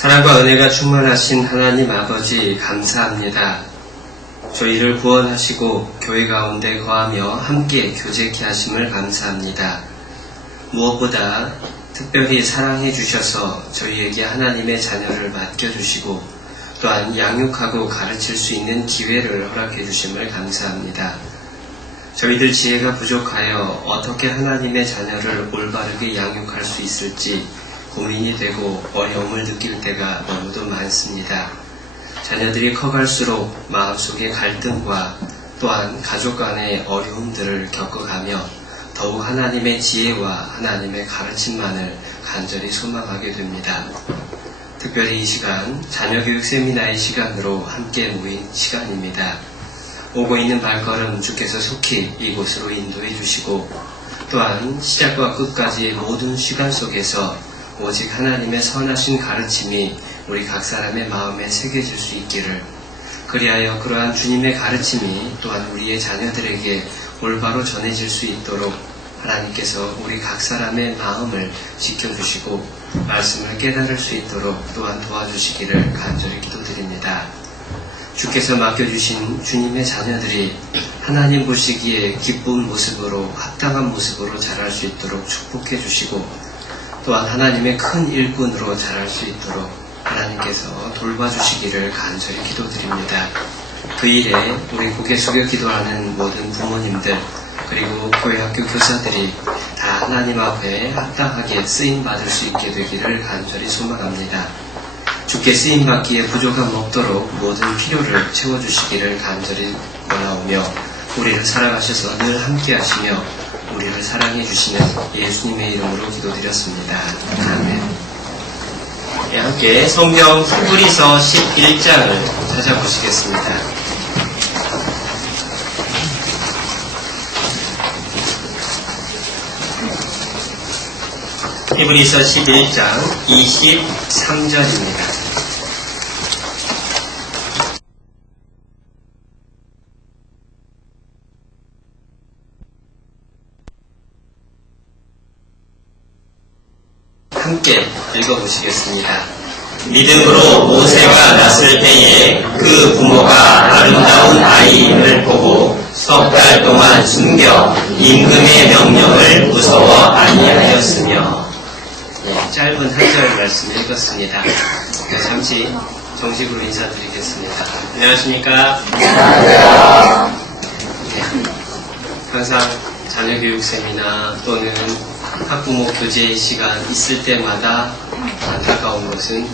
사랑과 은혜가 충만하신 하나님 아버지 감사합니다. 저희를 구원하시고 교회 가운데 거하며 함께 교제케 하심을 감사합니다. 무엇보다 특별히 사랑해 주셔서 저희에게 하나님의 자녀를 맡겨주시고 또한 양육하고 가르칠 수 있는 기회를 허락해 주심을 감사합니다. 저희들 지혜가 부족하여 어떻게 하나님의 자녀를 올바르게 양육할 수 있을지 고민이 되고 어려움을 느낄 때가 너무도 많습니다. 자녀들이 커갈수록 마음속의 갈등과 또한 가족 간의 어려움들을 겪어가며 더욱 하나님의 지혜와 하나님의 가르침만을 간절히 소망하게 됩니다. 특별히 이 시간 자녀교육 세미나의 시간으로 함께 모인 시간입니다. 오고 있는 발걸음 주께서 속히 이곳으로 인도해 주시고 또한 시작과 끝까지 모든 시간 속에서 오직 하나님의 선하신 가르침이 우리 각 사람의 마음에 새겨질 수 있기를, 그리하여 그러한 주님의 가르침이 또한 우리의 자녀들에게 올바로 전해질 수 있도록 하나님께서 우리 각 사람의 마음을 지켜주시고 말씀을 깨달을 수 있도록 또한 도와주시기를 간절히 기도드립니다. 주께서 맡겨주신 주님의 자녀들이 하나님 보시기에 기쁜 모습으로 합당한 모습으로 자랄 수 있도록 축복해 주시고 또한 하나님의 큰 일꾼으로 자랄 수 있도록 하나님께서 돌봐주시기를 간절히 기도드립니다. 그 일에 우리 고개 숙여 기도하는 모든 부모님들 그리고 교회 학교 교사들이 다 하나님 앞에 합당하게 쓰임받을 수 있게 되기를 간절히 소망합니다. 주께 쓰임받기에 부족함 없도록 모든 필요를 채워주시기를 간절히 원하오며 우리를 살아가셔서 늘 함께 하시며 우리를 사랑해 주시는 예수님의 이름으로 기도드렸습니다. 아멘. 네, 함께 성경 히브리서 11장을 찾아보시겠습니다. 히브리서 11장 23절입니다. 함께 읽어보시겠습니다. 믿음으로 모세가 났을 때에 그 부모가 아름다운 아이임을 보고 석 달 동안 숨겨 임금의 명령을 무서워 아니하였으며. 네, 짧은 한 절 말씀 읽었습니다. 잠시 정식으로 인사드리겠습니다. 안녕하십니까? 안녕하세요. 네, 항상 자녀교육 세미나 또는 학부모 교제 시간 있을 때마다 안타까운 것은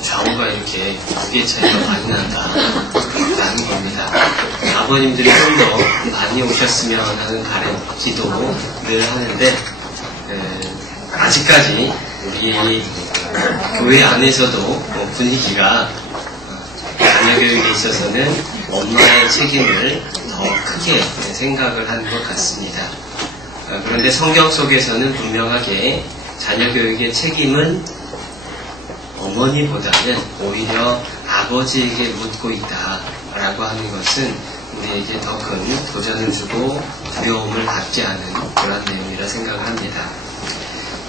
좌우가 이렇게 무게 차이가 많이 난다라는 겁니다. 아버님들이 좀 더 많이 오셨으면 하는 바람기도 늘 하는데 아직까지 우리 교회 안에서도 분위기가 자녀교육에 있어서는 엄마의 책임을 더 크게 생각을 하는 것 같습니다. 그런데 성경 속에서는 분명하게 자녀교육의 책임은 어머니보다는 오히려 아버지에게 묻고 있다라고 하는 것은 우리에게 더 큰 도전을 주고 두려움을 갖게 하는 그런 내용이라 생각을 합니다.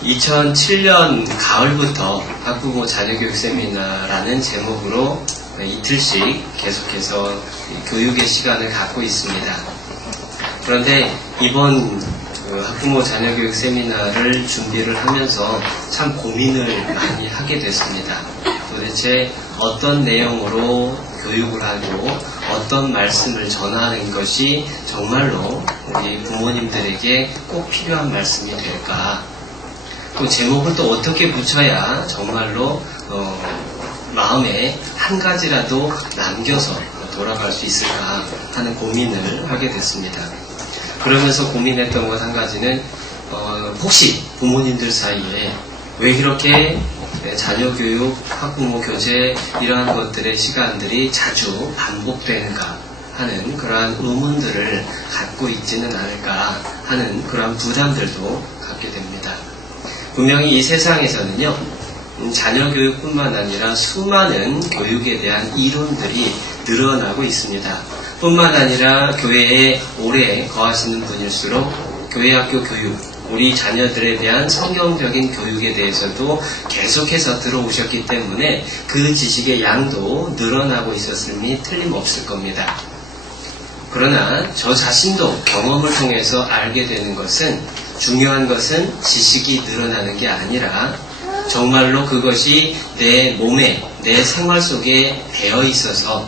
2007년 가을부터 학부모 자녀교육 세미나라는 제목으로 이틀씩 계속해서 교육의 시간을 갖고 있습니다. 그런데 이번 학부모 자녀교육 세미나를 준비를 하면서 참 고민을 많이 하게 됐습니다. 도대체 어떤 내용으로 교육을 하고 어떤 말씀을 전하는 것이 정말로 우리 부모님들에게 꼭 필요한 말씀이 될까? 또 제목을 또 어떻게 붙여야 정말로 마음에 한 가지라도 남겨서 돌아갈 수 있을까 하는 고민을 하게 됐습니다. 그러면서 고민했던 것 한 가지는 혹시 부모님들 사이에 왜 이렇게 자녀교육, 학부모 교제 이러한 것들의 시간들이 자주 반복되는가 하는 그러한 의문들을 갖고 있지는 않을까 하는 그러한 부담들도 갖게 됩니다. 분명히 이 세상에서는요, 자녀교육뿐만 아니라 수많은 교육에 대한 이론들이 늘어나고 있습니다. 뿐만 아니라 교회에 오래 거하시는 분일수록 교회 학교 교육 우리 자녀들에 대한 성경적인 교육에 대해서도 계속해서 들어오셨기 때문에 그 지식의 양도 늘어나고 있었음이 틀림없을 겁니다. 그러나 저 자신도 경험을 통해서 알게 되는 것은, 중요한 것은 지식이 늘어나는 게 아니라 정말로 그것이 내 몸에, 내 생활 속에 배어 있어서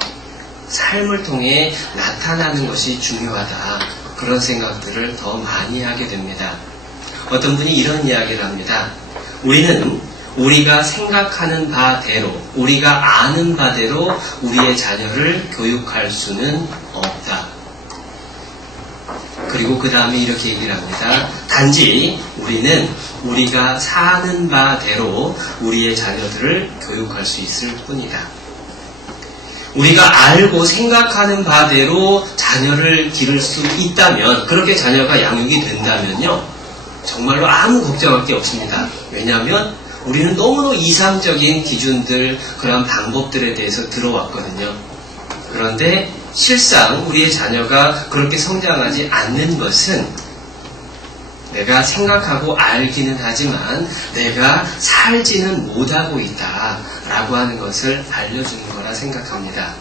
삶을 통해 나타나는 것이 중요하다. 그런 생각들을 더 많이 하게 됩니다. 어떤 분이 이런 이야기를 합니다. 우리는 우리가 생각하는 바대로, 우리가 아는 바대로 우리의 자녀를 교육할 수는 없다. 그리고 그 다음에 이렇게 얘기를 합니다. 단지 우리는 우리가 사는 바대로 우리의 자녀들을 교육할 수 있을 뿐이다. 우리가 알고 생각하는 바대로 자녀를 기를 수 있다면, 그렇게 자녀가 양육이 된다면요, 정말로 아무 걱정할 게 없습니다. 왜냐하면 우리는 너무나 이상적인 기준들, 그런 방법들에 대해서 들어왔거든요. 그런데 실상 우리의 자녀가 그렇게 성장하지 않는 것은 내가 생각하고 알기는 하지만 내가 살지는 못하고 있다라고 하는 것을 알려주는 거라 생각합니다.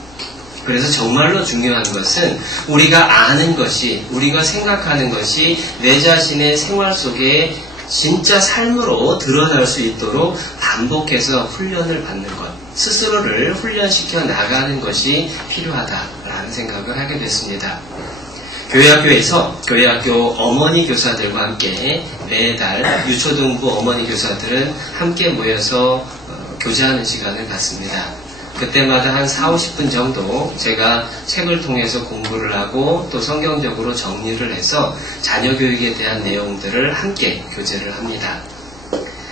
그래서 정말로 중요한 것은 우리가 아는 것이, 우리가 생각하는 것이 내 자신의 생활 속에 진짜 삶으로 드러날 수 있도록 반복해서 훈련을 받는 것, 스스로를 훈련시켜 나가는 것이 필요하다라는 생각을 하게 됐습니다. 교회학교에서 교회학교 어머니 교사들과 함께 매달 유초등부 어머니 교사들은 함께 모여서 교제하는 시간을 갖습니다. 그때마다 한 4, 50분 정도 제가 책을 통해서 공부를 하고 또 성경적으로 정리를 해서 자녀 교육에 대한 내용들을 함께 교제를 합니다.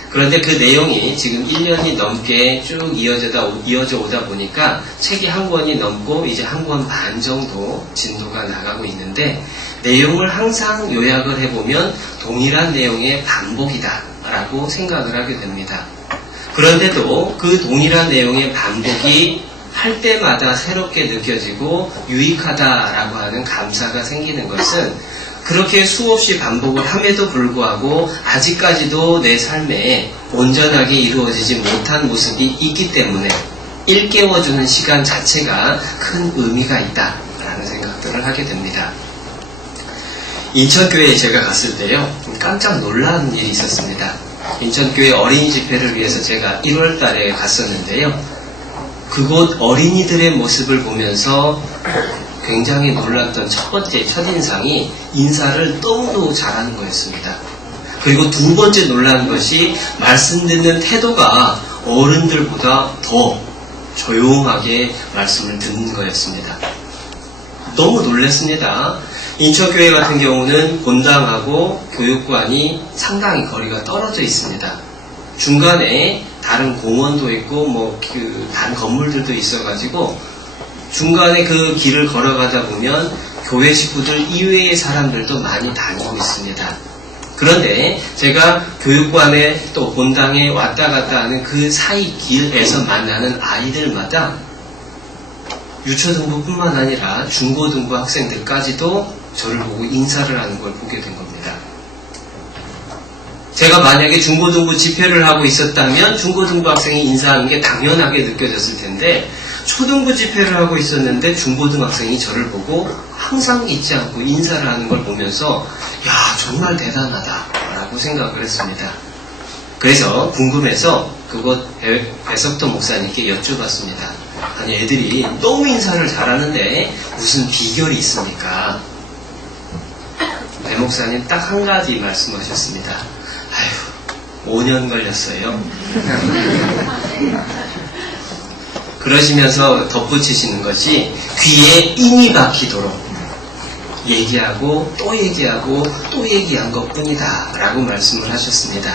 그런데 그 내용이 지금 1년이 넘게 쭉 이어져 오다 보니까 책이 한 권이 넘고 이제 한 권 반 정도 진도가 나가고 있는데, 내용을 항상 요약을 해보면 동일한 내용의 반복이다 라고 생각을 하게 됩니다. 그런데도 그 동일한 내용의 반복이 할 때마다 새롭게 느껴지고 유익하다라고 하는 감사가 생기는 것은, 그렇게 수없이 반복을 함에도 불구하고 아직까지도 내 삶에 온전하게 이루어지지 못한 모습이 있기 때문에 일깨워주는 시간 자체가 큰 의미가 있다라는 생각들을 하게 됩니다. 인천교회에 제가 갔을 때요, 깜짝 놀란 일이 있었습니다. 인천교회 어린이 집회를 위해서 제가 1월 달에 갔었는데요, 그곳 어린이들의 모습을 보면서 굉장히 놀랐던 첫 번째 첫인상이 인사를 너무너무 잘하는 거였습니다. 그리고 두 번째 놀란 것이 말씀 듣는 태도가 어른들보다 더 조용하게 말씀을 듣는 거였습니다. 너무 놀랐습니다. 인천교회 같은 경우는 본당하고 교육관이 상당히 거리가 떨어져 있습니다. 중간에 다른 공원도 있고 다른 건물들도 있어가지고 중간에 그 길을 걸어가다 보면 교회 식구들 이외의 사람들도 많이 다니고 있습니다. 그런데 제가 교육관에 또 본당에 왔다 갔다 하는 그 사이 길에서 만나는 아이들마다 유초등부뿐만 아니라 중고등부 학생들까지도 저를 보고 인사를 하는 걸 보게 된 겁니다. 제가 만약에 중고등부 집회를 하고 있었다면 중고등부 학생이 인사하는 게 당연하게 느껴졌을 텐데, 초등부 집회를 하고 있었는데 중고등학생이 저를 보고 항상 잊지 않고 인사를 하는 걸 보면서 야, 정말 대단하다 라고 생각을 했습니다. 그래서 궁금해서 그곳 배석도 목사님께 여쭤봤습니다. 아니, 애들이 너무 인사를 잘하는데 무슨 비결이 있습니까? 배 목사님 딱 한 가지 말씀하셨습니다. 아휴, 5년 걸렸어요. 그러시면서 덧붙이시는 것이 귀에 인이 박히도록 얘기하고 또 얘기하고 또 얘기한 것 뿐이다 라고 말씀을 하셨습니다.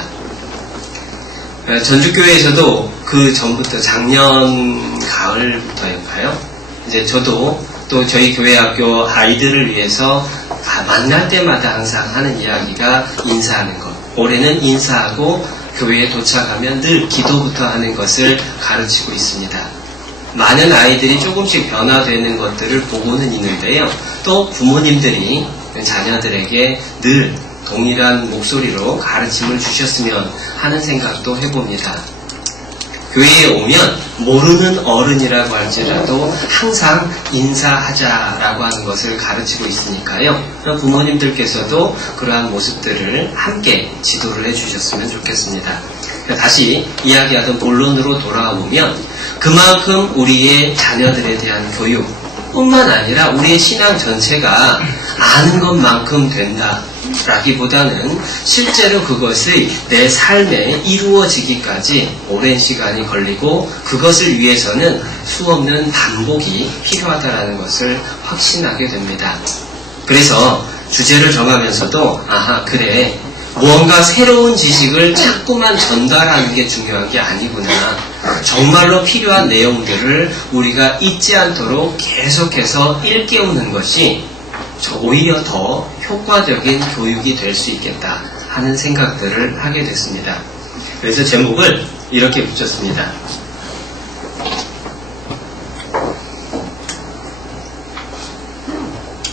전주교회에서도 그 전부터 작년 가을부터인가요? 이제 저도 또 저희 교회 학교 아이들을 위해서 만날 때마다 항상 하는 이야기가 인사하는 것. 올해는 인사하고 교회에 도착하면 늘 기도부터 하는 것을 가르치고 있습니다. 많은 아이들이 조금씩 변화되는 것들을 보고는 있는데요. 또 부모님들이 자녀들에게 늘 동일한 목소리로 가르침을 주셨으면 하는 생각도 해봅니다. 교회에 오면 모르는 어른이라고 할지라도 항상 인사하자라고 하는 것을 가르치고 있으니까요. 부모님들께서도 그러한 모습들을 함께 지도를 해주셨으면 좋겠습니다. 다시 이야기하던 본론으로 돌아와 보면 그만큼 우리의 자녀들에 대한 교육 뿐만 아니라 우리의 신앙 전체가 아는 것만큼 된다 라기보다는 실제로 그것이 내 삶에 이루어지기까지 오랜 시간이 걸리고 그것을 위해서는 수없는 반복이 필요하다는 것을 확신하게 됩니다. 그래서 주제를 정하면서도 그래, 무언가 새로운 지식을 자꾸만 전달하는 게 중요한 게 아니구나. 정말로 필요한 내용들을 우리가 잊지 않도록 계속해서 일깨우는 것이 오히려 더 효과적인 교육이 될 수 있겠다 하는 생각들을 하게 됐습니다. 그래서 제목을 이렇게 붙였습니다.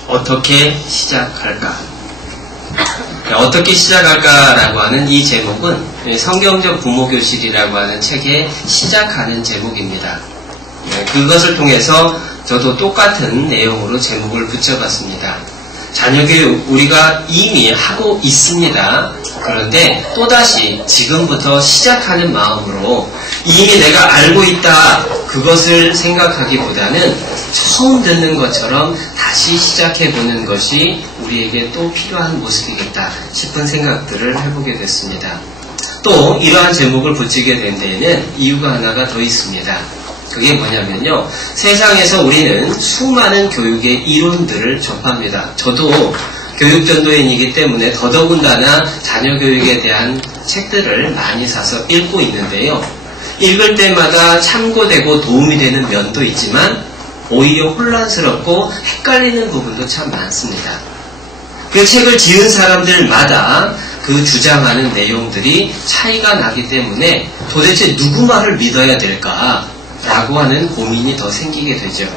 어떻게 시작할까? 어떻게 시작할까라고 하는 이 제목은 성경적 부모교실이라고 하는 책에 시작하는 제목입니다. 그것을 통해서 저도 똑같은 내용으로 제목을 붙여봤습니다. 자녀교육 우리가 이미 하고 있습니다. 그런데 또다시 지금부터 시작하는 마음으로 이미 내가 알고 있다 그것을 생각하기보다는 처음 듣는 것처럼 다시 시작해보는 것이 우리에게 또 필요한 모습이겠다 싶은 생각들을 해보게 됐습니다. 또 이러한 제목을 붙이게 된 데에는 이유가 하나가 더 있습니다. 그게 뭐냐면요, 세상에서 우리는 수많은 교육의 이론들을 접합니다. 저도 교육전도인이기 때문에 더더군다나 자녀 교육에 대한 책들을 많이 사서 읽고 있는데요. 읽을 때마다 참고되고 도움이 되는 면도 있지만 오히려 혼란스럽고 헷갈리는 부분도 참 많습니다. 그 책을 지은 사람들마다 그 주장하는 내용들이 차이가 나기 때문에 도대체 누구 말을 믿어야 될까? 라고 하는 고민이 더 생기게 되죠.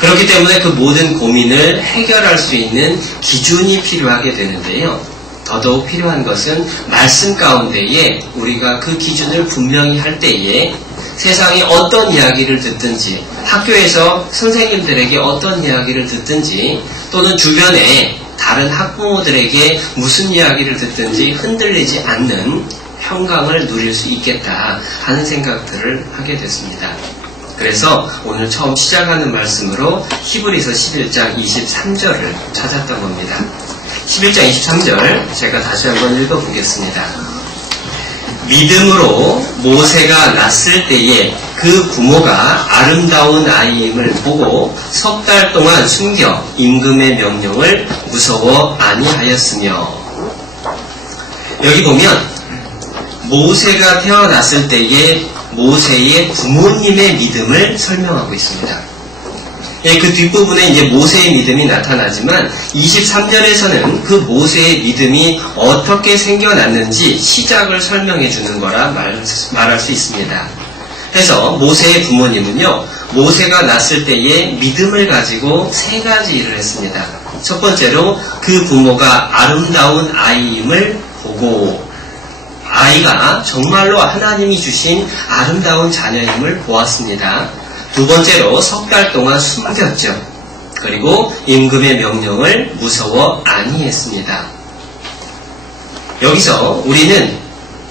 그렇기 때문에 그 모든 고민을 해결할 수 있는 기준이 필요하게 되는데요. 더더욱 필요한 것은 말씀 가운데에 우리가 그 기준을 분명히 할 때에 세상에 어떤 이야기를 듣든지, 학교에서 선생님들에게 어떤 이야기를 듣든지, 또는 주변에 다른 학부모들에게 무슨 이야기를 듣든지 흔들리지 않는 평강을 누릴 수 있겠다 하는 생각들을 하게 됐습니다. 그래서 오늘 처음 시작하는 말씀으로 히브리서 11장 23절을 찾았던 겁니다. 11장 23절 제가 다시 한번 읽어보겠습니다. 믿음으로 모세가 낳았을 때에 그 부모가 아름다운 아이임을 보고 석 달 동안 숨겨 임금의 명령을 무서워 아니하였으며. 여기 보면 모세가 태어났을 때의 모세의 부모님의 믿음을 설명하고 있습니다. 그 뒷부분에 이제 모세의 믿음이 나타나지만 23절에서는 그 모세의 믿음이 어떻게 생겨났는지 시작을 설명해 주는 거라 말할 수 있습니다. 그래서 모세의 부모님은요, 모세가 낳았을 때의 믿음을 가지고 세 가지 일을 했습니다. 첫 번째로 그 부모가 아름다운 아이임을 보고, 아이가 정말로 하나님이 주신 아름다운 자녀임을 보았습니다. 두 번째로 석 달 동안 숨겼죠. 그리고 임금의 명령을 무서워 아니했습니다. 여기서 우리는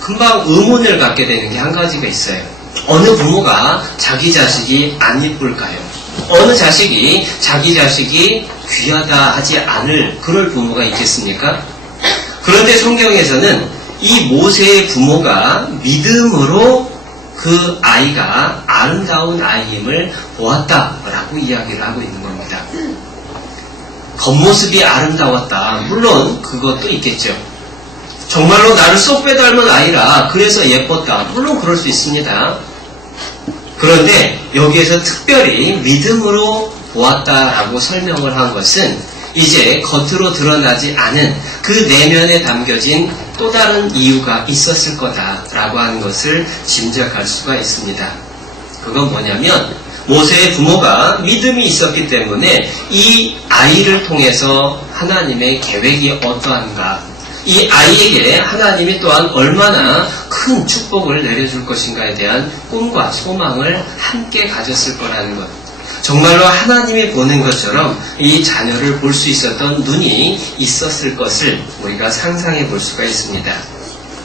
금방 의문을 갖게 되는 게 한 가지가 있어요. 어느 부모가 자기 자식이 안 이쁠까요? 어느 자식이 자기 자식이 귀하다 하지 않을 그럴 부모가 있겠습니까? 그런데 성경에서는 이 모세의 부모가 믿음으로 그 아이가 아름다운 아이임을 보았다라고 이야기를 하고 있는 겁니다. 겉모습이 아름다웠다. 물론 그것도 있겠죠. 정말로 나를 쏙 빼닮은 아이라 그래서 예뻤다. 물론 그럴 수 있습니다. 그런데 여기에서 특별히 믿음으로 보았다라고 설명을 한 것은 이제 겉으로 드러나지 않은 그 내면에 담겨진 또 다른 이유가 있었을 거다라고 하는 것을 짐작할 수가 있습니다. 그건 뭐냐면 모세의 부모가 믿음이 있었기 때문에 이 아이를 통해서 하나님의 계획이 어떠한가, 이 아이에게 하나님이 또한 얼마나 큰 축복을 내려줄 것인가에 대한 꿈과 소망을 함께 가졌을 거라는 것. 정말로 하나님이 보는 것처럼 이 자녀를 볼 수 있었던 눈이 있었을 것을 우리가 상상해 볼 수가 있습니다.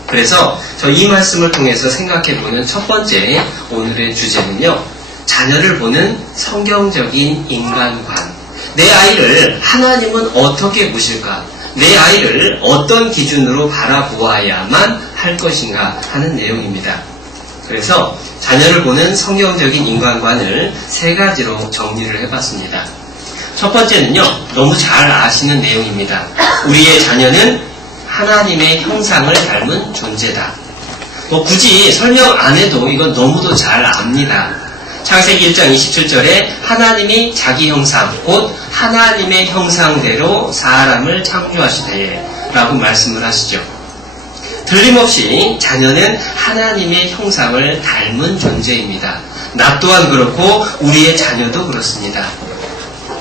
그래서 저 이 말씀을 통해서 생각해 보는 첫 번째 오늘의 주제는요, 자녀를 보는 성경적인 인간관. 내 아이를 하나님은 어떻게 보실까? 내 아이를 어떤 기준으로 바라보아야만 할 것인가 하는 내용입니다. 그래서 자녀를 보는 성경적인 인간관을 세 가지로 정리를 해봤습니다. 첫 번째는요, 너무 잘 아시는 내용입니다. 우리의 자녀는 하나님의 형상을 닮은 존재다. 굳이 설명 안 해도 이건 너무도 잘 압니다. 창세기 1장 27절에 하나님이 자기 형상, 곧 하나님의 형상대로 사람을 창조하시되 라고 말씀을 하시죠. 틀림없이 자녀는 하나님의 형상을 닮은 존재입니다. 나 또한 그렇고 우리의 자녀도 그렇습니다.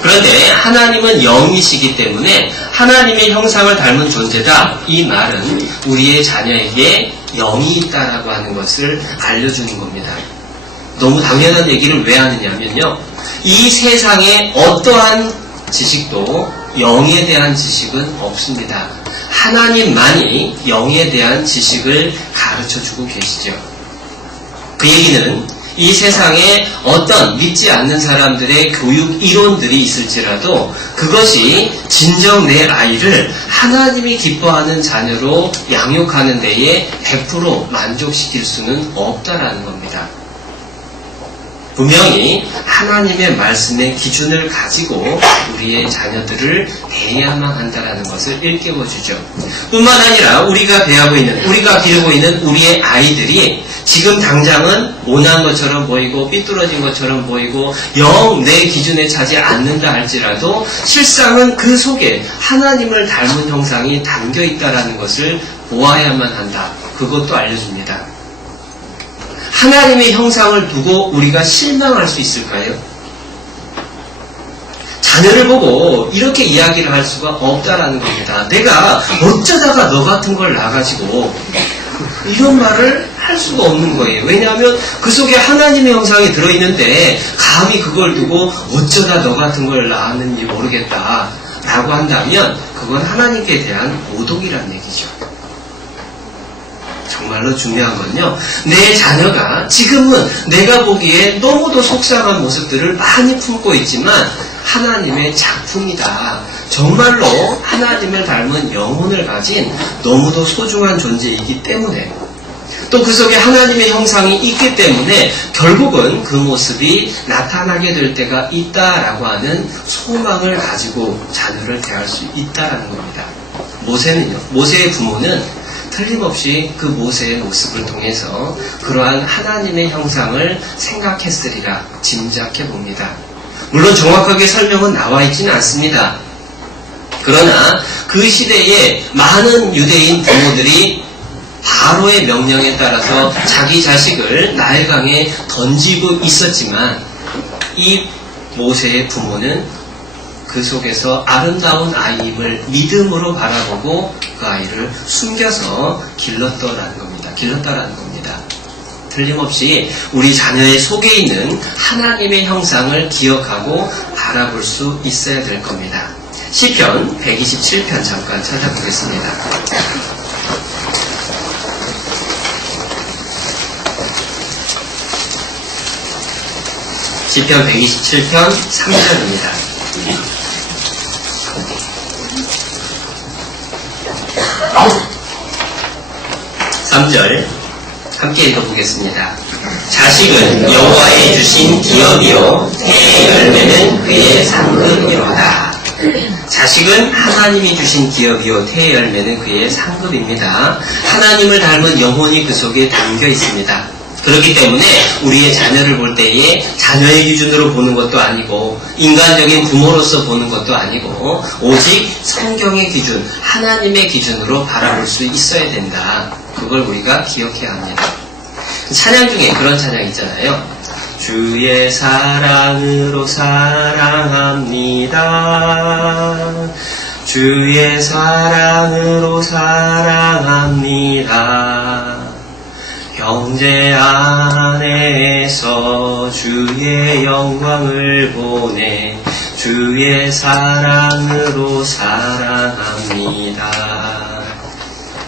그런데 하나님은 영이시기 때문에 하나님의 형상을 닮은 존재다. 이 말은 우리의 자녀에게 영이 있다라고 하는 것을 알려주는 겁니다. 너무 당연한 얘기를 왜 하느냐면요, 이 세상에 어떠한 지식도 영에 대한 지식은 없습니다. 하나님만이 영에 대한 지식을 가르쳐주고 계시죠. 그 얘기는 이 세상에 어떤 믿지 않는 사람들의 교육 이론들이 있을지라도 그것이 진정 내 아이를 하나님이 기뻐하는 자녀로 양육하는 데에 100% 만족시킬 수는 없다라는 겁니다. 분명히 하나님의 말씀의 기준을 가지고 우리의 자녀들을 대해야만 한다는 것을 일깨워주죠. 뿐만 아니라 우리가 기르고 있는 우리의 아이들이 지금 당장은 모난 것처럼 보이고 삐뚤어진 것처럼 보이고 영 내 기준에 차지 않는다 할지라도 실상은 그 속에 하나님을 닮은 형상이 담겨 있다는 것을 보아야만 한다. 그것도 알려줍니다. 하나님의 형상을 두고 우리가 실망할 수 있을까요? 자녀를 보고 이렇게 이야기를 할 수가 없다라는 겁니다. 내가 어쩌다가 너 같은 걸 낳아가지고 이런 말을 할 수가 없는 거예요. 왜냐하면 그 속에 하나님의 형상이 들어있는데 감히 그걸 두고 어쩌다 너 같은 걸 낳았는지 모르겠다 라고 한다면 그건 하나님께 대한 모독이라는 얘기죠. 정말로 중요한 건요, 내 자녀가 지금은 내가 보기에 너무도 속상한 모습들을 많이 품고 있지만 하나님의 작품이다. 정말로 하나님을 닮은 영혼을 가진 너무도 소중한 존재이기 때문에, 또 그 속에 하나님의 형상이 있기 때문에 결국은 그 모습이 나타나게 될 때가 있다라고 하는 소망을 가지고 자녀를 대할 수 있다라는 겁니다. 모세의 부모는 틀림없이 그 모세의 모습을 통해서 그러한 하나님의 형상을 생각했으리라 짐작해 봅니다. 물론 정확하게 설명은 나와 있지는 않습니다. 그러나 그 시대에 많은 유대인 부모들이 바로의 명령에 따라서 자기 자식을 나일강에 던지고 있었지만 이 모세의 부모는 그 속에서 아름다운 아이임을 믿음으로 바라보고 그 아이를 숨겨서 길렀다라는 겁니다. 틀림없이 우리 자녀의 속에 있는 하나님의 형상을 기억하고 바라볼 수 있어야 될 겁니다. 시편 127편 잠깐 찾아보겠습니다. 시편 127편 3절입니다. 3절 함께 읽어보겠습니다. 자식은 여호와의 주신 기업이요 태의 열매는 그의 상급이로다. 자식은 하나님이 주신 기업이요 태의 열매는 그의 상급입니다. 하나님을 닮은 영혼이 그 속에 담겨 있습니다. 그렇기 때문에 우리의 자녀를 볼 때에 자녀의 기준으로 보는 것도 아니고 인간적인 부모로서 보는 것도 아니고 오직 성경의 기준, 하나님의 기준으로 바라볼 수 있어야 된다. 그걸 우리가 기억해야 합니다. 찬양 중에 그런 찬양 있잖아요. 주의 사랑으로 사랑합니다. 주의 사랑으로 사랑합니다. 형제 안에서 주의 영광을 보내 주의 사랑으로 사랑합니다.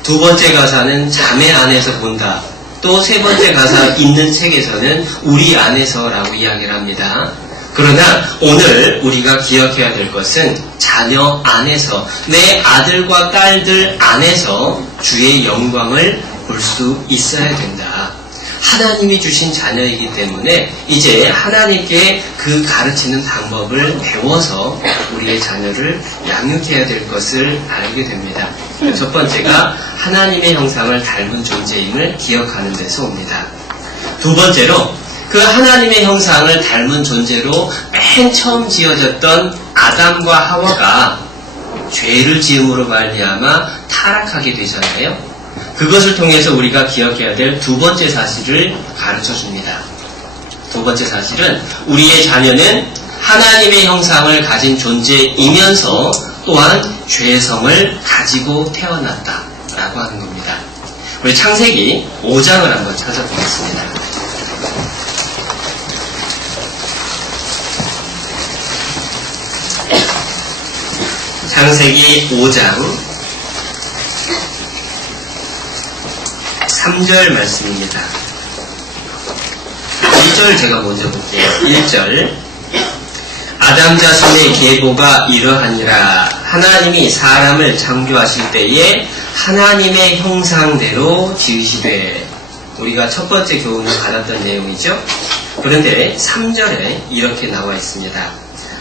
두 번째 가사는 자매 안에서 본다. 또 세 번째 가사 있는 책에서는 우리 안에서라고 이야기를 합니다. 그러나 오늘 우리가 기억해야 될 것은 자녀 안에서, 내 아들과 딸들 안에서 주의 영광을 볼 수 있어야 된다. 하나님이 주신 자녀이기 때문에 이제 하나님께 그 가르치는 방법을 배워서 우리의 자녀를 양육해야 될 것을 알게 됩니다. 첫 번째가 하나님의 형상을 닮은 존재임을 기억하는 데서 옵니다. 두 번째로 그 하나님의 형상을 닮은 존재로 맨 처음 지어졌던 아담과 하와가 죄를 지음으로 말미암아 타락하게 되잖아요. 그것을 통해서 우리가 기억해야 될 두 번째 사실을 가르쳐 줍니다. 두 번째 사실은 우리의 자녀는 하나님의 형상을 가진 존재이면서 또한 죄성을 가지고 태어났다라고 하는 겁니다. 우리 창세기 5장을 한번 찾아보겠습니다. 창세기 5장 3절 말씀입니다. 1절 제가 먼저 볼게요. 1절 아담 자손의 계보가 이러하니라. 하나님이 사람을 창조하실 때에 하나님의 형상대로 지으시되. 우리가 첫 번째 교훈을 받았던 내용이죠. 그런데 3절에 이렇게 나와 있습니다.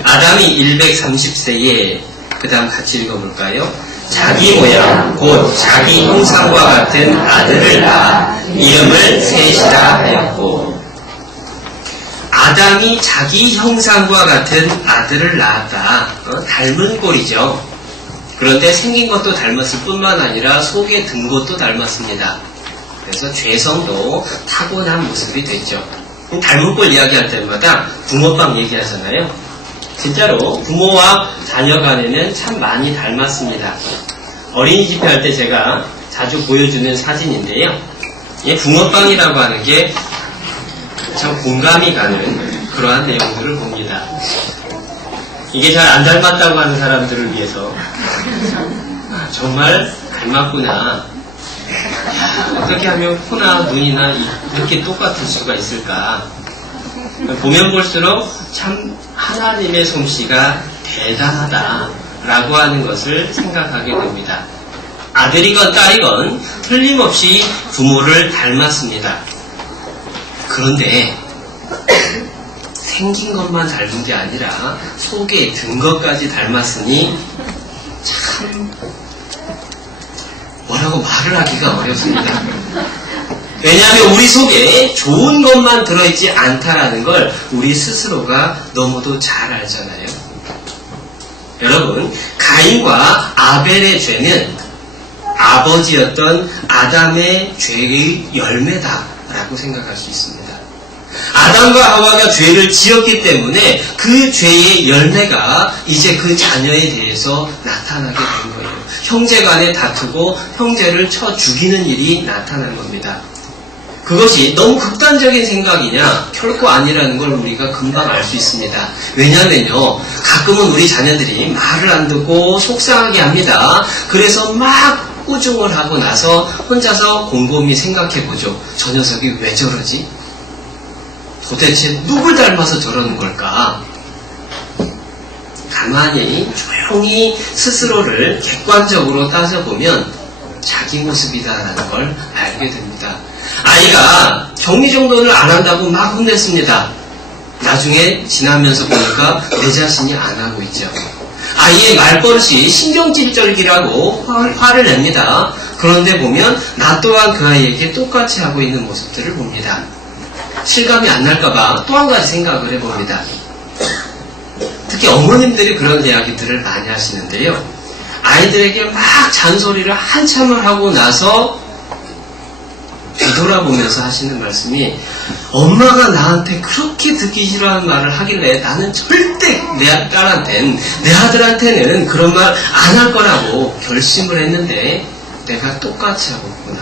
아담이 130세에 그 다음 같이 읽어볼까요? 자기 모양 곧 자기 형상과 같은 아들을 낳아 이름을 셋이라 하였고. 아담이 자기 형상과 같은 아들을 낳았다. 닮은 꼴이죠. 그런데 생긴 것도 닮았을 뿐만 아니라 속에 든 것도 닮았습니다. 그래서 죄성도 타고난 모습이 됐죠. 닮은 꼴 이야기할 때마다 붕어빵 얘기하잖아요. 진짜로 부모와 자녀 간에는 참 많이 닮았습니다. 어린이집 할 때 제가 자주 보여주는 사진인데요. 이 붕어빵이라고 하는 게 참 공감이 가는 그러한 내용들을 봅니다. 이게 잘 안 닮았다고 하는 사람들을 위해서 정말 닮았구나. 어떻게 하면 코나 눈이나 이렇게 똑같을 수가 있을까. 보면 볼수록 참 하나님의 솜씨가 대단하다라고 하는 것을 생각하게 됩니다. 아들이건 딸이건 틀림없이 부모를 닮았습니다. 그런데 생긴 것만 닮은 게 아니라 속에 든 것까지 닮았으니 참 뭐라고 말을 하기가 어렵습니다. 왜냐하면 우리 속에 좋은 것만 들어있지 않다라는 걸 우리 스스로가 너무도 잘 알잖아요. 여러분, 가인과 아벨의 죄는 아버지였던 아담의 죄의 열매다라고 생각할 수 있습니다. 아담과 하와가 죄를 지었기 때문에 그 죄의 열매가 이제 그 자녀에 대해서 나타나게 된 거예요. 형제 간에 다투고 형제를 쳐 죽이는 일이 나타난 겁니다. 그것이 너무 극단적인 생각이냐? 결코 아니라는 걸 우리가 금방 알 수 있습니다. 왜냐면요, 가끔은 우리 자녀들이 말을 안 듣고 속상하게 합니다. 그래서 막 꾸중을 하고 나서 혼자서 곰곰이 생각해보죠. 저 녀석이 왜 저러지? 도대체 누굴 닮아서 저러는 걸까? 가만히 조용히 스스로를 객관적으로 따져보면 자기 모습이다라는 걸 알게 됩니다. 아이가 정리정돈을 안 한다고 막 혼냈습니다. 나중에 지나면서 보니까 내 자신이 안 하고 있죠. 아이의 말버릇이 신경질적이라고 화를 냅니다. 그런데 보면 나 또한 그 아이에게 똑같이 하고 있는 모습들을 봅니다. 실감이 안 날까봐 또 한 가지 생각을 해봅니다. 특히 어머님들이 그런 이야기들을 많이 하시는데요. 아이들에게 막 잔소리를 한참을 하고 나서 되돌아보면서 하시는 말씀이 엄마가 나한테 그렇게 듣기 싫어하는 말을 하길래 나는 절대 내 딸한테는, 내 아들한테는 그런 말 안 할 거라고 결심을 했는데 내가 똑같이 하고 있구나.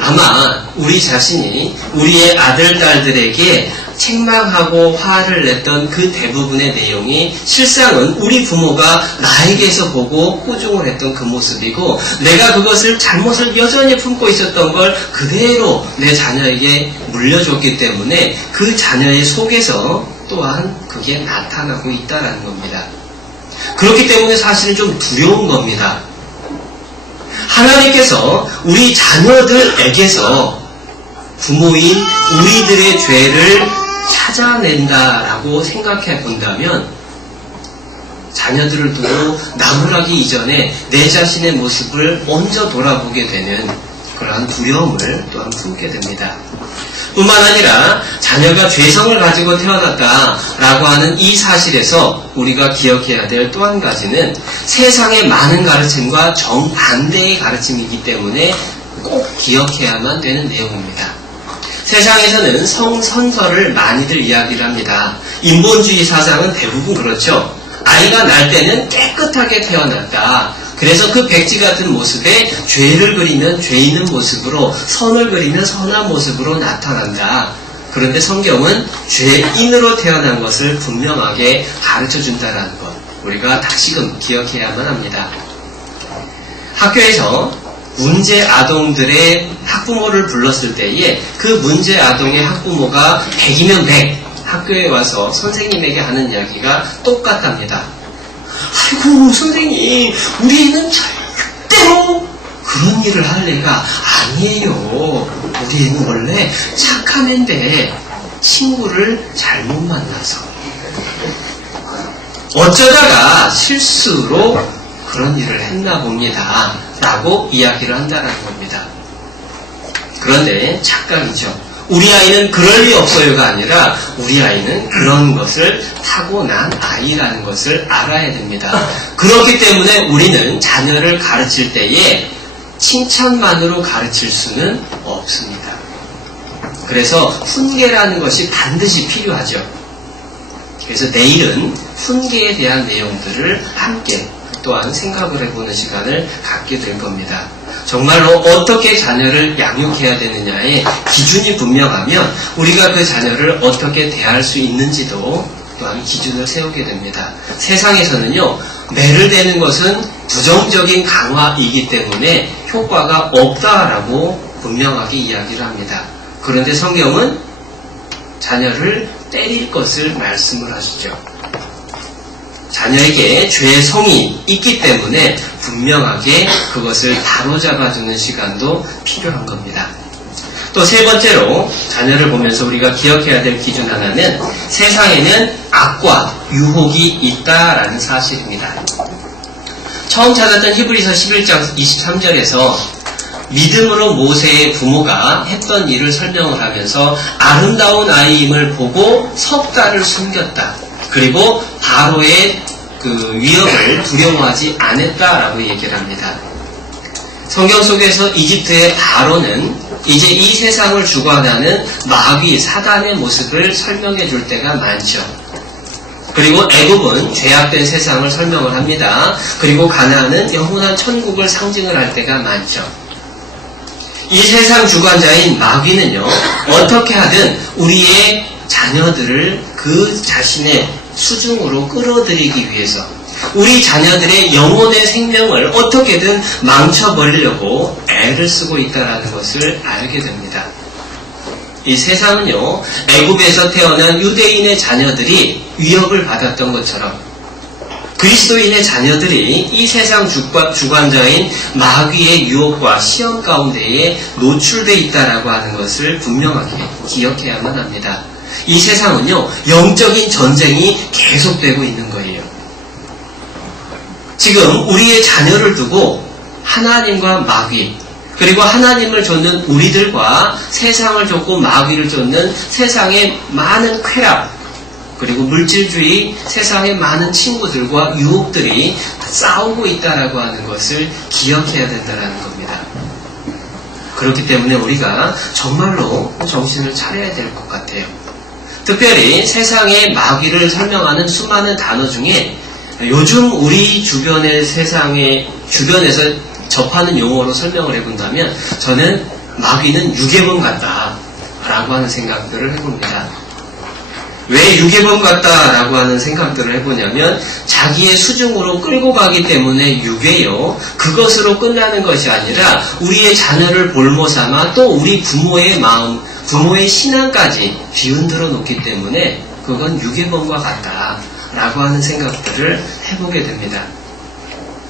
아마 우리 자신이 우리의 아들, 딸들에게 책망하고 화를 냈던 그 대부분의 내용이 실상은 우리 부모가 나에게서 보고 호중을 했던 그 모습이고, 내가 그것을 잘못을 여전히 품고 있었던 걸 그대로 내 자녀에게 물려줬기 때문에 그 자녀의 속에서 또한 그게 나타나고 있다는 겁니다. 그렇기 때문에 사실은 좀 두려운 겁니다. 하나님께서 우리 자녀들에게서 부모인 우리들의 죄를 찾아낸다라고 생각해 본다면 자녀들을 두고 나무라기 이전에 내 자신의 모습을 먼저 돌아보게 되는 그러한 두려움을 또한 품게 됩니다. 뿐만 아니라 자녀가 죄성을 가지고 태어났다라고 하는 이 사실에서 우리가 기억해야 될 또 한 가지는 세상의 많은 가르침과 정반대의 가르침이기 때문에 꼭 기억해야만 되는 내용입니다. 세상에서는 성선설을 많이들 이야기를 합니다. 인본주의 사상은 대부분 그렇죠. 아이가 날 때는 깨끗하게 태어났다. 그래서 그 백지 같은 모습에 죄를 그리면 죄 있는 모습으로, 선을 그리면 선한 모습으로 나타난다. 그런데 성경은 죄인으로 태어난 것을 분명하게 가르쳐준다는 것, 우리가 다시금 기억해야만 합니다. 학교에서 문제 아동들의 학부모를 불렀을 때에 그 문제 아동의 학부모가 100이면 100 학교에 와서 선생님에게 하는 이야기가 똑같답니다. 아이고 선생님, 우리 애는 절대로 그런 일을 할 애가 아니에요. 우리 애는 원래 착한 애인데 친구를 잘못 만나서 어쩌다가 실수로 그런 일을 했나 봅니다 라고 이야기를 한다는 겁니다. 그런데 착각이죠. 우리 아이는 그럴 리 없어요가 아니라 우리 아이는 그런 것을 타고난 아이라는 것을 알아야 됩니다. 그렇기 때문에 우리는 자녀를 가르칠 때에 칭찬만으로 가르칠 수는 없습니다. 그래서 훈계라는 것이 반드시 필요하죠. 그래서 내일은 훈계에 대한 내용들을 함께 또한 생각을 해보는 시간을 갖게 될 겁니다. 정말로 어떻게 자녀를 양육해야 되느냐의 기준이 분명하면 우리가 그 자녀를 어떻게 대할 수 있는지도 또한 기준을 세우게 됩니다. 세상에서는요, 매를 대는 것은 부정적인 강화이기 때문에 효과가 없다라고 분명하게 이야기를 합니다. 그런데 성경은 자녀를 때릴 것을 말씀을 하시죠. 자녀에게 죄의 성이 있기 때문에 분명하게 그것을 바로잡아주는 시간도 필요한 겁니다. 또 세 번째로 자녀를 보면서 우리가 기억해야 될 기준 하나는 세상에는 악과 유혹이 있다라는 사실입니다. 처음 찾았던 히브리서 11장 23절에서 믿음으로 모세의 부모가 했던 일을 설명을 하면서 아름다운 아이임을 보고 석 달을 숨겼다. 그리고 바로의 그 위협을 두려워하지 않았다라고 얘기를 합니다. 성경 속에서 이집트의 바로는 이제 이 세상을 주관하는 마귀, 사단의 모습을 설명해 줄 때가 많죠. 그리고 애굽은 죄악된 세상을 설명을 합니다. 그리고 가나안은 영원한 천국을 상징을 할 때가 많죠. 이 세상 주관자인 마귀는요, 어떻게 하든 우리의 자녀들을 그 자신의 수중으로 끌어들이기 위해서 우리 자녀들의 영혼의 생명을 어떻게든 망쳐버리려고 애를 쓰고 있다는 것을 알게 됩니다. 이 세상은요, 애굽에서 태어난 유대인의 자녀들이 위협을 받았던 것처럼 그리스도인의 자녀들이 이 세상 주관자인 마귀의 유혹과 시험 가운데에 노출되어 있다라고 하는 것을 분명하게 기억해야만 합니다. 이 세상은요, 영적인 전쟁이 계속되고 있는 거예요. 지금 우리의 자녀를 두고 하나님과 마귀, 그리고 하나님을 좇는 우리들과 세상을 좇고 마귀를 좇는 세상의 많은 쾌락, 그리고 물질주의, 세상의 많은 친구들과 유혹들이 싸우고 있다라고 하는 것을 기억해야 된다는 겁니다. 그렇기 때문에 우리가 정말로 정신을 차려야 될 것 같아요. 특별히 세상의 마귀를 설명하는 수많은 단어 중에 요즘 우리 주변의 주변에서 접하는 용어로 설명을 해본다면 저는 마귀는 유괴범 같다라고 하는 생각들을 해봅니다. 왜 유괴범 같다라고 하는 생각들을 해보냐면 자기의 수중으로 끌고 가기 때문에 유괴요. 그것으로 끝나는 것이 아니라 우리의 자녀를 볼모 삼아 또 우리 부모의 마음, 부모의 신앙까지 뒤흔들어 놓기 때문에 그건 유괴범과 같다라고 하는 생각들을 해보게 됩니다.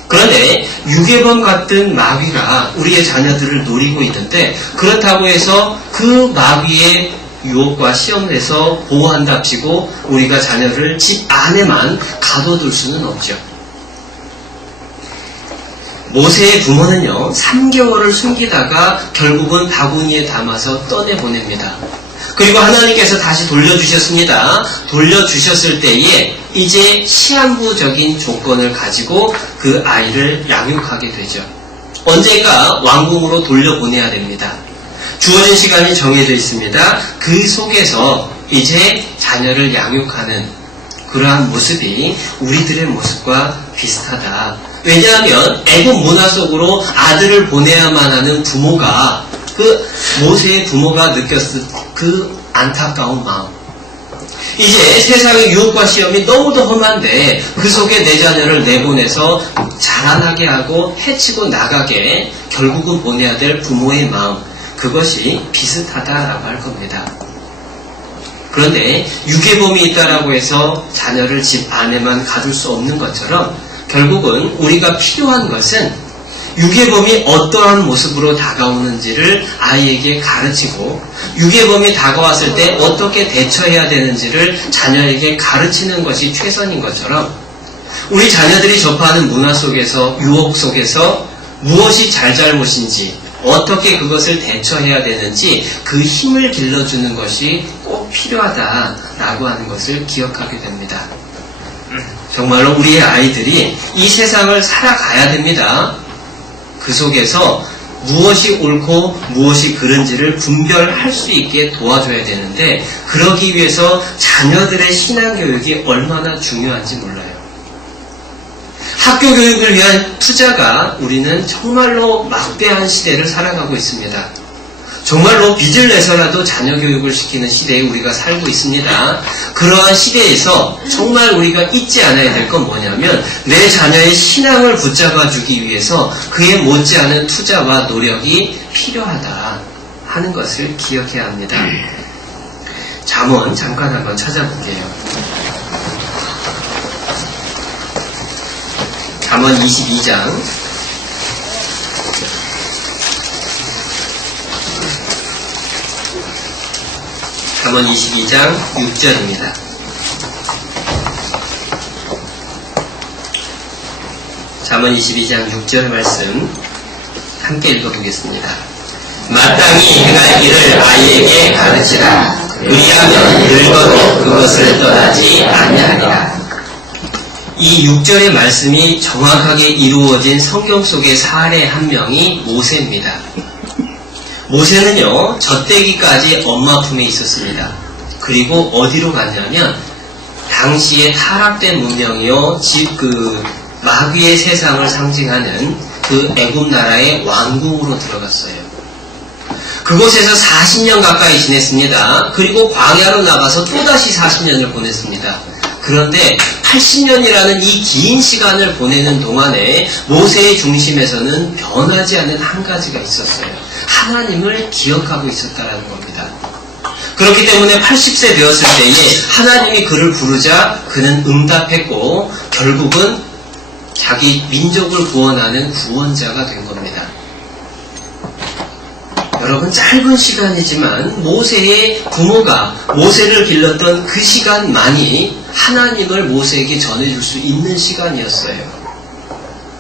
그런데 유괴범 같은 마귀가 우리의 자녀들을 노리고 있는데 그렇다고 해서 그 마귀의 유혹과 시험에서 보호한답시고 우리가 자녀를 집 안에만 가둬둘 수는 없죠. 모세의 부모는요 3개월을 숨기다가 결국은 바구니에 담아서 떠내보냅니다. 그리고 하나님께서 다시 돌려주셨습니다. 돌려주셨을 때에 이제 시한부적인 조건을 가지고 그 아이를 양육하게 되죠. 언젠가 왕궁으로 돌려보내야 됩니다. 주어진 시간이 정해져 있습니다. 그 속에서 이제 자녀를 양육하는 그러한 모습이 우리들의 모습과 비슷하다. 왜냐하면 애국 문화 속으로 아들을 보내야만 하는 부모가 그 모세의 부모가 느꼈을 그 안타까운 마음. 이제 세상의 유혹과 시험이 너무도 험한데 그 속에 내 자녀를 내보내서 자라나게 하고 해치고 나가게 결국은 보내야 될 부모의 마음. 그것이 비슷하다라고 할 겁니다. 그런데 유괴범이 있다라고 해서 자녀를 집 안에만 가둘 수 없는 것처럼 결국은 우리가 필요한 것은 유괴범이 어떠한 모습으로 다가오는지를 아이에게 가르치고 유괴범이 다가왔을 때 어떻게 대처해야 되는지를 자녀에게 가르치는 것이 최선인 것처럼 우리 자녀들이 접하는 문화 속에서 유혹 속에서 무엇이 잘잘못인지 어떻게 그것을 대처해야 되는지 그 힘을 길러주는 것이 꼭 필요하다라고 하는 것을 기억하게 됩니다. 정말로 우리의 아이들이 이 세상을 살아가야 됩니다. 그 속에서 무엇이 옳고 무엇이 그른지를 분별할 수 있게 도와줘야 되는데 그러기 위해서 자녀들의 신앙교육이 얼마나 중요한지 몰라요. 학교 교육을 위한 투자가 우리는 정말로 막대한 시대를 살아가고 있습니다. 정말로 빚을 내서라도 자녀 교육을 시키는 시대에 우리가 살고 있습니다. 그러한 시대에서 정말 우리가 잊지 않아야 될 건 뭐냐면 내 자녀의 신앙을 붙잡아주기 위해서 그에 못지않은 투자와 노력이 필요하다 하는 것을 기억해야 합니다. 잠언 잠깐 한번 찾아볼게요. 잠언 22장 잠언 22장 6절입니다. 잠언 22장 6절 말씀 함께 읽어보겠습니다. 마땅히 행할 길을 아이에게 가르치라. 그리하면 늙어도 그것을 떠나지 아니하리라. 이 6절의 말씀이 정확하게 이루어진 성경 속의 사례 한 명이 모세입니다. 모세는요, 젖대기까지 엄마 품에 있었습니다. 그리고 어디로 갔냐면, 당시에 타락된 문명이요, 마귀의 세상을 상징하는 그 애굽 나라의 왕궁으로 들어갔어요. 그곳에서 40년 가까이 지냈습니다. 그리고 광야로 나가서 또다시 40년을 보냈습니다. 그런데 80년이라는 이 긴 시간을 보내는 동안에 모세의 중심에서는 변하지 않는 한 가지가 있었어요. 하나님을 기억하고 있었다는 겁니다. 그렇기 때문에 80세 되었을 때에 하나님이 그를 부르자 그는 응답했고 결국은 자기 민족을 구원하는 구원자가 된 겁니다. 여러분, 짧은 시간이지만 모세의 부모가 모세를 길렀던 그 시간만이 하나님을 모세에게 전해줄 수 있는 시간이었어요.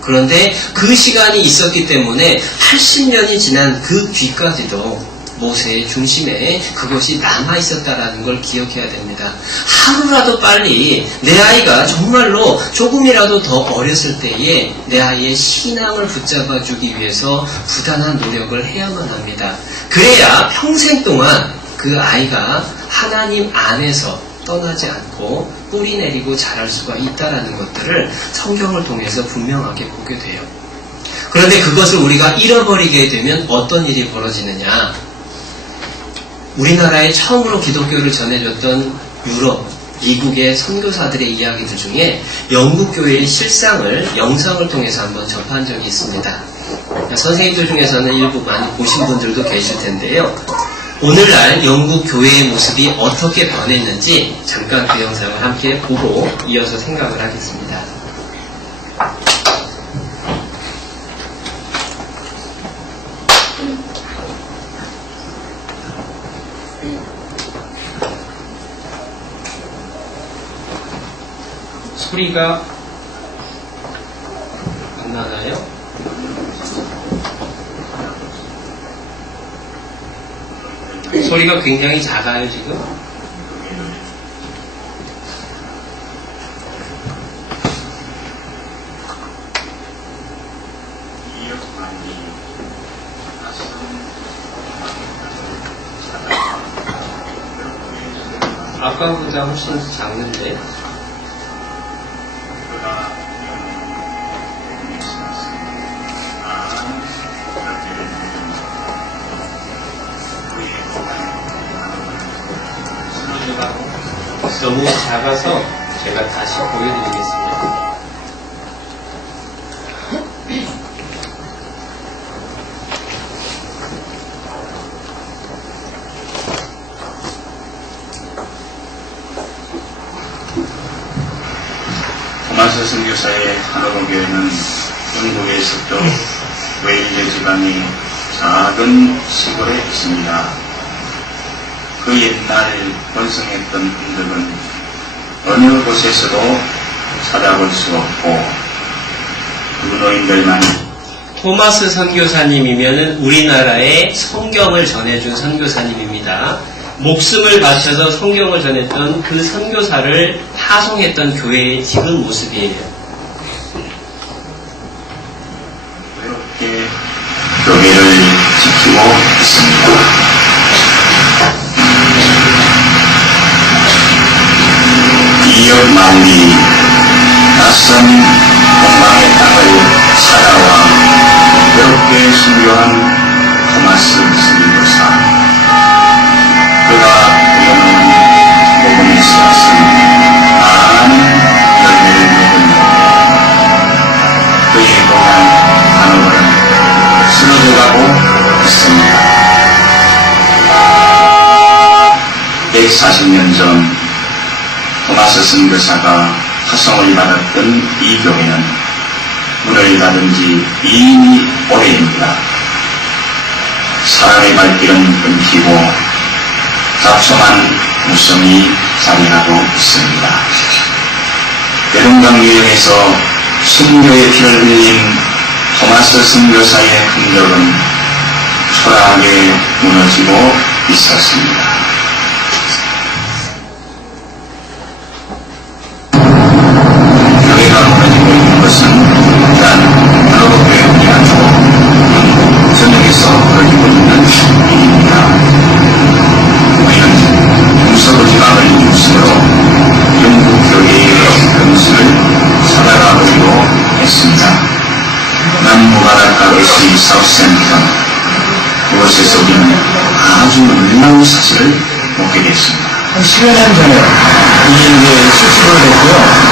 그런데 그 시간이 있었기 때문에 80년이 지난 그 뒤까지도 모세의 중심에 그것이 남아있었다라는 걸 기억해야 됩니다. 하루라도 빨리 내 아이가 정말로 조금이라도 더 어렸을 때에 내 아이의 신앙을 붙잡아주기 위해서 부단한 노력을 해야만 합니다. 그래야 평생 동안 그 아이가 하나님 안에서 떠나지 않고 뿌리 내리고 자랄 수가 있다는 것들을 성경을 통해서 분명하게 보게 돼요. 그런데 그것을 우리가 잃어버리게 되면 어떤 일이 벌어지느냐? 우리나라에 처음으로 기독교를 전해줬던 유럽, 미국의 선교사들의 이야기들 중에 영국 교회의 실상을 영상을 통해서 한번 접한 적이 있습니다. 선생님들 중에서는 일부 많이 보신 분들도 계실 텐데요. 오늘날 영국 교회의 모습이 어떻게 변했는지 잠깐 그 영상을 함께 보고 이어서 생각을 하겠습니다. 소리가 안 나나요? 소리가 굉장히 작아요, 지금. 아까보다 훨씬 작는데. 너무 작아서 제가 다시 보여드리겠습니다. 토마스 선교사의 하노버 교회는 영국의 서쪽 웨일즈 지방의 작은 시골에 있습니다. 그 옛날 번성했던 흔적은 어느 곳에서도 찾아볼 수 없고 그 노인들만 토마스 선교사님이면은 우리나라에 성경을 전해준 선교사님입니다. 목숨을 바쳐서 성경을 전했던 그 선교사를 파송했던 교회의 지금 모습이에요. 이렇게 교회를 지키고 있습니다. 이웃 마을이 낯선 동방의 땅을 찾아와 그렇게 순교한 토마스 선교사. 그가 보여놓은 복음의 씨앗은 많은 열매를 맺으며 그의 고향 하노버는 쓰러져가고 있습니다. 140년 전 토마스 선교사가 파송을 받았던 이 교회는 문을 닫은 지 이미 오래입니다. 사람의 발길은 끊기고 잡초만 무성히 자리하고 있습니다. 대동강 유역에서 순교의 피를 흘린 토마스 선교사의 흔적은 초라하게 무너지고 있었습니다. 것은 일단 하노버 교회뿐이 아니고 영국 전역에서 벌이고 있는 일입니다. 우리는 동서부 지방을 중심으로 영국 교회의 금식을 찾아가보기로 했습니다. 남부바닷가도시 사우스햄프턴, 그곳에서 우리는 아주 놀라운 사실을 보게 됐습니다. 한 10여 년 전에 이제 수습을 했고요.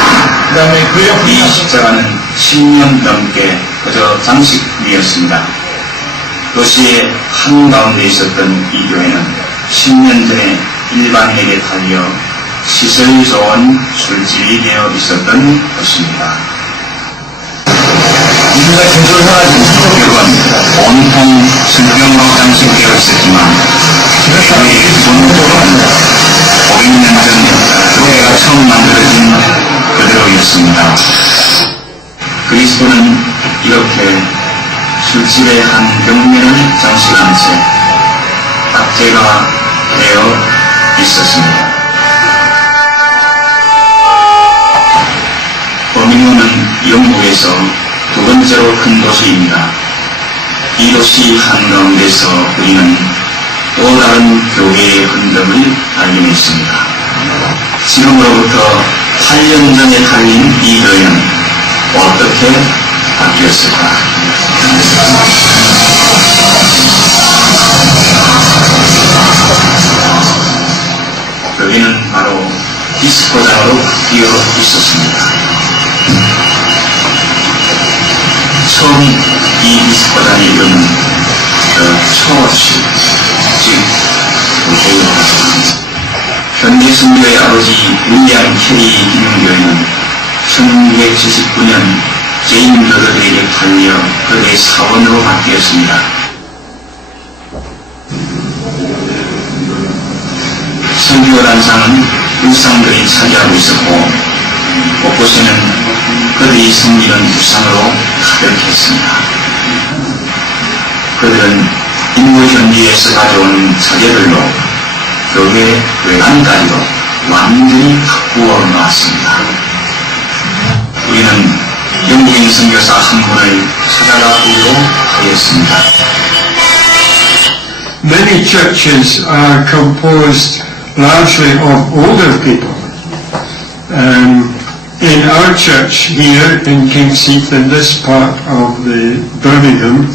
그 다음에 그 옆에 이 십자가는 10년 넘게 그저 장식이었습니다. 도시의 한가운데 있었던 이 교회는 10년 전에 일반인에게 팔려 시설 좋은 술집이 되어 있었던 곳입니다. 우리가 계속 사라진 교회는 온통 술병으로 장식되어 있었지만 교회의 본토는 500년 전 교회가 처음 만들어진 그대로였습니다. 그리스도는 이렇게 술집의 한 벽면을 장식한 채 딱 교회가 되어 있었습니다. 버밍엄은 영국에서 두 번째로 큰 도시입니다. 이 도시 한가운데서 우리는 또 다른 교회의 흔적을 발견했습니다. 지금으로부터 8년 전에 달린 이 교회는 어떻게 바뀌었을까? 여기는 바로 디스코장으로 뛰어 있었습니다. 처음 이 디스코장의 이름은 처치, 즉 교회였습니다. 현대 선교의 아버지 윌리엄 캐리 기능교회는 1979년 제인 브러더들에게 팔려 그들의 사원으로 바뀌었습니다. 선교단상은 우상들이 차지하고 있었고 곳곳에는 그들이 섬기는 우상으로 가득했습니다. 그들은 인구 현지에서 가져온 자재들로 교회 외관까지도 완전히 바꾸어 놓았습니다. 우리는 영국인 선교사 한 분을 찾아가 보기로 하였습니다. Many churches are composed largely of older people. In our church here in Kingseath, in this part of the Birmingham,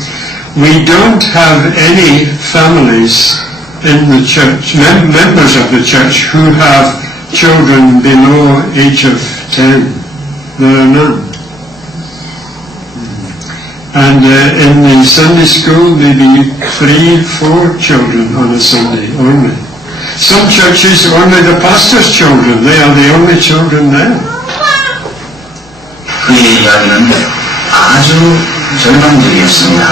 we don't have any families in the church, members of the church who have children below age of 10. There are none. And in the Sunday school, maybe 3-4 children on a Sunday only. Some churches, only the pastor's children. They are the only children there. 그의 이야기는 아주 절망적이었습니다.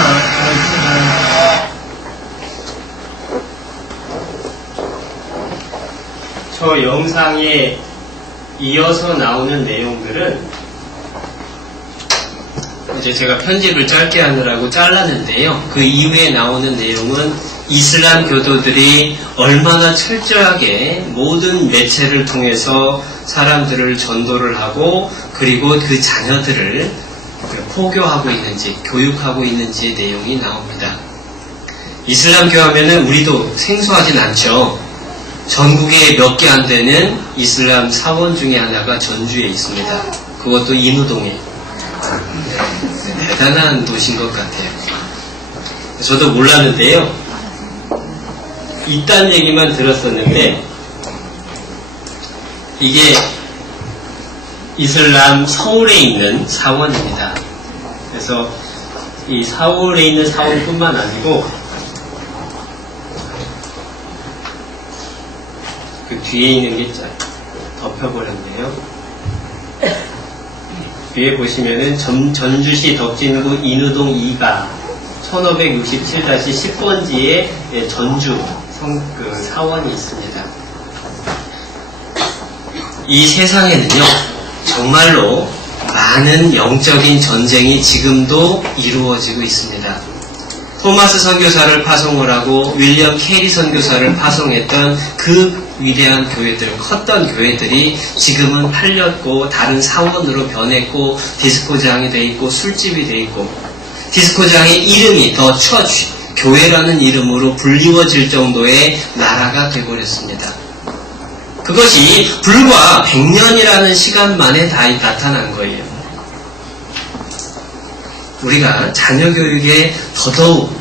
저 영상에 이어서 나오는 내용들은 이제 제가 편집을 짧게 하느라고 잘랐는데요. 그 이후에 나오는 내용은 이슬람 교도들이 얼마나 철저하게 모든 매체를 통해서 사람들을 전도를 하고 그리고 그 자녀들을 포교하고 있는지 교육하고 있는지의 내용이 나옵니다. 이슬람교 하면은 우리도 생소하진 않죠. 전국에 몇 개 안 되는 이슬람 사원 중에 하나가 전주에 있습니다. 그것도 인우동에. 대단한 도시인 것 같아요. 저도 몰랐는데요. 있다는 얘기만 들었었는데 이게 이슬람 서울에 있는 사원입니다. 그래서 이 서울에 있는 사원뿐만 아니고 그 뒤에 있는 게 덮여버렸네요. 뒤에 보시면은 전주시 덕진구 인우동 2가 1567-10번지에 전주 사원이 있습니다. 이 세상에는요, 정말로 많은 영적인 전쟁이 지금도 이루어지고 있습니다. 토마스 선교사를 파송을 하고 윌리엄 캐리 선교사를 파송했던 그 위대한 교회들, 컸던 교회들이 지금은 팔렸고 다른 사원으로 변했고 디스코장이 돼 있고 술집이 돼 있고 디스코장의 이름이 더 처치, 교회라는 이름으로 불리워질 정도의 나라가 되어버렸습니다. 그것이 불과 100년이라는 시간 만에 다 나타난 거예요. 우리가 자녀 교육에 더더욱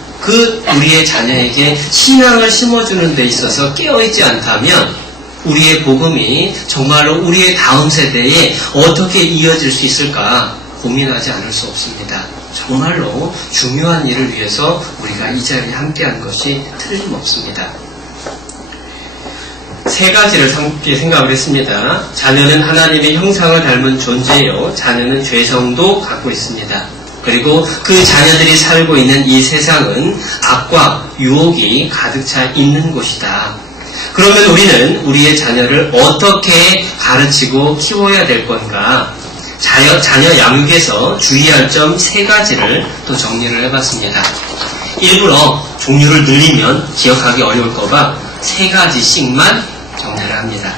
우리의 자녀에게 신앙을 심어주는 데 있어서 깨어있지 않다면 우리의 복음이 정말로 우리의 다음 세대에 어떻게 이어질 수 있을까 고민하지 않을 수 없습니다. 정말로 중요한 일을 위해서 우리가 이 자리에 함께한 것이 틀림없습니다. 세 가지를 함께 생각을 했습니다. 자녀는 하나님의 형상을 닮은 존재요. 자녀는 죄성도 갖고 있습니다. 그리고 그 자녀들이 살고 있는 이 세상은 악과 유혹이 가득 차 있는 곳이다. 그러면 우리는 우리의 자녀를 어떻게 가르치고 키워야 될 건가? 자녀 양육에서 주의할 점 세 가지를 또 정리를 해봤습니다. 일부러 종류를 늘리면 기억하기 어려울까봐 3가지씩만 정리를 합니다.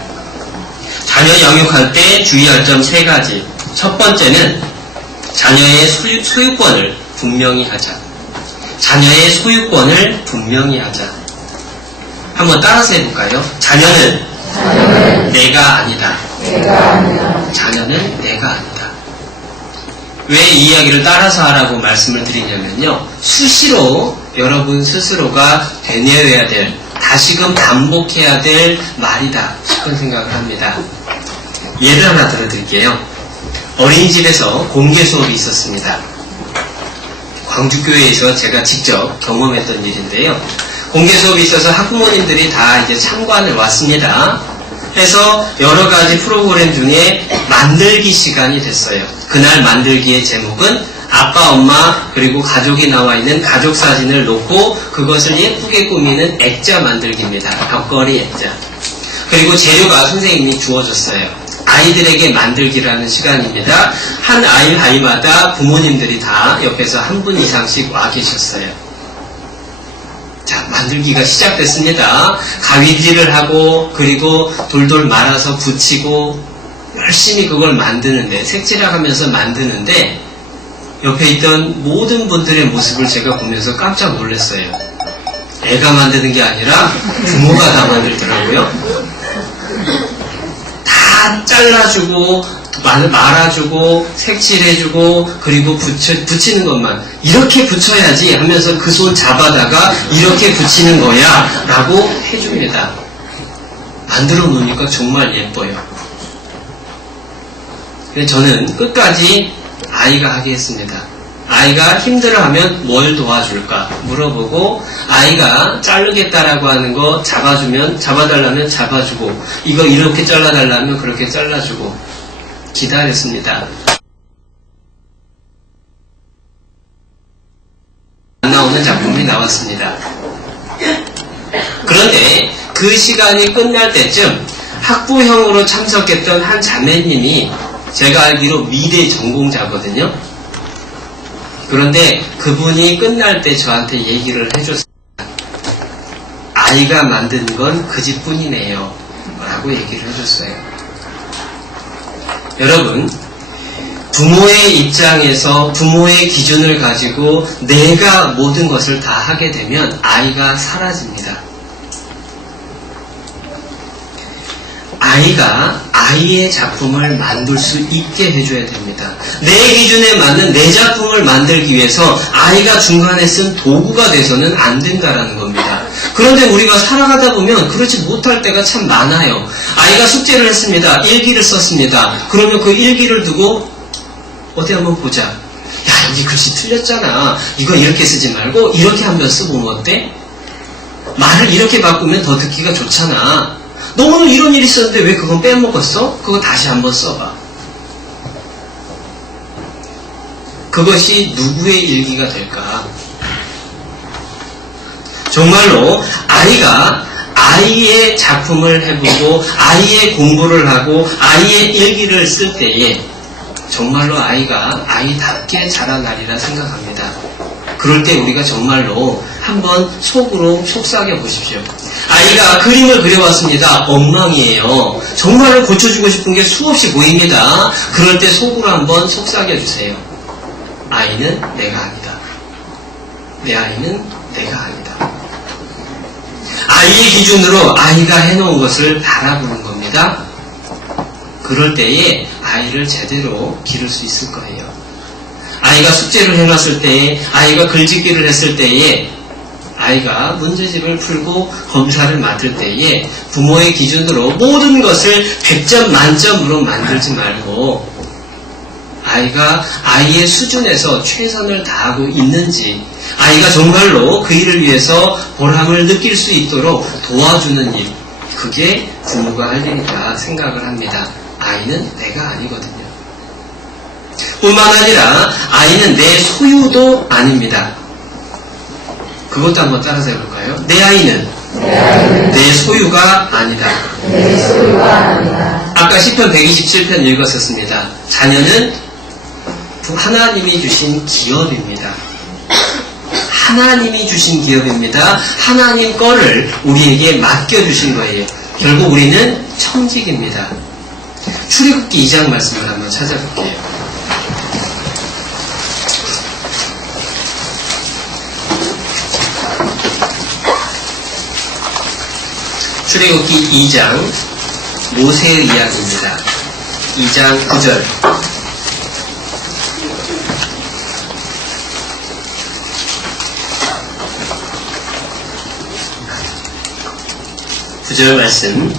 자녀 양육할 때 주의할 점 3가지. 첫 번째는 자녀의 소유권을 분명히 하자. 자녀의 소유권을 분명히 하자. 한번 따라서 해볼까요? 자녀는 내가 아니다. 자녀는 내가 아니다. 왜 이 이야기를 따라서 하라고 말씀을 드리냐면요. 수시로 여러분 스스로가 되뇌어야 될, 다시금 반복해야 될 말이다 싶은 생각을 합니다. 예를 하나 들어드릴게요. 어린이집에서 공개 수업이 있었습니다. 광주교회에서 제가 직접 경험했던 일인데요. 공개 수업이 있어서 학부모님들이 다 이제 참관을 왔습니다. 해서 여러 가지 프로그램 중에 만들기 시간이 됐어요. 그날 만들기의 제목은 아빠, 엄마, 그리고 가족이 나와 있는 가족 사진을 놓고 그것을 예쁘게 꾸미는 액자 만들기입니다. 벽걸이 액자. 그리고 재료가 선생님이 주어졌어요. 아이들에게 만들기라는 시간입니다. 한 아이마다 부모님들이 다 옆에서 한 분 이상씩 와 계셨어요. 자, 만들기가 시작됐습니다. 가위질을 하고 그리고 돌돌 말아서 붙이고 열심히 그걸 만드는데, 색칠하면서 만드는데 옆에 있던 모든 분들의 모습을 제가 보면서 깜짝 놀랐어요. 애가 만드는 게 아니라 부모가 다 만들더라고요. 다 잘라주고 말아주고 색칠해주고 그리고 붙이는 것만, 이렇게 붙여야지 하면서 그 손 잡아다가 이렇게 붙이는 거야 라고 해줍니다. 만들어 놓으니까 정말 예뻐요. 근데 저는 끝까지 아이가 하게 했습니다. 아이가 힘들어하면 뭘 도와줄까 물어보고, 아이가 자르겠다라고 하는 거 잡아달라면 잡아주고, 이거 이렇게 잘라달라면 그렇게 잘라주고 기다렸습니다. 안 나오는 작품이 나왔습니다. 그런데 그 시간이 끝날 때쯤 학부형으로 참석했던 한 자매님이, 제가 알기로 미래 전공자거든요. 그런데 그분이 끝날 때 저한테 얘기를 해줬습니다. 아이가 만든 건 그 집뿐이네요 라고 얘기를 해줬어요. 여러분, 부모의 입장에서 부모의 기준을 가지고 내가 모든 것을 다 하게 되면 아이가 사라집니다. 아이가 아이의 작품을 만들 수 있게 해줘야 됩니다. 내 기준에 맞는 내 작품을 만들기 위해서 아이가 중간에 쓴 도구가 돼서는 안 된다라는 겁니다. 그런데 우리가 살아가다 보면 그렇지 못할 때가 참 많아요. 아이가 숙제를 했습니다. 일기를 썼습니다. 그러면 그 일기를 두고 어디 한번 보자. 야, 여기 글씨 틀렸잖아. 이거 이렇게 쓰지 말고 이렇게 한번 써보면 어때? 말을 이렇게 바꾸면 더 듣기가 좋잖아. 너 오늘 이런 일이 있었는데 왜 그건 빼먹었어? 그거 다시 한번 써봐. 그것이 누구의 일기가 될까? 정말로 아이가 아이의 작품을 해보고 아이의 공부를 하고 아이의 일기를 쓸 때에 정말로 아이가 아이답게 자라나리라 생각합니다. 그럴 때 우리가 정말로 한번 속으로 속삭여 보십시오. 아이가 그림을 그려왔습니다. 엉망이에요. 정말로 고쳐주고 싶은 게 수없이 보입니다. 그럴 때 속으로 한번 속삭여 주세요. 아이는 내가 아니다. 내 아이는 내가 아니다. 아이의 기준으로 아이가 해놓은 것을 바라보는 겁니다. 그럴 때에 아이를 제대로 기를 수 있을 거예요. 아이가 숙제를 해놨을 때에, 아이가 글짓기를 했을 때에, 아이가 문제집을 풀고 검사를 맡을 때에 부모의 기준으로 모든 것을 100점 만점으로 만들지 말고 아이가 아이의 수준에서 최선을 다하고 있는지, 아이가 정말로 그 일을 위해서 보람을 느낄 수 있도록 도와주는 일, 그게 부모가 할 일이다 생각을 합니다. 아이는 내가 아니거든요. 뿐만 아니라 아이는 내 소유도 아닙니다. 그것도 한번 따라서 해볼까요? 내 아이는 내 소유가 아니다. 아까 시편 127편 읽었었습니다. 자녀는 하나님이 주신 기업입니다. 하나님이 주신 기업입니다. 하나님 거를 우리에게 맡겨주신 거예요. 결국 우리는 청직입니다. 출애굽기 2장 말씀을 한번 찾아볼게요. 출애굽기 2장 모세의 이야기입니다. 2장 9절. 구절 말씀.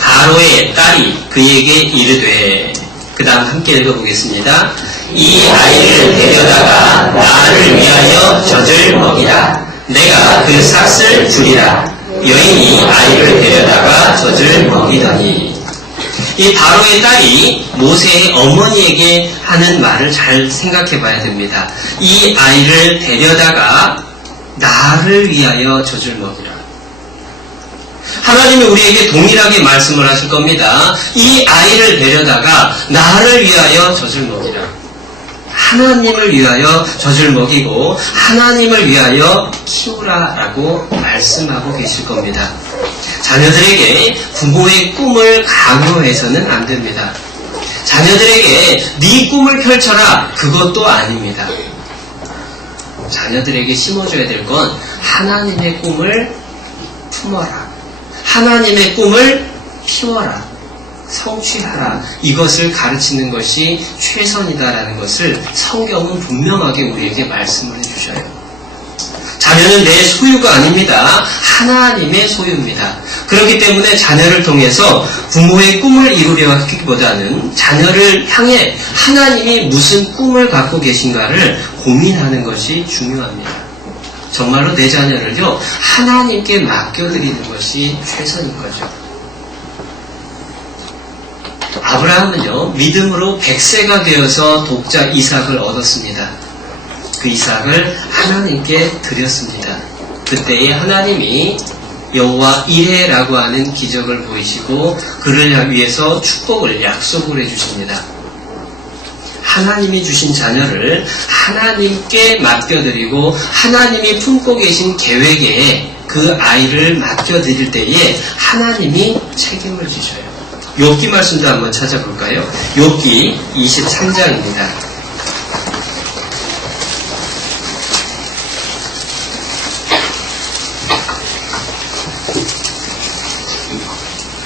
바로의 딸이 그에게 이르되, 그 다음 함께 읽어보겠습니다. 이 아이를 데려다가 나를 위하여 젖을 먹이라. 내가 그 삭을 주리라. 여인이 아이를 데려다가 젖을 먹이더니. 이 바로의 딸이 모세의 어머니에게 하는 말을 잘 생각해 봐야 됩니다. 이 아이를 데려다가 나를 위하여 젖을 먹이라. 하나님이 우리에게 동일하게 말씀을 하실 겁니다. 이 아이를 데려다가 나를 위하여 젖을 먹이라. 하나님을 위하여 젖을 먹이고 하나님을 위하여 키우라라고 말씀하고 계실 겁니다. 자녀들에게 부모의 꿈을 강요해서는 안 됩니다. 자녀들에게 네 꿈을 펼쳐라, 그것도 아닙니다. 자녀들에게 심어줘야 될 건 하나님의 꿈을 품어라. 하나님의 꿈을 피워라. 성취하라. 이것을 가르치는 것이 최선이다라는 것을 성경은 분명하게 우리에게 말씀을 해주셔요. 자녀는 내 소유가 아닙니다. 하나님의 소유입니다. 그렇기 때문에 자녀를 통해서 부모의 꿈을 이루려 하기보다는 자녀를 향해 하나님이 무슨 꿈을 갖고 계신가를 고민하는 것이 중요합니다. 정말로 내 자녀를요, 하나님께 맡겨드리는 것이 최선인 거죠. 아브라함은요, 믿음으로 100세가 되어서 독자 이삭을 얻었습니다. 그 이삭을 하나님께 드렸습니다. 그때에 하나님이 여호와 이레라고 하는 기적을 보이시고 그를 위해서 축복을 약속을 해주십니다. 하나님이 주신 자녀를 하나님께 맡겨드리고 하나님이 품고 계신 계획에 그 아이를 맡겨드릴 때에 하나님이 책임을 지셔요. 욥기 말씀도 한번 찾아볼까요? 욥기 23장입니다.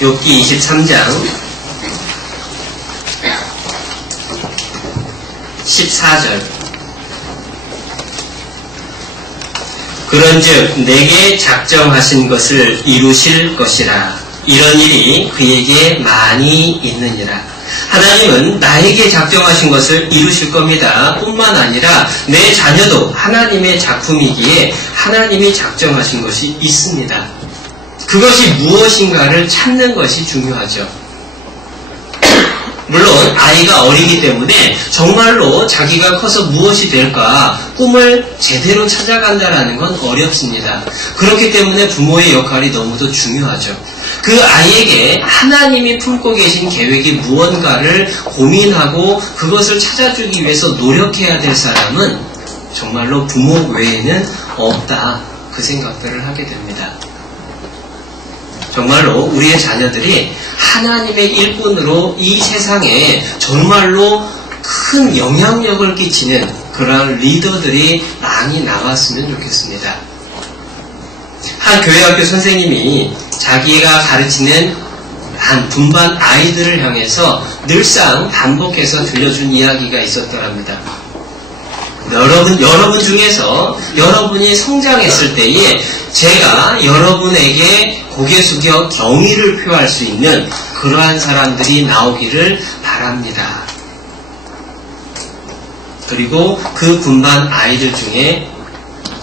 욥기 23장 14절. 그런즉 내게 작정하신 것을 이루실 것이라. 이런 일이 그에게 많이 있느니라. 하나님은 나에게 작정하신 것을 이루실 겁니다. 뿐만 아니라 내 자녀도 하나님의 작품이기에 하나님이 작정하신 것이 있습니다. 그것이 무엇인가를 찾는 것이 중요하죠. 물론 아이가 어리기 때문에 정말로 자기가 커서 무엇이 될까 꿈을 제대로 찾아간다라는 건 어렵습니다. 그렇기 때문에 부모의 역할이 너무도 중요하죠. 그 아이에게 하나님이 품고 계신 계획이 무언가를 고민하고 그것을 찾아주기 위해서 노력해야 될 사람은 정말로 부모 외에는 없다, 그 생각들을 하게 됩니다. 정말로 우리의 자녀들이 하나님의 일꾼으로 이 세상에 정말로 큰 영향력을 끼치는 그러한 리더들이 많이 나왔으면 좋겠습니다. 한 교회학교 선생님이 자기가 가르치는 한 분반 아이들을 향해서 늘상 반복해서 들려준 이야기가 있었더랍니다. 여러분 중에서 여러분이 성장했을 때에 제가 여러분에게 고개 숙여 경의를 표할 수 있는 그러한 사람들이 나오기를 바랍니다. 그리고 그 분반 아이들 중에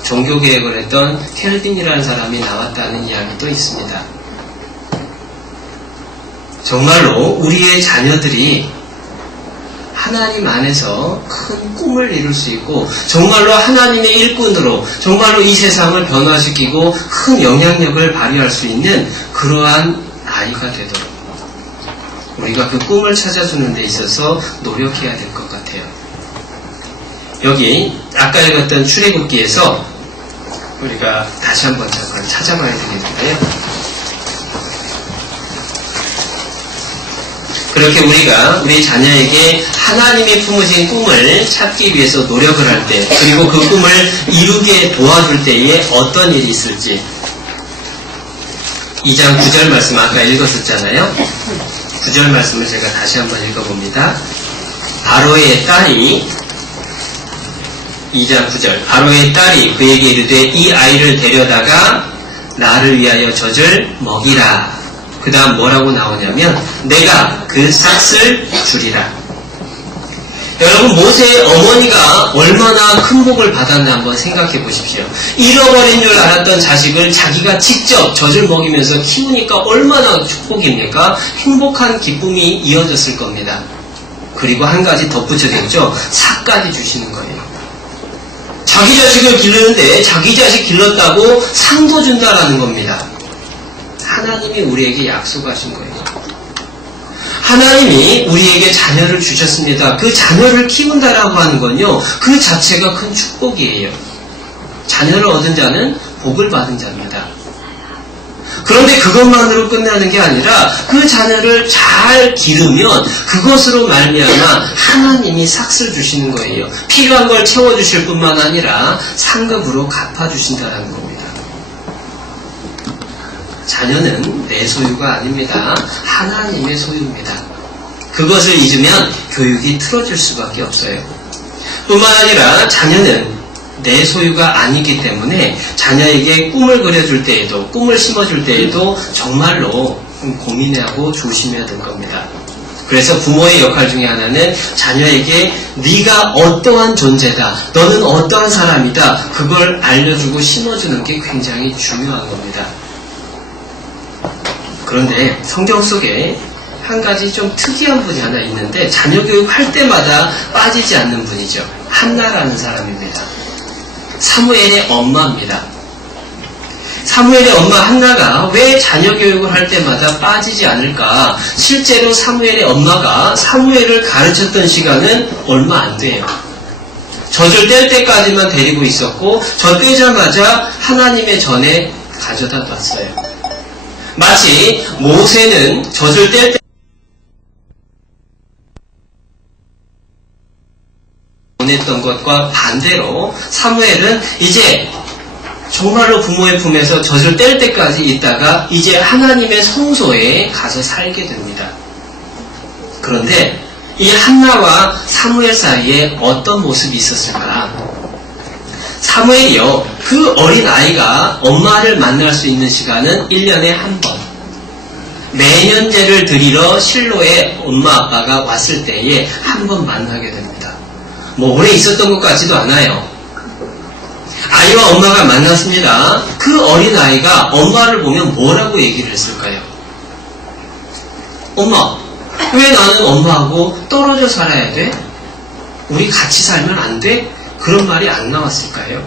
종교개혁을 했던 켈빈이라는 사람이 나왔다는 이야기도 있습니다. 정말로 우리의 자녀들이 하나님 안에서 큰 꿈을 이룰 수 있고 정말로 하나님의 일꾼으로 정말로 이 세상을 변화시키고 큰 영향력을 발휘할 수 있는 그러한 아이가 되도록 우리가 그 꿈을 찾아주는 데 있어서 노력해야 될 것 같아요. 여기 아까 읽었던 출애굽기에서 우리가 다시 한번 잠깐 찾아봐야 되겠는데요. 그렇게 우리가 우리 자녀에게 하나님이 품으신 꿈을 찾기 위해서 노력을 할 때, 그리고 그 꿈을 이루게 도와줄 때에 어떤 일이 있을지 2장 9절 말씀 아까 읽었었잖아요. 9절 말씀을 제가 다시 한번 읽어봅니다. 바로의 딸이 2장 9절 바로의 딸이 그에게 이르되 이 아이를 데려다가 나를 위하여 젖을 먹이라. 그 다음 뭐라고 나오냐면 내가 그 삭을 주리라. 여러분, 모세의 어머니가 얼마나 큰 복을 받았나 한번 생각해 보십시오. 잃어버린 줄 알았던 자식을 자기가 직접 젖을 먹이면서 키우니까 얼마나 축복입니까? 행복한 기쁨이 이어졌을 겁니다. 그리고 한 가지 덧붙여졌죠. 삭까지 주시는 거예요. 자기 자식을 기르는데 자기 자식 길렀다고 상도 준다라는 겁니다. 하나님이 우리에게 약속하신 거예요. 하나님이 우리에게 자녀를 주셨습니다. 그 자녀를 키운다라고 하는 건요, 그 자체가 큰 축복이에요. 자녀를 얻은 자는 복을 받은 자입니다. 그런데 그것만으로 끝나는 게 아니라 그 자녀를 잘 기르면 그것으로 말미암아 하나님이 삭을 주시는 거예요. 필요한 걸 채워주실 뿐만 아니라 상급으로 갚아주신다는 겁니다. 자녀는 내 소유가 아닙니다. 하나님의 소유입니다. 그것을 잊으면 교육이 틀어질 수밖에 없어요. 뿐만 아니라 자녀는 내 소유가 아니기 때문에 자녀에게 꿈을 그려줄 때에도, 꿈을 심어줄 때에도 정말로 고민하고 조심해야 될 겁니다. 그래서 부모의 역할 중에 하나는 자녀에게 네가 어떠한 존재다, 너는 어떠한 사람이다, 그걸 알려주고 심어주는 게 굉장히 중요한 겁니다. 그런데 성경 속에 한 가지 좀 특이한 분이 하나 있는데 자녀 교육할 때마다 빠지지 않는 분이죠. 한나라는 사람입니다. 사무엘의 엄마입니다. 사무엘의 엄마 한나가 왜 자녀 교육을 할 때마다 빠지지 않을까? 실제로 사무엘의 엄마가 사무엘을 가르쳤던 시간은 얼마 안 돼요. 젖을 뗄 때까지만 데리고 있었고 젖 떼자마자 하나님의 전에 가져다 놨어요. 마치 모세는 젖을 뗄 때 보냈던 것과 반대로 사무엘은 이제 정말로 부모의 품에서 젖을 뗄 때까지 있다가 이제 하나님의 성소에 가서 살게 됩니다. 그런데 이 한나와 사무엘 사이에 어떤 모습이 있었을까? 사무엘이요, 그 어린 아이가 엄마를 만날 수 있는 시간은 1년에 한 번. 매년제를 드리러 실로에 엄마 아빠가 왔을 때에 한 번 만나게 됩니다. 뭐 오래 있었던 것 같지도 않아요. 아이와 엄마가 만났습니다. 그 어린 아이가 엄마를 보면 뭐라고 얘기를 했을까요? 엄마, 왜 나는 엄마하고 떨어져 살아야 돼? 우리 같이 살면 안 돼? 그런 말이 안 나왔을까요?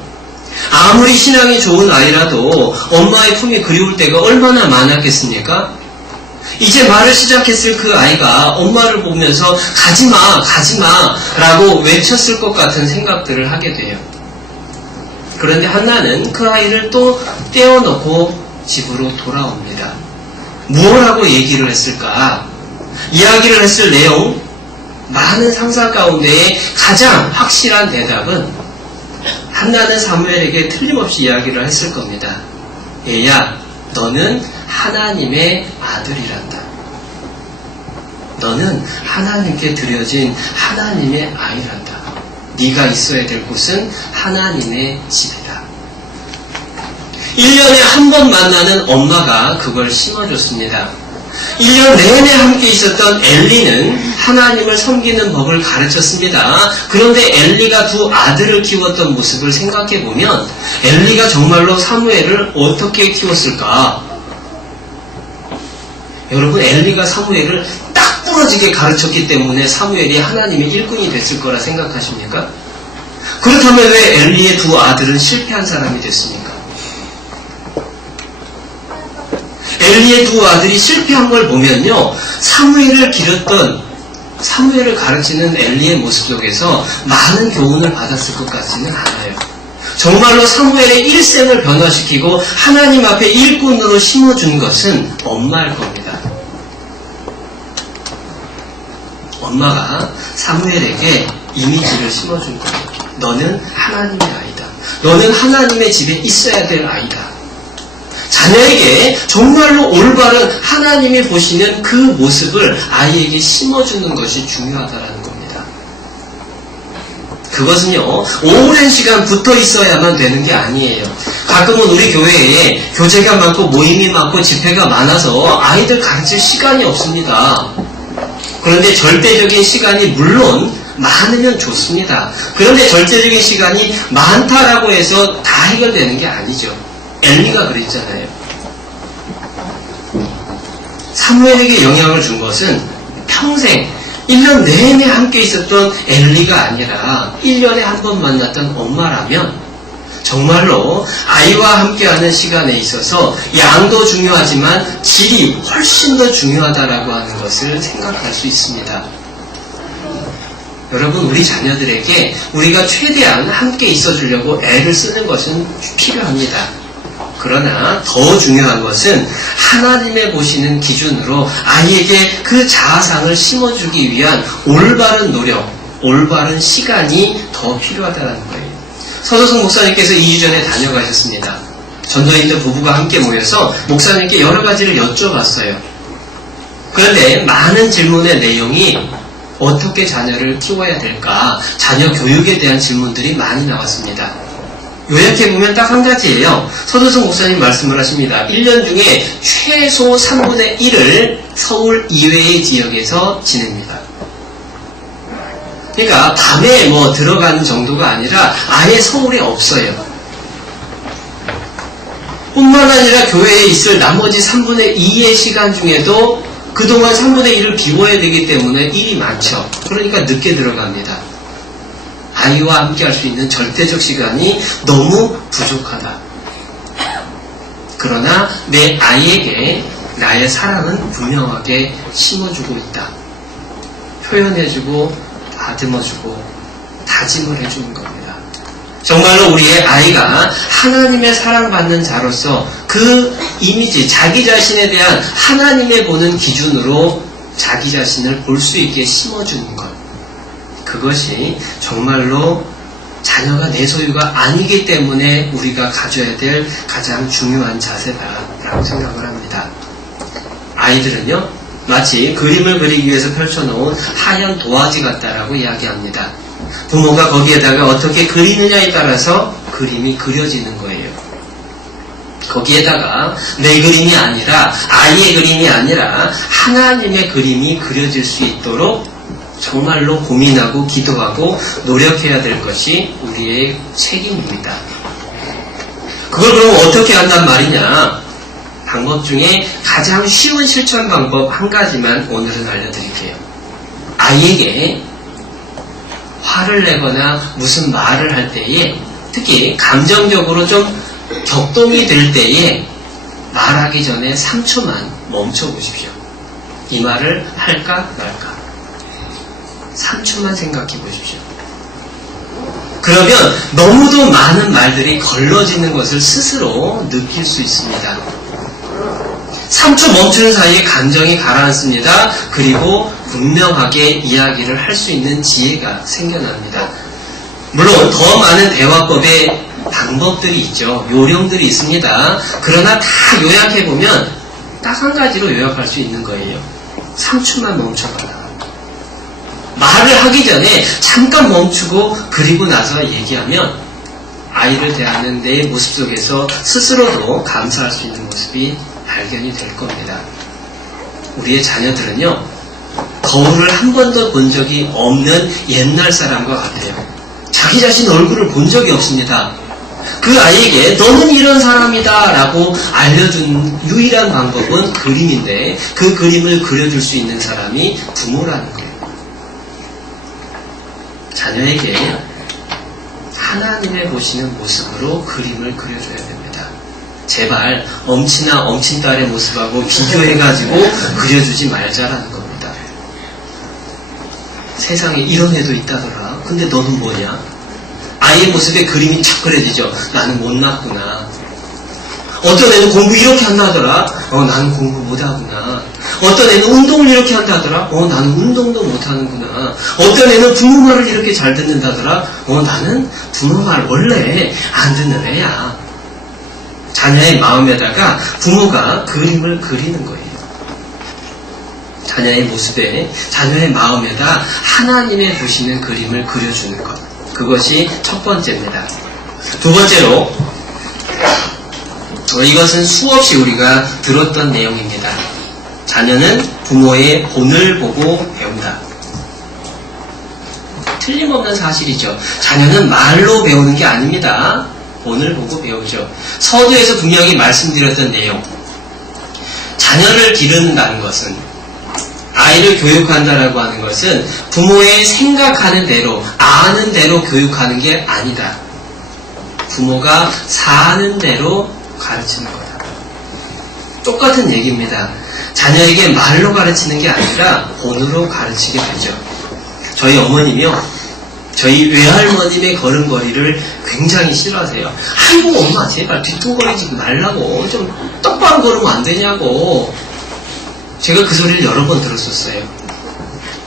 아무리 신앙이 좋은 아이라도 엄마의 품이 그리울 때가 얼마나 많았겠습니까? 이제 말을 시작했을 그 아이가 엄마를 보면서 가지마, 가지마 라고 외쳤을 것 같은 생각들을 하게 돼요. 그런데 한나는 그 아이를 또 떼어놓고 집으로 돌아옵니다. 무엇라고 얘기를 했을까? 이야기를 했을 내용, 많은 상상 가운데에 가장 확실한 대답은 한나는 사무엘에게 틀림없이 이야기를 했을 겁니다. 얘야, 너는 하나님의 아들이란다. 너는 하나님께 드려진 하나님의 아이란다. 네가 있어야 될 곳은 하나님의 집이다. 1년에 한 번 만나는 엄마가 그걸 심어줬습니다. 1년 내내 함께 있었던 엘리는 하나님을 섬기는 법을 가르쳤습니다. 그런데 엘리가 두 아들을 키웠던 모습을 생각해보면 엘리가 정말로 사무엘을 어떻게 키웠을까? 여러분, 엘리가 사무엘을 딱 부러지게 가르쳤기 때문에 사무엘이 하나님의 일꾼이 됐을 거라 생각하십니까? 그렇다면 왜 엘리의 두 아들은 실패한 사람이 됐습니까? 엘리의 두 아들이 실패한 걸 보면요, 사무엘을 기렸던, 사무엘을 가르치는 엘리의 모습 속에서 많은 교훈을 받았을 것 같지는 않아요. 정말로 사무엘의 일생을 변화시키고 하나님 앞에 일꾼으로 심어준 것은 엄마일 겁니다. 엄마가 사무엘에게 이미지를 심어준 거예요. 너는 하나님의 아이다. 너는 하나님의 집에 있어야 될 아이다. 자녀에게 정말로 올바른 하나님이 보시는 그 모습을 아이에게 심어주는 것이 중요하다는 겁니다. 그것은요, 오랜 시간 붙어 있어야만 되는 게 아니에요. 가끔은 우리 교회에 교제가 많고 모임이 많고 집회가 많아서 아이들 가르칠 시간이 없습니다. 그런데 절대적인 시간이 물론 많으면 좋습니다. 그런데 절대적인 시간이 많다라고 해서 다 해결되는 게 아니죠. 엘리가 그랬잖아요. 사무엘에게 영향을 준 것은 평생 1년 내내 함께 있었던 엘리가 아니라 1년에 한 번 만났던 엄마라면 정말로 아이와 함께하는 시간에 있어서 양도 중요하지만 질이 훨씬 더 중요하다라고 하는 것을 생각할 수 있습니다. 여러분, 우리 자녀들에게 우리가 최대한 함께 있어주려고 애를 쓰는 것은 필요합니다. 그러나 더 중요한 것은 하나님의 보시는 기준으로 아이에게 그 자아상을 심어주기 위한 올바른 노력, 올바른 시간이 더 필요하다는 거예요. 서도성 목사님께서 2주 전에 다녀가셨습니다. 전도인들 부부가 함께 모여서 목사님께 여러 가지를 여쭤봤어요. 그런데 많은 질문의 내용이 어떻게 자녀를 키워야 될까? 자녀 교육에 대한 질문들이 많이 나왔습니다. 요약해보면 딱 한 가지예요. 서도성 목사님 말씀을 하십니다. 1년 중에 최소 3분의 1을 서울 이외의 지역에서 지냅니다. 그러니까 밤에 들어가는 정도가 아니라 아예 서울에 없어요. 뿐만 아니라 교회에 있을 나머지 3분의 2의 시간 중에도 그동안 3분의 1을 비워야 되기 때문에 일이 많죠. 그러니까 늦게 들어갑니다. 아이와 함께 할 수 있는 절대적 시간이 너무 부족하다. 그러나 내 아이에게 나의 사랑은 분명하게 심어주고 있다. 표현해주고 다듬어주고 다짐을 해주는 겁니다. 정말로 우리의 아이가 하나님의 사랑받는 자로서 그 이미지, 자기 자신에 대한 하나님의 보는 기준으로 자기 자신을 볼 수 있게 심어주는 것. 그것이 정말로 자녀가 내 소유가 아니기 때문에 우리가 가져야 될 가장 중요한 자세다라고 생각을 합니다. 아이들은요, 마치 그림을 그리기 위해서 펼쳐놓은 하얀 도화지 같다라고 이야기합니다. 부모가 거기에다가 어떻게 그리느냐에 따라서 그림이 그려지는 거예요. 거기에다가 내 그림이 아니라, 아이의 그림이 아니라 하나님의 그림이 그려질 수 있도록 정말로 고민하고 기도하고 노력해야 될 것이 우리의 책임입니다. 그걸 그럼 어떻게 한단 말이냐? 방법 중에 가장 쉬운 실천 방법 한 가지만 오늘은 알려드릴게요. 아이에게 화를 내거나 무슨 말을 할 때에, 특히 감정적으로 좀 격동이 될 때에 말하기 전에 3초만 멈춰 보십시오. 이 말을 할까 말까 3초만 생각해 보십시오. 그러면 너무도 많은 말들이 걸러지는 것을 스스로 느낄 수 있습니다. 3초 멈추는 사이에 감정이 가라앉습니다. 그리고 분명하게 이야기를 할 수 있는 지혜가 생겨납니다. 물론 더 많은 대화법의 방법들이 있죠. 요령들이 있습니다. 그러나 다 요약해보면 딱 한 가지로 요약할 수 있는 거예요. 3초만 멈춰봐라. 말을 하기 전에 잠깐 멈추고 그리고 나서 얘기하면 아이를 대하는 내 모습 속에서 스스로도 감사할 수 있는 모습이 발견이 될 겁니다. 우리의 자녀들은요, 거울을 한 번도 본 적이 없는 옛날 사람과 같아요. 자기 자신 얼굴을 본 적이 없습니다. 그 아이에게 너는 이런 사람이다 라고 알려준 유일한 방법은 그림인데, 그 그림을 그려줄 수 있는 사람이 부모라는 거예요. 자녀에게 하나님의 보시는 모습으로 그림을 그려줘야 됩니다. 제발 엄친아 엄친딸의 모습하고 비교해가지고 그려주지 말자라는 겁니다. 세상에 이런 애도 있다더라. 근데 너는 뭐냐? 아이의 모습에 그림이 착 그려지죠. 나는 못났구나. 어떤 애는 공부 이렇게 한다더라. 나는 공부 못하구나. 어떤 애는 운동을 이렇게 한다더라. 나는 운동도 못하는구나. 어떤 애는 부모 말을 이렇게 잘 듣는다더라. 나는 부모 말 원래 안 듣는 애야. 자녀의 마음에다가 부모가 그림을 그리는 거예요. 자녀의 모습에, 자녀의 마음에다 하나님의 보시는 그림을 그려주는 것. 그것이 첫 번째입니다. 두 번째로, 이것은 수없이 우리가 들었던 내용입니다. 자녀는 부모의 본을 보고 배운다. 틀림없는 사실이죠. 자녀는 말로 배우는 게 아닙니다. 본을 보고 배우죠. 서두에서 분명히 말씀드렸던 내용. 자녀를 기른다는 것은, 아이를 교육한다라고 하는 것은 부모의 생각하는 대로, 아는 대로 교육하는 게 아니다. 부모가 사는 대로 가르치는 거다. 똑같은 얘기입니다. 자녀에게 말로 가르치는 게 아니라 본으로 가르치게 되죠. 저희 어머님이요, 저희 외할머님의 걸음걸이를 굉장히 싫어하세요. 아이고 엄마 제발 뒤뚱거리지 말라고, 좀 똑바로 걸으면 안 되냐고. 제가 그 소리를 여러 번 들었었어요.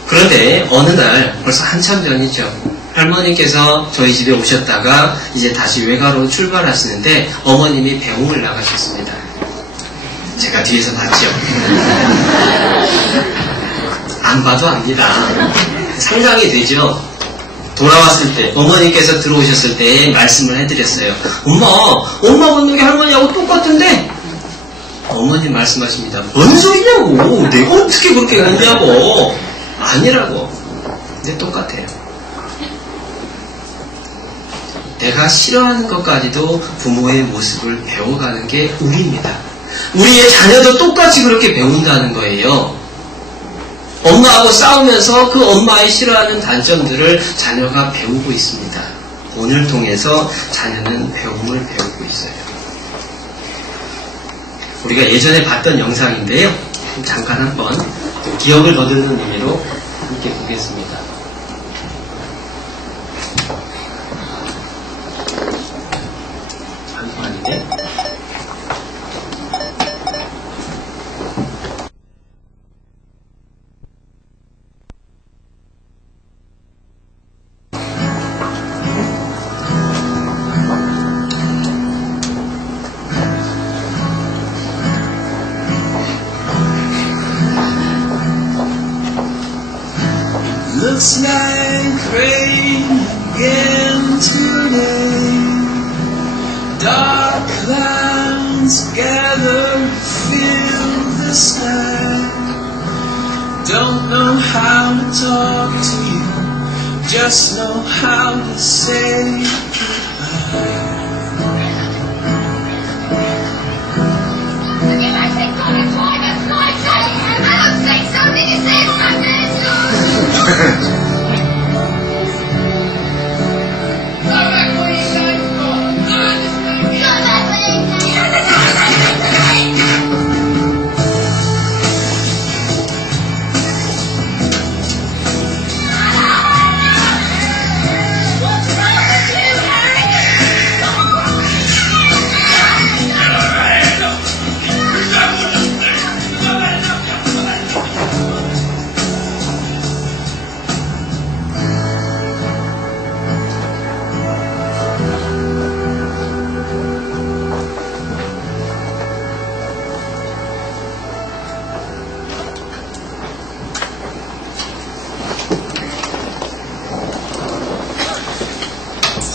그런데 어느 날, 벌써 한참 전이죠, 할머니께서 저희 집에 오셨다가 이제 다시 외가로 출발하시는데 어머님이 배웅을 나가셨습니다. 제가 뒤에서 봤죠. 안 봐도 압니다. 상상이 되죠. 돌아왔을 때, 어머니께서 들어오셨을 때 말씀을 해드렸어요. 엄마 걷는 게 할머니하고 똑같은데? 어머님 말씀하십니다. 뭔 소리냐고. 내가 어떻게 그렇게 걷냐고. 아니라고. 근데 똑같아요. 내가 싫어하는 것까지도 부모의 모습을 배워가는 게 우리입니다. 우리의 자녀도 똑같이 그렇게 배운다는 거예요. 엄마하고 싸우면서 그 엄마의 싫어하는 단점들을 자녀가 배우고 있습니다. 본을 통해서 자녀는 배움을 배우고 있어요. 우리가 예전에 봤던 영상인데요. 잠깐 한번 기억을 거두는 의미로 함께 보겠습니다. 잠깐만요. Looks like rain again today. Dark clouds gather, fill the sky. Don't know how to talk to you, just know how to say goodbye.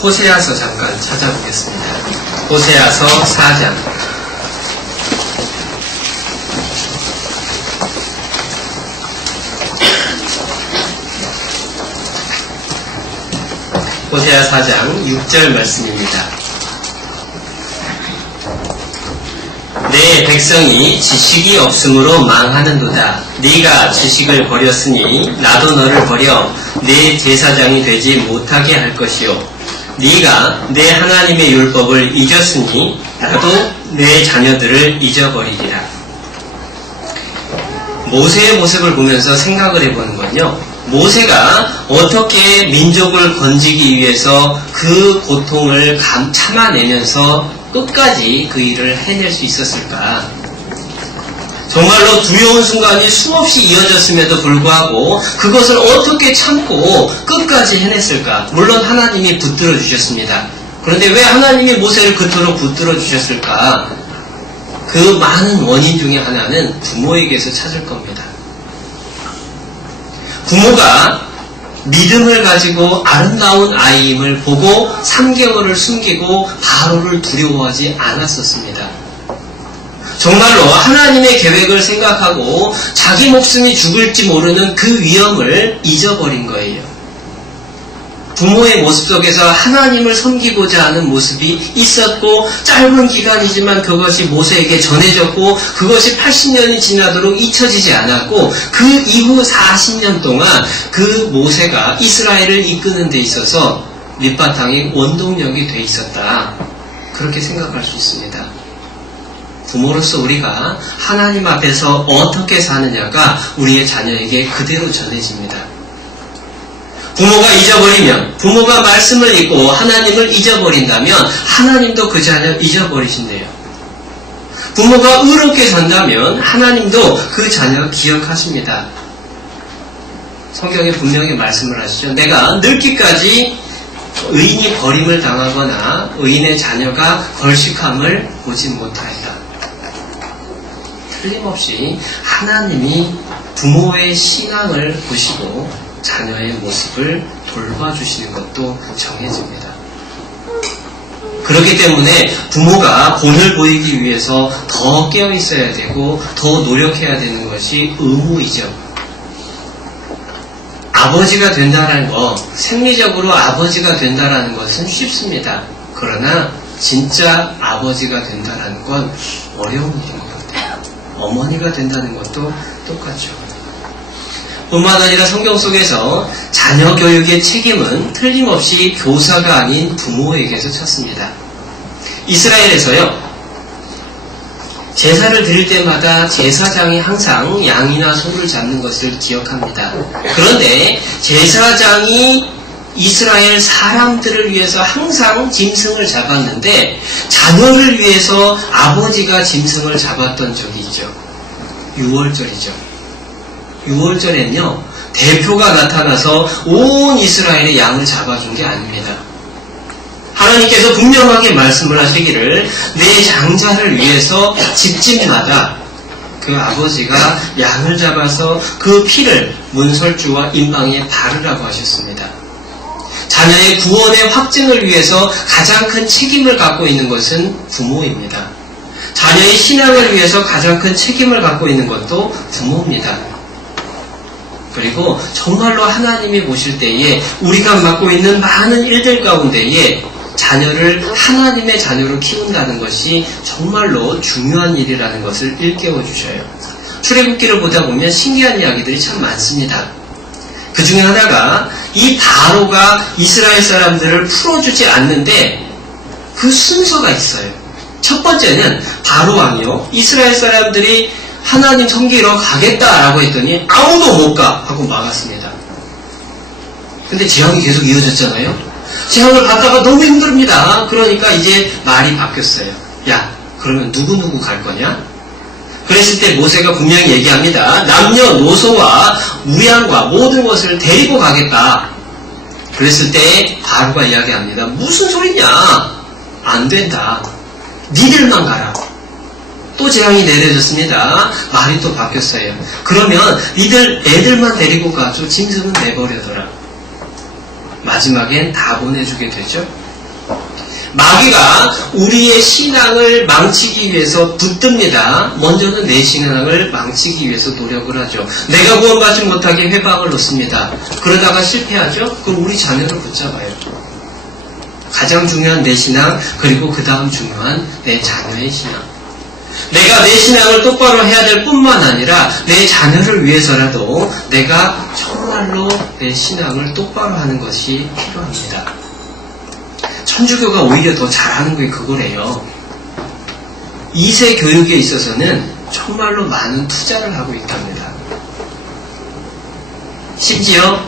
호세아서 잠깐 찾아보겠습니다. 호세아서 4장. 호세아 4장 6절 말씀입니다. 내 백성이 지식이 없으므로 망하는도다. 네가 지식을 버렸으니 나도 너를 버려 내 제사장이 되지 못하게 할 것이요. 네가 내 하나님의 율법을 잊었으니 나도 내 자녀들을 잊어버리리라. 모세의 모습을 보면서 생각을 해보는 건요, 모세가 어떻게 민족을 건지기 위해서 그 고통을 참아내면서 끝까지 그 일을 해낼 수 있었을까? 정말로 두려운 순간이 수없이 이어졌음에도 불구하고 그것을 어떻게 참고 끝까지 해냈을까? 물론 하나님이 붙들어 주셨습니다. 그런데 왜 하나님이 모세를 그토록 붙들어 주셨을까? 그 많은 원인 중에 하나는 부모에게서 찾을 겁니다. 부모가 믿음을 가지고 아름다운 아이임을 보고 3개월을 숨기고 바로를 두려워하지 않았었습니다. 정말로 하나님의 계획을 생각하고 자기 목숨이 죽을지 모르는 그 위험을 잊어버린 거예요. 부모의 모습 속에서 하나님을 섬기고자 하는 모습이 있었고 짧은 기간이지만 그것이 모세에게 전해졌고 그것이 80년이 지나도록 잊혀지지 않았고 그 이후 40년 동안 그 모세가 이스라엘을 이끄는 데 있어서 밑바탕이 원동력이 돼 있었다. 그렇게 생각할 수 있습니다. 부모로서 우리가 하나님 앞에서 어떻게 사느냐가 우리의 자녀에게 그대로 전해집니다. 부모가 잊어버리면, 부모가 말씀을 잊고 하나님을 잊어버린다면 하나님도 그 자녀 잊어버리신대요. 부모가 의롭게 산다면 하나님도 그 자녀 기억하십니다. 성경에 분명히 말씀을 하시죠. 내가 늙기까지 의인이 버림을 당하거나 의인의 자녀가 걸식함을 보지 못하였다. 틀림없이 하나님이 부모의 신앙을 보시고 자녀의 모습을 돌봐주시는 것도 정해집니다. 그렇기 때문에 부모가 본을 보이기 위해서 더 깨어있어야 되고 더 노력해야 되는 것이 의무이죠. 아버지가 된다는 것, 생리적으로 아버지가 된다는 것은 쉽습니다. 그러나 진짜 아버지가 된다는 건 어려운 일인 것 같아요. 어머니가 된다는 것도 똑같죠. 뿐만 아니라 성경 속에서 자녀 교육의 책임은 틀림없이 교사가 아닌 부모에게서 찾습니다. 이스라엘에서요, 제사를 드릴 때마다 제사장이 항상 양이나 소를 잡는 것을 기억합니다. 그런데 제사장이 이스라엘 사람들을 위해서 항상 짐승을 잡았는데 자녀를 위해서 아버지가 짐승을 잡았던 적이 있죠. 유월절이죠. 6월절에는요, 대표가 나타나서 온 이스라엘의 양을 잡아준 게 아닙니다. 하나님께서 분명하게 말씀을 하시기를 내 장자를 위해서 집집마다 그 아버지가 양을 잡아서 그 피를 문설주와 임방에 바르라고 하셨습니다. 자녀의 구원의 확증을 위해서 가장 큰 책임을 갖고 있는 것은 부모입니다. 자녀의 신앙을 위해서 가장 큰 책임을 갖고 있는 것도 부모입니다. 그리고 정말로 하나님이 보실 때에 우리가 맡고 있는 많은 일들 가운데에 자녀를 하나님의 자녀로 키운다는 것이 정말로 중요한 일이라는 것을 일깨워 주셔요. 출애굽기를 보다 보면 신기한 이야기들이 참 많습니다. 그 중에 하나가 이 바로가 이스라엘 사람들을 풀어주지 않는데 그 순서가 있어요. 첫 번째는 바로 왕이요, 이스라엘 사람들이 하나님 섬기러 가겠다라고 했더니 아무도 못 가 하고 막았습니다. 근데 재앙이 계속 이어졌잖아요. 재앙을 받다가 너무 힘듭니다. 그러니까 이제 말이 바뀌었어요. 야, 그러면 누구 갈 거냐? 그랬을 때 모세가 분명히 얘기합니다. 남녀노소와 우양과 모든 것을 데리고 가겠다. 그랬을 때 바로가 이야기합니다. 무슨 소리냐? 안 된다. 니들만 가라. 또 재앙이 내려졌습니다. 말이 또 바뀌었어요. 그러면 니들 애들만 데리고 가죠. 짐승은 내버려둬라. 마지막엔 다 보내주게 되죠. 마귀가 우리의 신앙을 망치기 위해서 붙듭니다. 먼저는 내 신앙을 망치기 위해서 노력을 하죠. 내가 구원받지 못하게 회방을 놓습니다. 그러다가 실패하죠. 그럼 우리 자녀를 붙잡아요. 가장 중요한 내 신앙, 그리고 그 다음 중요한 내 자녀의 신앙. 내가 내 신앙을 똑바로 해야 될 뿐만 아니라 내 자녀를 위해서라도 내가 정말로 내 신앙을 똑바로 하는 것이 필요합니다. 천주교가 오히려 더 잘하는 게 그거래요. 2세 교육에 있어서는 정말로 많은 투자를 하고 있답니다. 심지어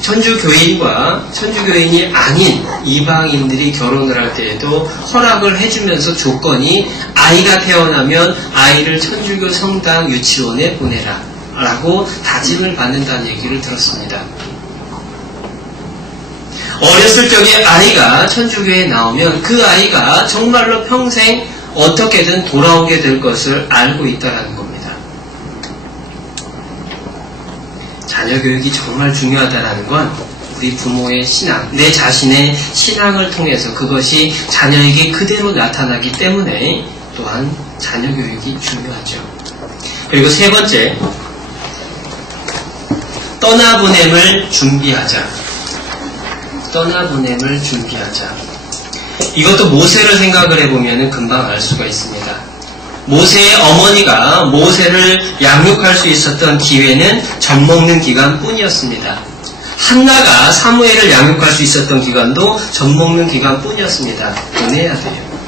천주교인과 천주교인이 아닌 이방인들이 결혼을 할 때에도 허락을 해주면서 조건이 아이가 태어나면 아이를 천주교 성당 유치원에 보내라 라고 다짐을 받는다는 얘기를 들었습니다. 어렸을 적에 아이가 천주교에 나오면 그 아이가 정말로 평생 어떻게든 돌아오게 될 것을 알고 있다는 겁니다. 자녀 교육이 정말 중요하다는 건 우리 부모의 신앙, 내 자신의 신앙을 통해서 그것이 자녀에게 그대로 나타나기 때문에 또한 자녀 교육이 중요하죠. 그리고 세 번째, 떠나보냄을 준비하자. 떠나보냄을 준비하자. 이것도 모세를 생각을 해보면 금방 알 수가 있습니다. 모세의 어머니가 모세를 양육할 수 있었던 기회는 젖 먹는 기간뿐이었습니다. 한나가 사무엘을 양육할 수 있었던 기간도 젖 먹는 기간뿐이었습니다. 보내야 돼요.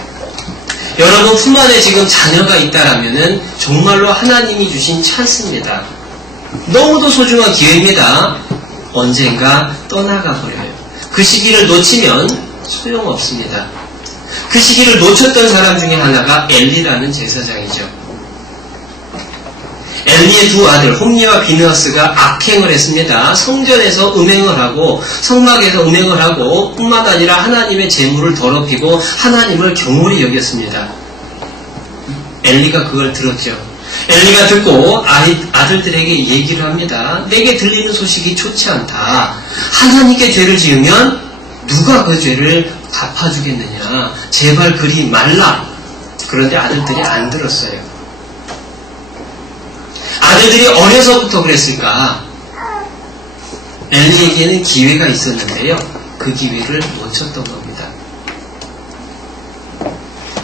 여러분 품 안에 지금 자녀가 있다라면은 정말로 하나님이 주신 찬스입니다. 너무도 소중한 기회입니다. 언젠가 떠나가 버려요. 그 시기를 놓치면 소용없습니다. 그 시기를 놓쳤던 사람 중에 하나가 엘리라는 제사장이죠. 엘리의 두 아들 홈리와 비느하스가 악행을 했습니다. 성전에서 음행을 하고 성막에서 음행을 하고 뿐만 아니라 하나님의 재물을 더럽히고 하나님을 경홀히 여겼습니다. 엘리가 그걸 들었죠. 엘리가 듣고 아들들에게 얘기를 합니다. 내게 들리는 소식이 좋지 않다. 하나님께 죄를 지으면 누가 그 죄를 갚아주겠느냐. 제발 그리 말라. 그런데 아들들이 안 들었어요. 아들들이 어려서부터 그랬을까? 엘리에게는 기회가 있었는데요. 그 기회를 놓쳤던 겁니다.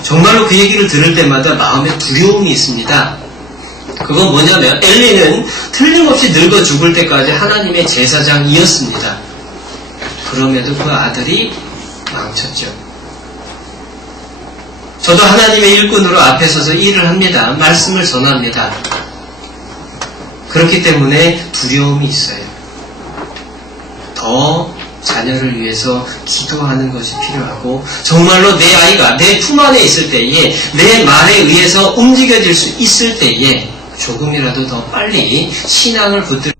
정말로 그 얘기를 들을 때마다 마음에 두려움이 있습니다. 그건 뭐냐면 엘리는 틀림없이 늙어 죽을 때까지 하나님의 제사장이었습니다. 그럼에도 그 아들이 망쳤죠. 저도 하나님의 일꾼으로 앞에 서서 일을 합니다. 말씀을 전합니다. 그렇기 때문에 두려움이 있어요. 더 자녀를 위해서 기도하는 것이 필요하고 정말로 내 아이가 내 품 안에 있을 때에 내 말에 의해서 움직여질 수 있을 때에 조금이라도 더 빨리 신앙을 붙들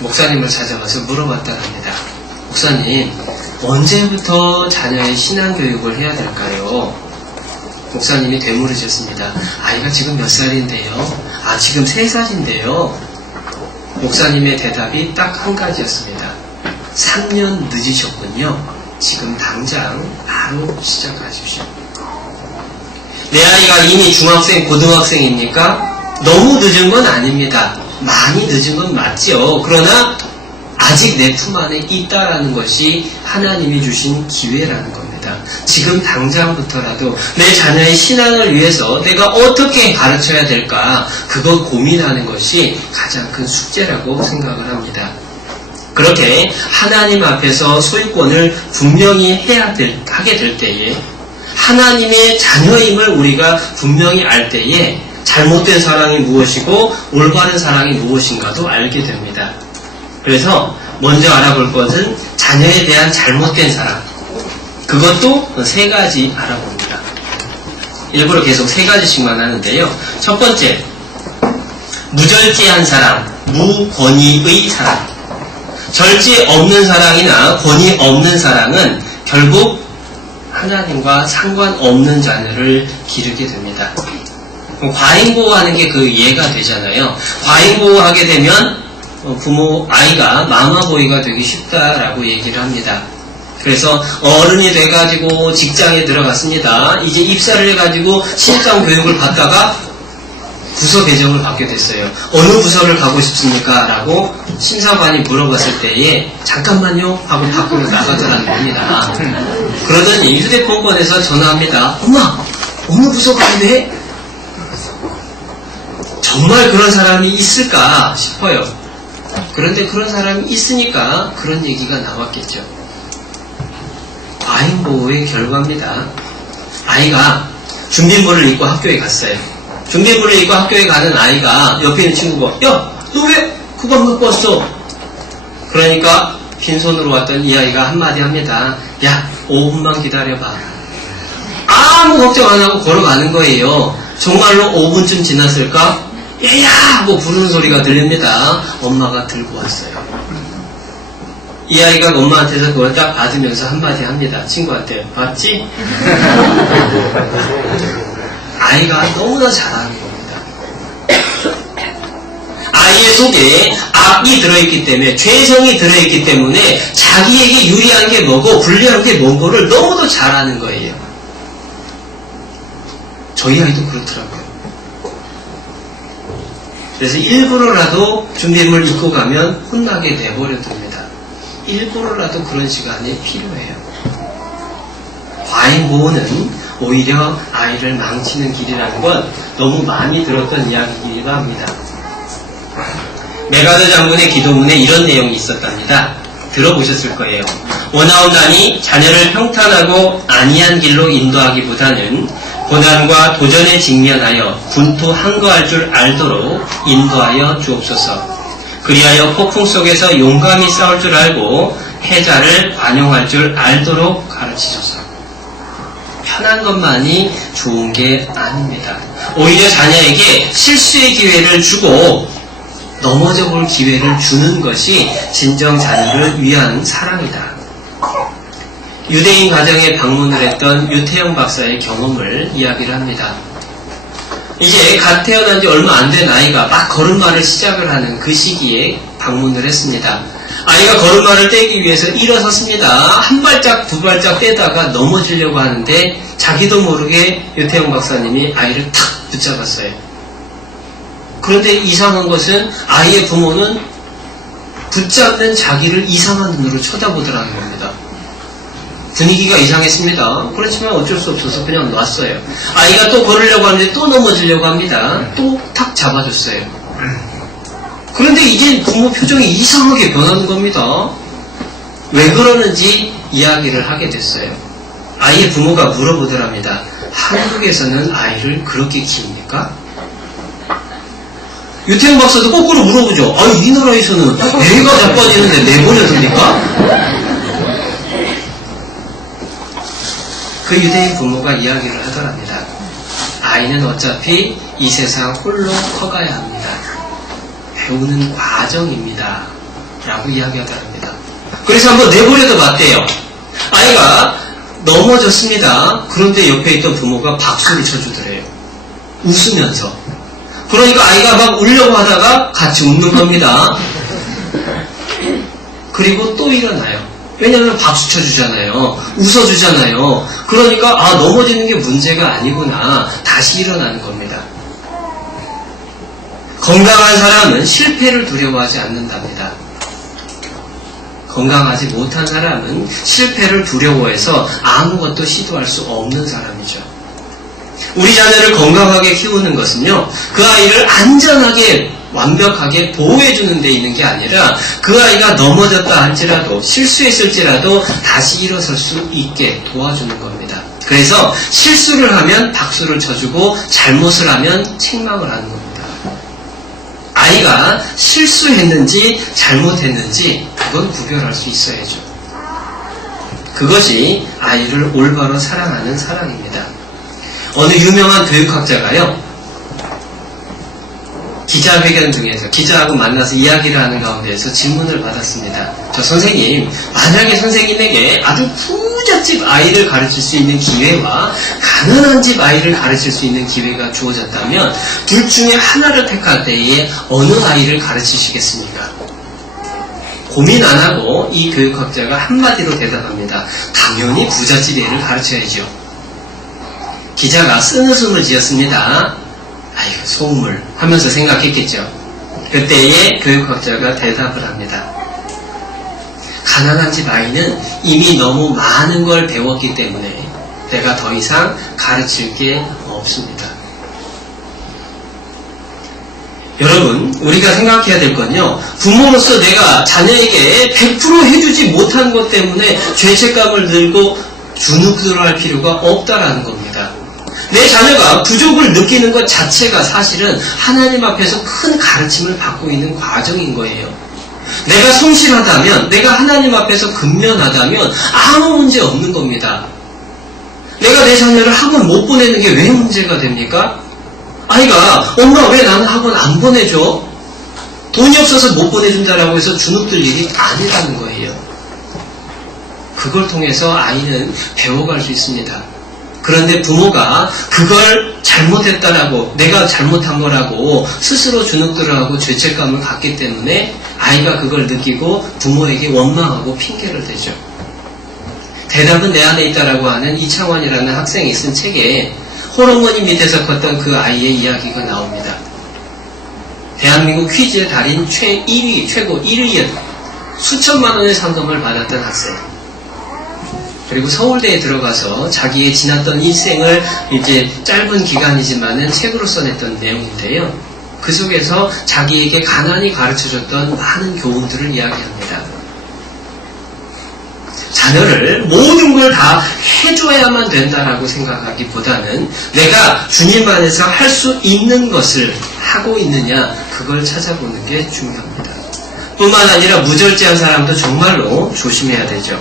목사님을 찾아가서 물어봤다고 합니다. 목사님, 언제부터 자녀의 신앙교육을 해야 될까요? 목사님이 되물으셨습니다. 아이가 지금 몇 살인데요? 지금 3살인데요. 목사님의 대답이 딱 한 가지였습니다. 3년 늦으셨군요. 지금 당장 바로 시작하십시오. 내 아이가 이미 중학생, 고등학생입니까? 너무 늦은 건 아닙니다. 많이 늦은 건 맞죠. 그러나 아직 내 품 안에 있다라는 것이 하나님이 주신 기회라는 겁니다. 지금 당장부터라도 내 자녀의 신앙을 위해서 내가 어떻게 가르쳐야 될까, 그거 고민하는 것이 가장 큰 숙제라고 생각을 합니다. 그렇게 하나님 앞에서 소유권을 분명히 하게 될 때에, 하나님의 자녀임을 우리가 분명히 알 때에 잘못된 사랑이 무엇이고 올바른 사랑이 무엇인가도 알게 됩니다. 그래서 먼저 알아볼 것은 자녀에 대한 잘못된 사랑. 그것도 3가지 알아봅니다. 일부러 계속 3가지씩만 하는데요. 첫 번째, 무절제한 사랑, 무권위의 사랑. 절제 없는 사랑이나 권위 없는 사랑은 결국 하나님과 상관없는 자녀를 기르게 됩니다. 과잉보호하는 게 그 예가 되잖아요. 과잉보호하게 되면 아이가 마마보이가 되기 쉽다라고 얘기를 합니다. 그래서 어른이 돼가지고 직장에 들어갔습니다. 이제 입사를 해가지고 신입사원 교육을 받다가 부서 배정을 받게 됐어요. 어느 부서를 가고 싶습니까? 라고 심사관이 물어봤을 때에 잠깐만요 하고 밖으로 나가더라는 겁니다. 그러더니 휴대폰 꺼내서 전화합니다. 엄마, 어느 부서 가야 돼? 정말 그런 사람이 있을까 싶어요. 그런데 그런 사람이 있으니까 그런 얘기가 나왔겠죠. 과잉보호의 결과입니다. 아이가 준비물을 입고 학교에 갔어요. 준비물을 입고 학교에 가는 아이가 옆에 있는 친구가 야, 너 왜 그거 안 갖고 왔어? 그러니까 빈손으로 왔던 이 아이가 한마디 합니다. 야, 5분만 기다려봐. 아무 걱정 안 하고 걸어가는 거예요. 정말로 5분쯤 지났을까? 얘야! 하고 부르는 소리가 들립니다. 엄마가 들고 왔어요. 이 아이가 엄마한테서 그걸 딱 받으면서 한마디 합니다. 친구한테. 봤지? 아이가 너무나 잘하는 겁니다. 아이의 속에 악이 들어있기 때문에, 죄성이 들어있기 때문에 자기에게 유리한 게 뭐고 불리한 게 뭔고를 너무도 잘 아는 거예요. 저희 아이도 그렇더라고요. 그래서 일부러라도 준비물 입고 가면 혼나게 내버려둡니다. 일부러라도 그런 시간이 필요해요. 과잉보호는 오히려 아이를 망치는 길이라는 건 너무 많이 들었던 이야기이기도 합니다. 메가드 장군의 기도문에 이런 내용이 있었답니다. 들어보셨을 거예요. 원하옵나니 자녀를 평탄하고 안이한 길로 인도하기보다는 고난과 도전에 직면하여 군토 항거할 줄 알도록 인도하여 주옵소서. 그리하여 폭풍 속에서 용감히 싸울 줄 알고 해자를 관용할 줄 알도록 가르치소서. 편한 것만이 좋은 게 아닙니다. 오히려 자녀에게 실수의 기회를 주고 넘어져 볼 기회를 주는 것이 진정 자녀를 위한 사랑이다. 유대인 가정에 방문을 했던 유태영 박사의 경험을 이야기를 합니다. 이제 갓 태어난 지 얼마 안 된 아이가 막 걸음마를 시작을 하는 그 시기에 방문을 했습니다. 아이가 걸음마를 떼기 위해서 일어섰습니다. 한 발짝 두 발짝 떼다가 넘어지려고 하는데 자기도 모르게 유태영 박사님이 아이를 탁 붙잡았어요. 그런데 이상한 것은 아이의 부모는 붙잡는 자기를 이상한 눈으로 쳐다보더라는 겁니다. 분위기가 이상했습니다. 그렇지만 어쩔 수 없어서 그냥 놨어요. 아이가 또 걸으려고 하는데 또 넘어지려고 합니다. 또 탁 잡아줬어요. 그런데 이제 부모 표정이 이상하게 변하는 겁니다. 왜 그러는지 이야기를 하게 됐어요. 아이의 부모가 물어보더랍니다. 한국에서는 아이를 그렇게 키웁니까? 유태영 박사도 거꾸로 물어보죠. 아니, 이 나라에서는 애가 자빠지는데 내버려둡니까? 그 유대인 부모가 이야기를 하더랍니다. 아이는 어차피 이 세상 홀로 커가야 합니다. 배우는 과정입니다. 라고 이야기하더랍니다. 그래서 한번 내버려둬 봤대요. 아이가 넘어졌습니다. 그런데 옆에 있던 부모가 박수를 쳐주더래요. 웃으면서. 그러니까 아이가 막 울려고 하다가 같이 웃는 겁니다. 그리고 또 일어나요. 왜냐하면 박수 쳐주잖아요. 웃어주잖아요. 그러니까 넘어지는 게 문제가 아니구나. 다시 일어나는 겁니다. 건강한 사람은 실패를 두려워하지 않는답니다. 건강하지 못한 사람은 실패를 두려워해서 아무것도 시도할 수 없는 사람이죠. 우리 자녀를 건강하게 키우는 것은요, 그 아이를 안전하게 완벽하게 보호해주는 데 있는 게 아니라 그 아이가 넘어졌다 할지라도 실수했을지라도 다시 일어설 수 있게 도와주는 겁니다. 그래서 실수를 하면 박수를 쳐주고 잘못을 하면 책망을 하는 겁니다. 아이가 실수했는지 잘못했는지 그건 구별할 수 있어야죠. 그것이 아이를 올바로 사랑하는 사랑입니다. 어느 유명한 교육학자가요, 기자회견 중에서 기자하고 만나서 이야기를 하는 가운데에서 질문을 받았습니다. 저 선생님, 만약에 선생님에게 아주 부잣집 아이를 가르칠 수 있는 기회와 가난한 집 아이를 가르칠 수 있는 기회가 주어졌다면 둘 중에 하나를 택할 때에 어느 아이를 가르치시겠습니까? 고민 안 하고 이 교육학자가 한마디로 대답합니다. 당연히 부잣집 애를 가르쳐야죠. 기자가 쓴웃음을 지었습니다. 아이고, 소음을 하면서 생각했겠죠. 그때에 교육학자가 대답을 합니다. 가난한 집 아이는 이미 너무 많은 걸 배웠기 때문에 내가 더 이상 가르칠 게 없습니다. 여러분, 우리가 생각해야 될 건요, 부모로서 내가 자녀에게 100% 해주지 못한 것 때문에 죄책감을 들고 주눅들어할 필요가 없다라는 겁니다. 내 자녀가 부족을 느끼는 것 자체가 사실은 하나님 앞에서 큰 가르침을 받고 있는 과정인 거예요. 내가 성실하다면, 내가 하나님 앞에서 근면하다면 아무 문제 없는 겁니다. 내가 내 자녀를 학원 못 보내는 게 왜 문제가 됩니까? 아이가 엄마 왜 나는 학원 안 보내줘? 돈이 없어서 못 보내준다라고 해서 주눅들 일이 아니라는 거예요. 그걸 통해서 아이는 배워갈 수 있습니다. 그런데 부모가 그걸 잘못했다라고, 내가 잘못한 거라고 스스로 주눅들을 하고 죄책감을 갖기 때문에 아이가 그걸 느끼고 부모에게 원망하고 핑계를 대죠. 대답은 내 안에 있다라고 하는 이창원이라는 학생이 쓴 책에 홀어머니 밑에서 컸던 그 아이의 이야기가 나옵니다. 대한민국 퀴즈의 달인 최고 1위에 수천만 원의 상금을 받았던 학생. 그리고 서울대에 들어가서 자기의 지났던 일생을 이제 짧은 기간이지만은 책으로 써냈던 내용인데요. 그 속에서 자기에게 가난히 가르쳐줬던 많은 교훈들을 이야기합니다. 자녀를 모든 걸 다 해줘야만 된다라고 생각하기보다는 내가 주님 안에서 할 수 있는 것을 하고 있느냐, 그걸 찾아보는 게 중요합니다. 뿐만 아니라 무절제한 사람도 정말로 조심해야 되죠.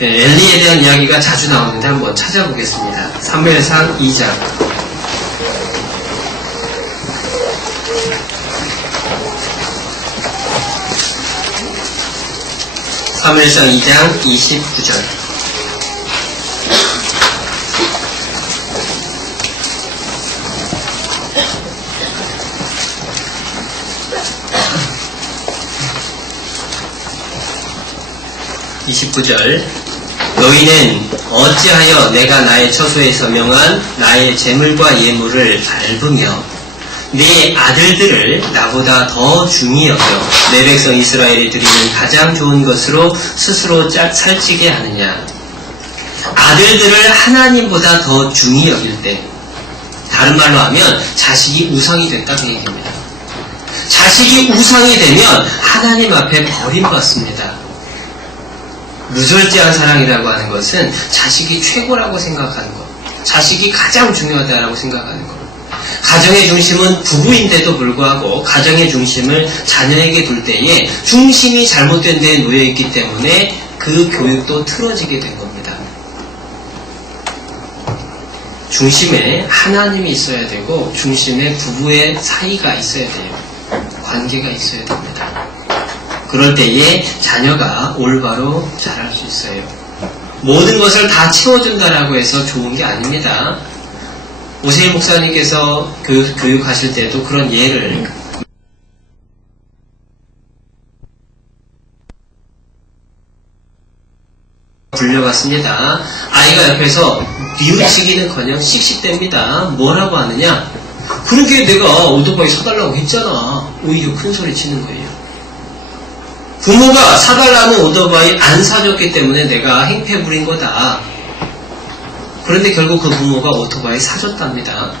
엘리에 대한 이야기가 자주 나오는데 한번 찾아보겠습니다. 사무엘상 2장. 사무엘상 2장 29절. 너희는 어찌하여 내가 나의 처소에서 명한 나의 재물과 예물을 밟으며 네 아들들을 나보다 더 중히 여겨 내 백성 이스라엘이 드리는 가장 좋은 것으로 스스로 살찌게 하느냐. 아들들을 하나님보다 더 중히 여길 때, 다른 말로 하면 자식이 우상이 됐다 그 얘기입니다. 자식이 우상이 되면 하나님 앞에 버림받습니다. 무절제한 사랑이라고 하는 것은 자식이 최고라고 생각하는 것, 자식이 가장 중요하다라고 생각하는 것. 가정의 중심은 부부인데도 불구하고 가정의 중심을 자녀에게 둘 때에 중심이 잘못된 데에 놓여있기 때문에 그 교육도 틀어지게 된 겁니다. 중심에 하나님이 있어야 되고 중심에 부부의 사이가 있어야 돼요. 관계가 있어야 됩니다. 그럴 때에 자녀가 올바로 자랄 수 있어요. 모든 것을 다 채워준다라고 해서 좋은 게 아닙니다. 오세일 목사님께서 교육하실 때도 그런 예를 불려봤습니다. 아이가 옆에서 뉘우치기는커녕 씩씩댑니다. 뭐라고 하느냐? 그러게 내가 오토바이 사달라고 했잖아. 오히려 큰 소리 치는 거예요. 부모가 사달라는 오토바이 안 사줬기 때문에 내가 행패 부린 거다. 그런데 결국 그 부모가 오토바이 사줬답니다.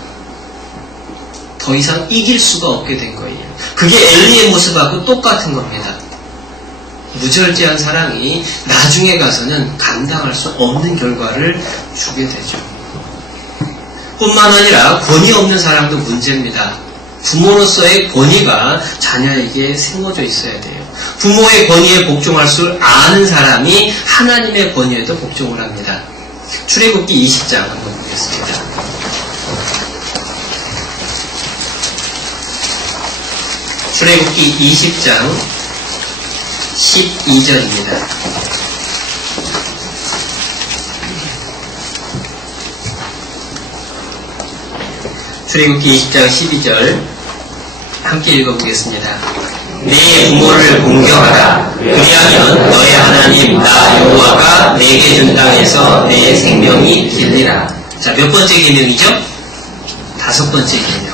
더 이상 이길 수가 없게 된 거예요. 그게 엘리의 모습하고 똑같은 겁니다. 무절제한 사랑이 나중에 가서는 감당할 수 없는 결과를 주게 되죠. 뿐만 아니라 권위 없는 사랑도 문제입니다. 부모로서의 권위가 자녀에게 세워져 있어야 돼요. 부모의 권위에 복종할 줄 아는 사람이 하나님의 권위에도 복종을 합니다. 출애굽기 20장 한번 보겠습니다. 출애굽기 20장 12절입니다. 출애굽기 20장 12절 함께 읽어보겠습니다. 네 부모를 공경하라. 그리하면 너의 하나님 나 여호와가 내게 준 땅에서 내 생명이 길리라. 자, 몇 번째 계명이죠? 5번째 계명.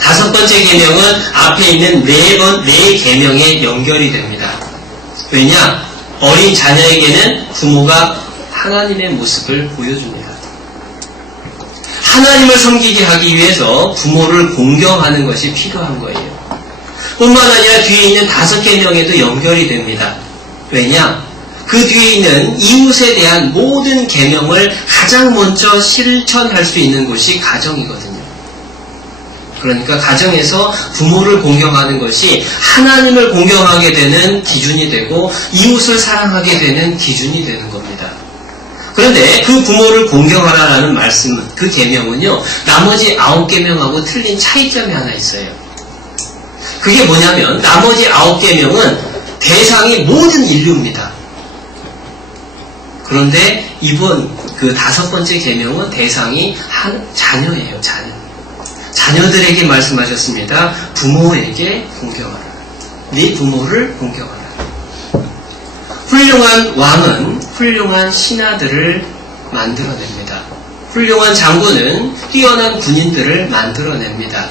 5번째 계명은 앞에 있는 네 계명에 연결이 됩니다. 왜냐? 어린 자녀에게는 부모가 하나님의 모습을 보여줍니다. 하나님을 섬기게 하기 위해서 부모를 공경하는 것이 필요한 거예요. 뿐만 아니라 뒤에 있는 5계명에도 연결이 됩니다. 왜냐? 그 뒤에 있는 이웃에 대한 모든 계명을 가장 먼저 실천할 수 있는 곳이 가정이거든요. 그러니까 가정에서 부모를 공경하는 것이 하나님을 공경하게 되는 기준이 되고 이웃을 사랑하게 되는 기준이 되는 겁니다. 그런데 그 부모를 공경하라라는 말씀은, 그 계명은요, 나머지 9계명하고 틀린 차이점이 하나 있어요. 그게 뭐냐면 나머지 9계명은 대상이 모든 인류입니다. 그런데 이번 그 5번째 계명은 대상이 한 자녀예요. 자녀들에게 말씀하셨습니다. 부모에게 공경하라. 네 부모를 공경하라. 훌륭한 왕은 훌륭한 신하들을 만들어냅니다. 훌륭한 장군은 뛰어난 군인들을 만들어냅니다.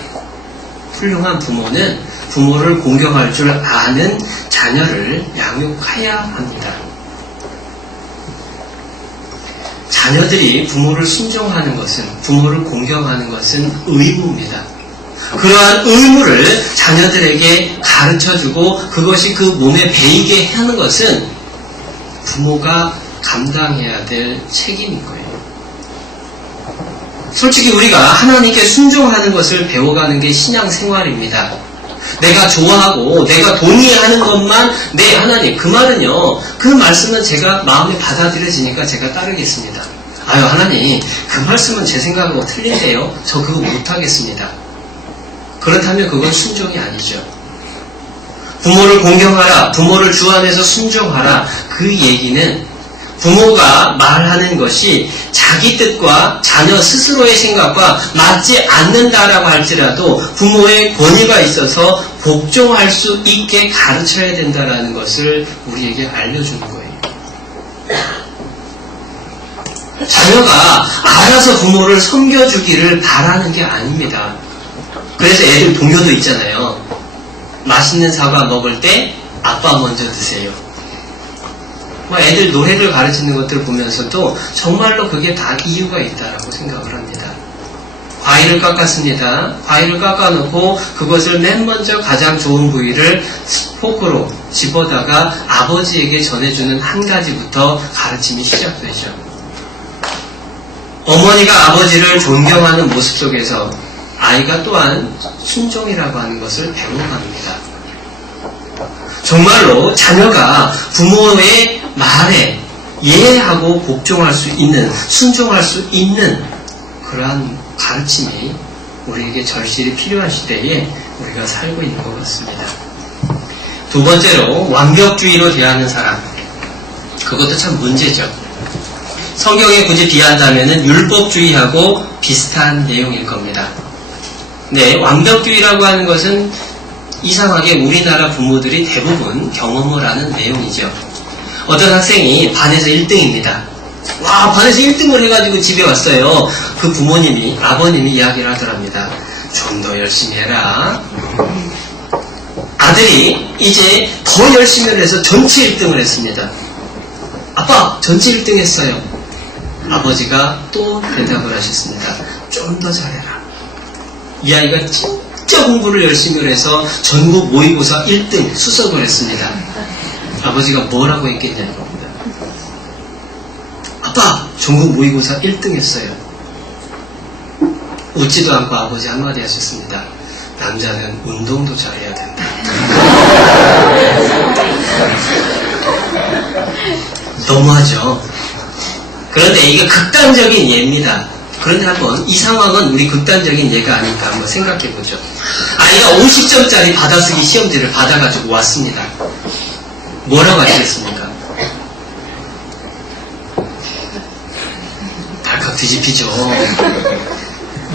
훌륭한 부모는 부모를 공경할 줄 아는 자녀를 양육해야 합니다. 자녀들이 부모를 순종하는 것은, 부모를 공경하는 것은 의무입니다. 그러한 의무를 자녀들에게 가르쳐주고 그것이 그 몸에 배이게 하는 것은 부모가 감당해야 될 책임인 거예요. 솔직히 우리가 하나님께 순종하는 것을 배워가는 게 신앙생활입니다. 내가 좋아하고 내가 동의하는 것만 내 하나님, 그 말은요, 그 말씀은 제가 마음에 받아들여지니까 제가 따르겠습니다. 아유 하나님, 그 말씀은 제 생각하고 틀린데요, 저 그거 못하겠습니다. 그렇다면 그건 순종이 아니죠. 부모를 공경하라, 부모를 주 안에서 순종하라, 그 얘기는 부모가 말하는 것이 자기 뜻과 자녀 스스로의 생각과 맞지 않는다라고 할지라도 부모의 권위가 있어서 복종할 수 있게 가르쳐야 된다라는 것을 우리에게 알려주는 거예요. 자녀가 알아서 부모를 섬겨주기를 바라는 게 아닙니다. 그래서 애들 동요도 있잖아요. 맛있는 사과 먹을 때 아빠 먼저 드세요. 애들 노래를 가르치는 것들을 보면서도 정말로 그게 다 이유가 있다라고 생각을 합니다. 과일을 깎았습니다. 과일을 깎아놓고 그것을 맨 먼저 가장 좋은 부위를 포크로 집어다가 아버지에게 전해주는 한 가지부터 가르침이 시작되죠. 어머니가 아버지를 존경하는 모습 속에서 아이가 또한 순종이라고 하는 것을 배워갑니다. 정말로 자녀가 부모의 말에 이해하고 복종할 수 있는, 순종할 수 있는 그러한 가르침이 우리에게 절실히 필요한 시대에 우리가 살고 있는 것 같습니다. 두 번째로 완벽주의로 대하는 사람. 그것도 참 문제죠. 성경에 굳이 비한다면 율법주의하고 비슷한 내용일 겁니다. 네, 완벽주의라고 하는 것은 이상하게 우리나라 부모들이 대부분 경험을 하는 내용이죠. 어떤 학생이 반에서 1등입니다. 와, 반에서 1등을 해가지고 집에 왔어요. 그 부모님이, 아버님이 이야기를 하더랍니다. 좀 더 열심히 해라. 아들이 이제 더 열심히 해서 전체 1등을 했습니다. 아빠, 전체 1등 했어요. 아버지가 또 대답을 하셨습니다. 좀 더 잘해라. 이 아이가 진짜 공부를 열심히 해서 전국 모의고사 1등 수석을 했습니다. 아버지가 뭐라고 했겠냐는 겁니다. 아빠, 전국 모의고사 1등 했어요. 웃지도 않고 아버지 한마디 하셨습니다. 남자는 운동도 잘해야 된다. 너무하죠. 그런데 이게 극단적인 예입니다. 그런데 한번 이 상황은 우리 극단적인 예가 아닐까 한번 생각해보죠. 아이가 50점짜리 받아쓰기 시험지를 받아가지고 왔습니다. 뭐라고 하시겠습니까? 발칵 뒤집히죠.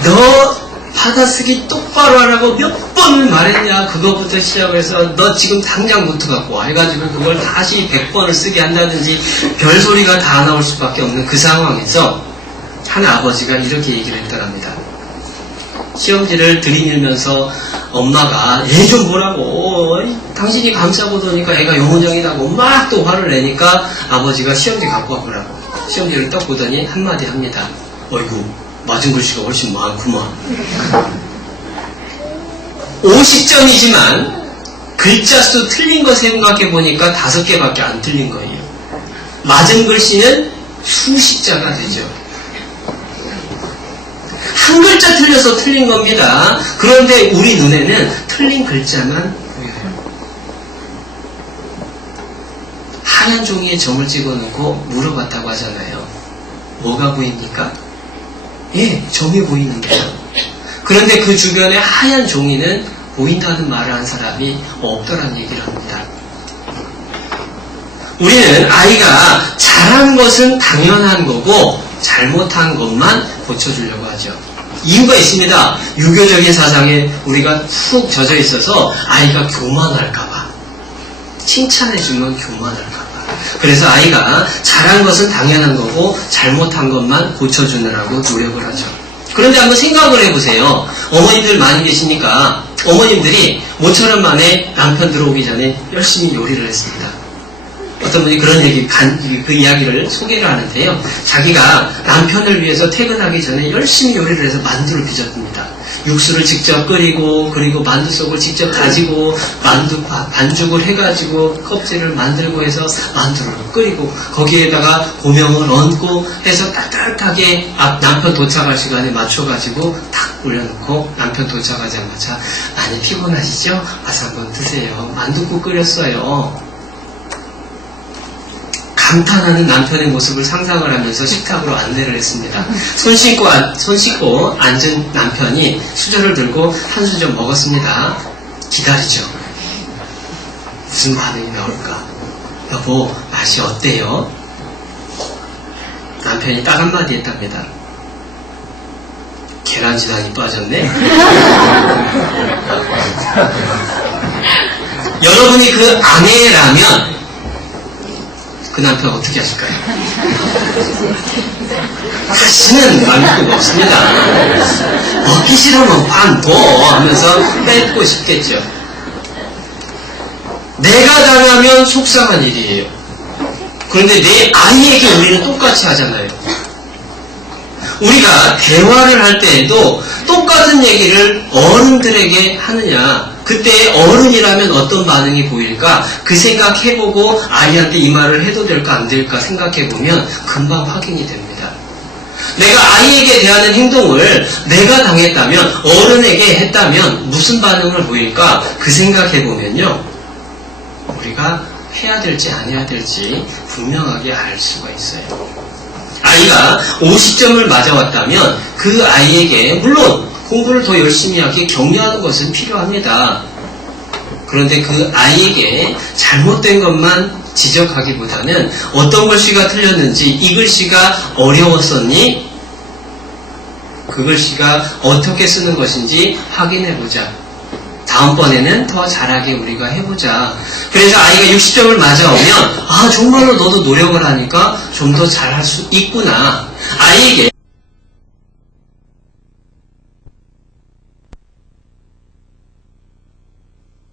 너 받아쓰기 똑바로 하라고 몇 번을 말했냐. 그거부터 시작해서 너 지금 당장 노트 갖고 와 해가지고 그걸 다시 100번을 쓰게 한다든지 별소리가 다 나올 수밖에 없는 그 상황에서 한 아버지가 이렇게 얘기를 했더랍니다. 시험지를 들이밀면서 엄마가 얘 좀 보라고, 당신이 감싸보더니까 애가 영혼정이라고 막 또 화를 내니까 아버지가 시험지 갖고 와보라고 시험지를 딱 보더니 한마디 합니다. 어이구, 맞은 글씨가 훨씬 많구만. 50점이지만 글자 수 틀린 거 생각해보니까 5개밖에 안 틀린 거예요. 맞은 글씨는 수십 자가 되죠. 한 글자 틀려서 틀린 겁니다. 그런데 우리 눈에는 틀린 글자만 보여요. 하얀 종이에 점을 찍어놓고 물어봤다고 하잖아요. 뭐가 보입니까? 예, 점이 보이는데요. 그런데 그 주변에 하얀 종이는 보인다는 말을 한 사람이 없더란 얘기를 합니다. 우리는 아이가 잘한 것은 당연한 거고 잘못한 것만 고쳐주려고 하죠. 이유가 있습니다. 유교적인 사상에 우리가 푹 젖어 있어서 아이가 교만할까봐, 칭찬해주면 교만할까봐. 그래서 아이가 잘한 것은 당연한 거고 잘못한 것만 고쳐주느라고 노력을 하죠. 그런데 한번 생각을 해보세요. 어머님들 많이 계시니까 어머님들이 모처럼 만에 남편 들어오기 전에 열심히 요리를 했습니다. 어떤 분이 그런 그 이야기를 소개를 하는데요. 자기가 남편을 위해서 퇴근하기 전에 열심히 요리를 해서 만두를 빚었습니다. 육수를 직접 끓이고, 그리고 만두 속을 직접 다지고, 만두 반죽을 해가지고, 껍질을 만들고 해서 만두를 끓이고, 거기에다가 고명을 얹고 해서 따뜻하게 남편 도착할 시간에 맞춰가지고 탁 올려놓고, 남편 도착하자마자 많이 피곤하시죠? 와서 한번 드세요. 만두국 끓였어요. 감탄하는 남편의 모습을 상상을 하면서 식탁으로 안내를 했습니다. 손 씻고 앉은 남편이 수저를 들고 한 수저 먹었습니다. 기다리죠. 무슨 반응이 나올까? 여보, 맛이 어때요? 남편이 딱 한마디 했답니다. 계란지단이 빠졌네? 여러분이 그 아내라면 그 남편 어떻게 하실까요? 다시는 만두가 없습니다. 먹기 싫으면 반 더 하면서 뺏고 싶겠죠. 내가 당하면 속상한 일이에요. 그런데 내 아이에게 우리는 똑같이 하잖아요. 우리가 대화를 할 때에도 똑같은 얘기를 어른들에게 하느냐, 그때 어른이라면 어떤 반응이 보일까? 그 생각해보고 아이한테 이 말을 해도 될까 안 될까 생각해보면 금방 확인이 됩니다. 내가 아이에게 대하는 행동을 내가 당했다면, 어른에게 했다면 무슨 반응을 보일까? 그 생각해보면요, 우리가 해야 될지 안 해야 될지 분명하게 알 수가 있어요. 아이가 50점을 맞아왔다면 그 아이에게 물론 공부를 더 열심히 하게 격려하는 것은 필요합니다. 그런데 그 아이에게 잘못된 것만 지적하기보다는 어떤 글씨가 틀렸는지, 이 글씨가 어려웠었니? 그 글씨가 어떻게 쓰는 것인지 확인해보자. 다음번에는 더 잘하게 우리가 해보자. 그래서 아이가 60점을 맞아오면 아, 정말로 너도 노력을 하니까 좀 더 잘할 수 있구나. 아이에게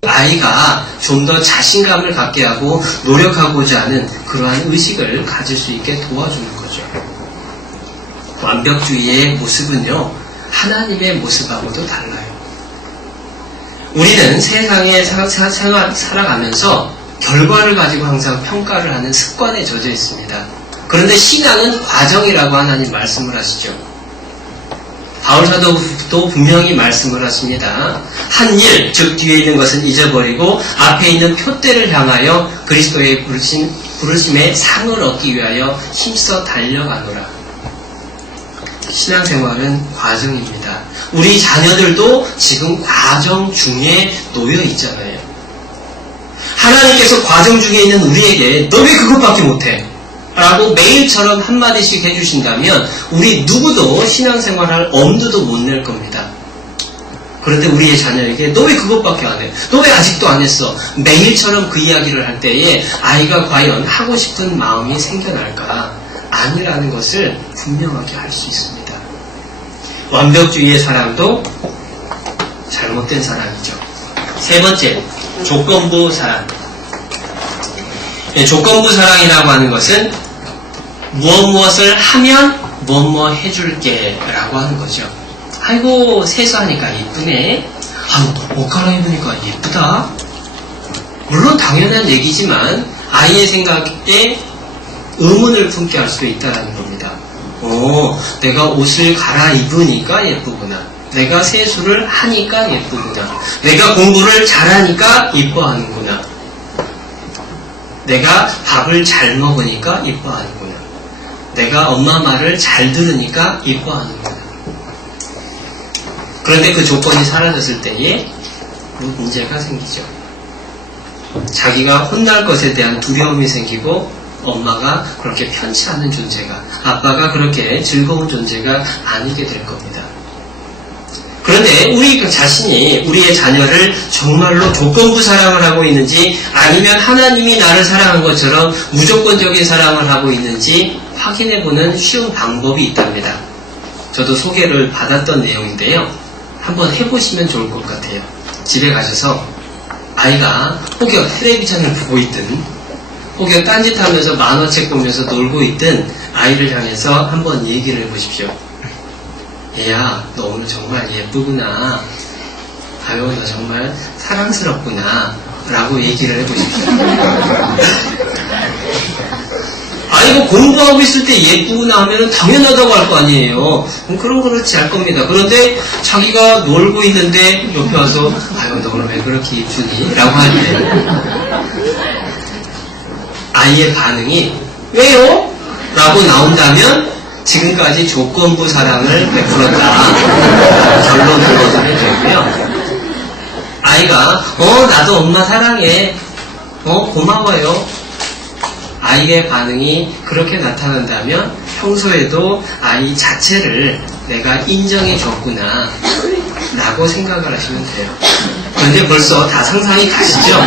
아이가 좀 더 자신감을 갖게 하고 노력하고자 하는 그러한 의식을 가질 수 있게 도와주는 거죠. 완벽주의의 모습은요, 하나님의 모습하고도 달라요. 우리는 세상에 살아가면서 결과를 가지고 항상 평가를 하는 습관에 젖어 있습니다. 그런데 신앙은 과정이라고 하나님 말씀을 하시죠. 바울 사도도 분명히 말씀을 하십니다. 한 일, 즉 뒤에 있는 것은 잊어버리고 앞에 있는 표대를 향하여 그리스도의 부르심의 상을 얻기 위하여 힘써 달려가노라. 신앙생활은 과정입니다. 우리 자녀들도 지금 과정 중에 놓여 있잖아요. 하나님께서 과정 중에 있는 우리에게 너 왜 그것밖에 못해? 라고 매일처럼 한마디씩 해주신다면 우리 누구도 신앙생활할 엄두도 못 낼 겁니다. 그런데 우리의 자녀에게 너 왜 그것밖에 안 해? 너 왜 아직도 안 했어? 매일처럼 그 이야기를 할 때에 아이가 과연 하고 싶은 마음이 생겨날까? 아니라는 것을 분명하게 알 수 있습니다. 완벽주의의 사랑도 잘못된 사랑이죠. 세 번째, 조건부 사랑. 조건부 사랑이라고 하는 것은 무엇을 하면 무엇 해줄게 라고 하는 거죠. 아이고 세수하니까 예쁘네. 아유 옷 갈아입으니까 예쁘다. 물론 당연한 얘기지만 아이의 생각에 의문을 품게 할 수 있다는 겁니다. 내가 옷을 갈아입으니까 예쁘구나. 내가 세수를 하니까 예쁘구나. 내가 공부를 잘하니까 이뻐하는구나. 내가 밥을 잘 먹으니까 이뻐하는구나. 내가 엄마 말을 잘 들으니까 이뻐하는구나. 그런데 그 조건이 사라졌을 때에 문제가 생기죠. 자기가 혼날 것에 대한 두려움이 생기고 엄마가 그렇게 편치 않은 존재가, 아빠가 그렇게 즐거운 존재가 아니게 될 겁니다. 그런데 우리 자신이 우리의 자녀를 정말로 조건부 사랑을 하고 있는지 아니면 하나님이 나를 사랑한 것처럼 무조건적인 사랑을 하고 있는지 확인해보는 쉬운 방법이 있답니다. 저도 소개를 받았던 내용인데요. 한번 해보시면 좋을 것 같아요. 집에 가셔서 아이가 혹여 텔레비전을 보고 있든 혹여 딴짓하면서 만화책 보면서 놀고 있든 아이를 향해서 한번 얘기를 해보십시오. 얘야, 너 오늘 정말 예쁘구나. 아유, 너 정말 사랑스럽구나. 라고 얘기를 해보십시오. 아이가 공부하고 있을 때 예쁘구나 하면 당연하다고 할 거 아니에요. 그럼 그렇지 할 겁니다. 그런데 자기가 놀고 있는데 옆에 와서 아유, 너 오늘 왜 그렇게 예쁘니? 라고 할 때 아이의 반응이 왜요? 라고 나온다면 지금까지 조건부 사랑을 베풀었다. 결론을 얻으면 되고요. 아이가 나도 엄마 사랑해. 고마워요. 아이의 반응이 그렇게 나타난다면 평소에도 아이 자체를 내가 인정해 줬구나 라고 생각을 하시면 돼요. 그런데 벌써 다 상상이 가시죠?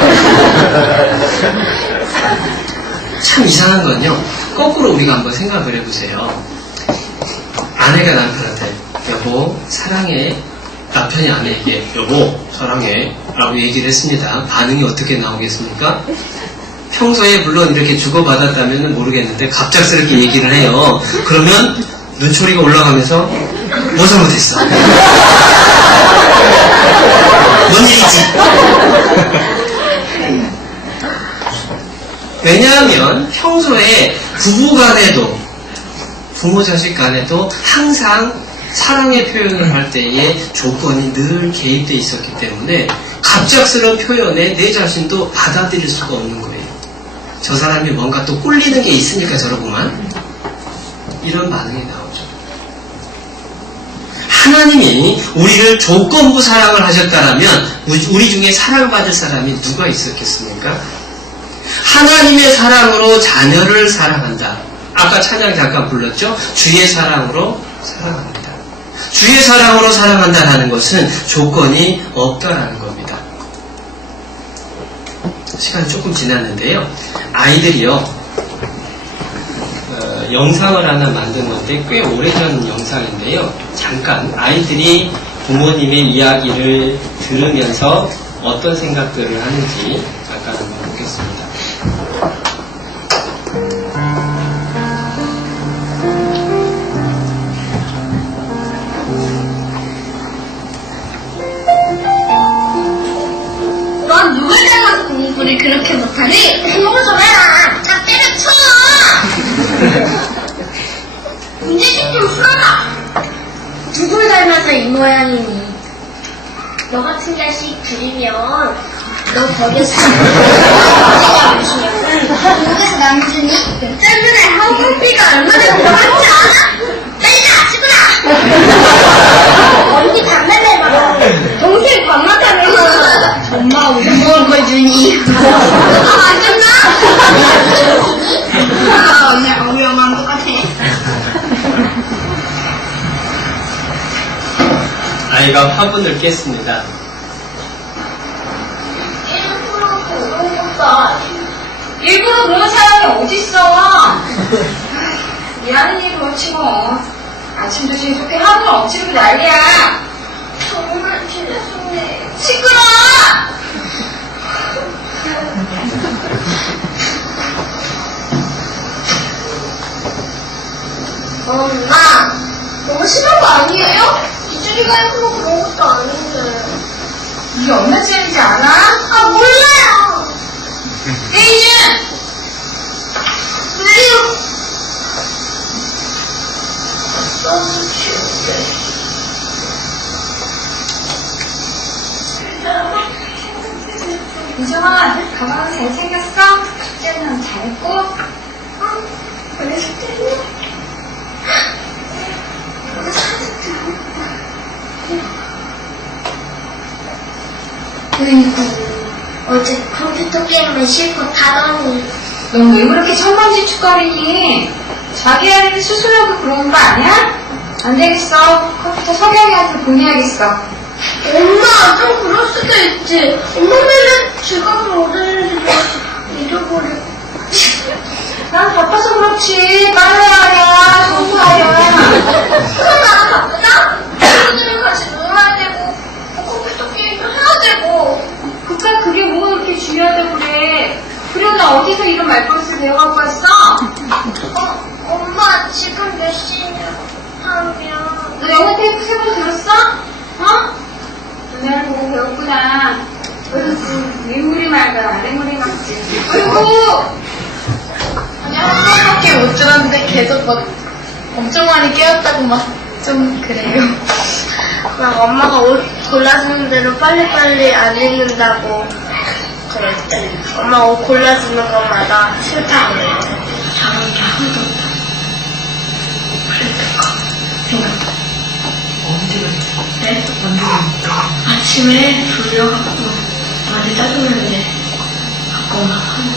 참 이상한 건요, 거꾸로 우리가 한번 생각을 해보세요. 아내가 남편한테 여보 사랑해, 남편이 아내에게 여보 사랑해 라고 얘기를 했습니다. 반응이 어떻게 나오겠습니까? 평소에 물론 이렇게 주고받았다면 모르겠는데 갑작스럽게 얘기를 해요. 그러면 눈초리가 올라가면서 뭐 잘못했어? 뭔 일이지? 왜냐하면 평소에 부부간에도 부모 자식 간에도 항상 사랑의 표현을 할 때에 조건이 늘 개입되어 있었기 때문에 갑작스러운 표현에 내 자신도 받아들일 수가 없는 거예요. 저 사람이 뭔가 또 꼴리는 게 있으니까 저러구만. 이런 반응이 나오죠. 하나님이 우리를 조건부 사랑을 하셨다면 우리 중에 사랑받을 사람이 누가 있었겠습니까? 하나님의 사랑으로 자녀를 사랑한다. 아까 찬양 잠깐 불렀죠? 주의 사랑으로 사랑합니다. 주의 사랑으로 사랑한다라는 것은 조건이 없다라는 겁니다. 시간이 조금 지났는데요. 아이들이요, 영상을 하나 만든 건데 꽤 오래전 영상인데요. 잠깐 아이들이 부모님의 이야기를 들으면서 어떤 생각들을 하는지 잠깐 한번 보겠습니다. 넌 누굴 닮아서 공부를 그렇게 못하니? 공부 좀 해라. 나 때려쳐. 문제집 좀 풀어라. 누굴 닮아서 이 모양이니? 너 같은 자식 들이면 너 거기서 공부에서 남주니? 짠들의 학원비가 얼마나 들어갔지 않아? 빨리 나 치구나. 언니 담배 내봐. 동생 밥만 타면 엄마 우리 먹을 걸 주니? 안 줬나? 언니 우리 엄마랑 똑같아. 아이가 화분을 깼습니다. 일부러 그런 사람이 어딨어? 미안해 그렇지 뭐. 아침도 신속해 하루 억지로 난리야. 정말 죄송해. 시끄러! 엄마, 너무 심한 거 아니에요? 이준이가 해서 그런 것도 아닌데. 이게 얼마 짜리지 않아? 아, 몰라요! 이준! 왜요? 가방은 잘 챙겼어? 숙제는 잘했고? 원래 숙제는? 어제 컴퓨터 게임을 실컷 하더니 넌 왜 그렇게 천방지축거리니? 자기 할 일을 스스로 하고 그러는 거 아니야? 안 되겠어. 컴퓨터 석양이한테 보내야겠어. 엄마, 좀 그럴 수도 있지. 엄마 맨날 지갑을 얻어내는데 잊어버려. 난 바빠서 그렇지. 빨래하랴, 청소하랴. 그럼 나는 바쁘다? 친구들이랑 같이 놀아야 되고 컴퓨터 게임도 해야 되고. 그깟 그게 뭐가 그렇게 중요하다고 그래. 그리고 나 어디서 이런 말버릇을 배워갖고 왔어? 엄마, 지금 몇 시냐 하면. 너 영어 테이프 세 번 들었어? 어? 누나를 보고 배웠구나. 윗물이 맑아, 아랫물이 맑지. 아이고! 아니, 한 번밖에 못 들었는데 계속 막 엄청 많이 깨웠다고 막 좀 그래요. 막 엄마가 옷 골라주는 대로 빨리빨리 안 입는다고 그럴 때 엄마 옷 골라주는 것마다 싫다고 그래요. 잘하는 게 하나도 없다. 그랬던 거 생각나. 언제 그랬어? 네? 언제 그랬어? 아침에 졸려갖고 많이 짜증나는데 갖고 막 하는.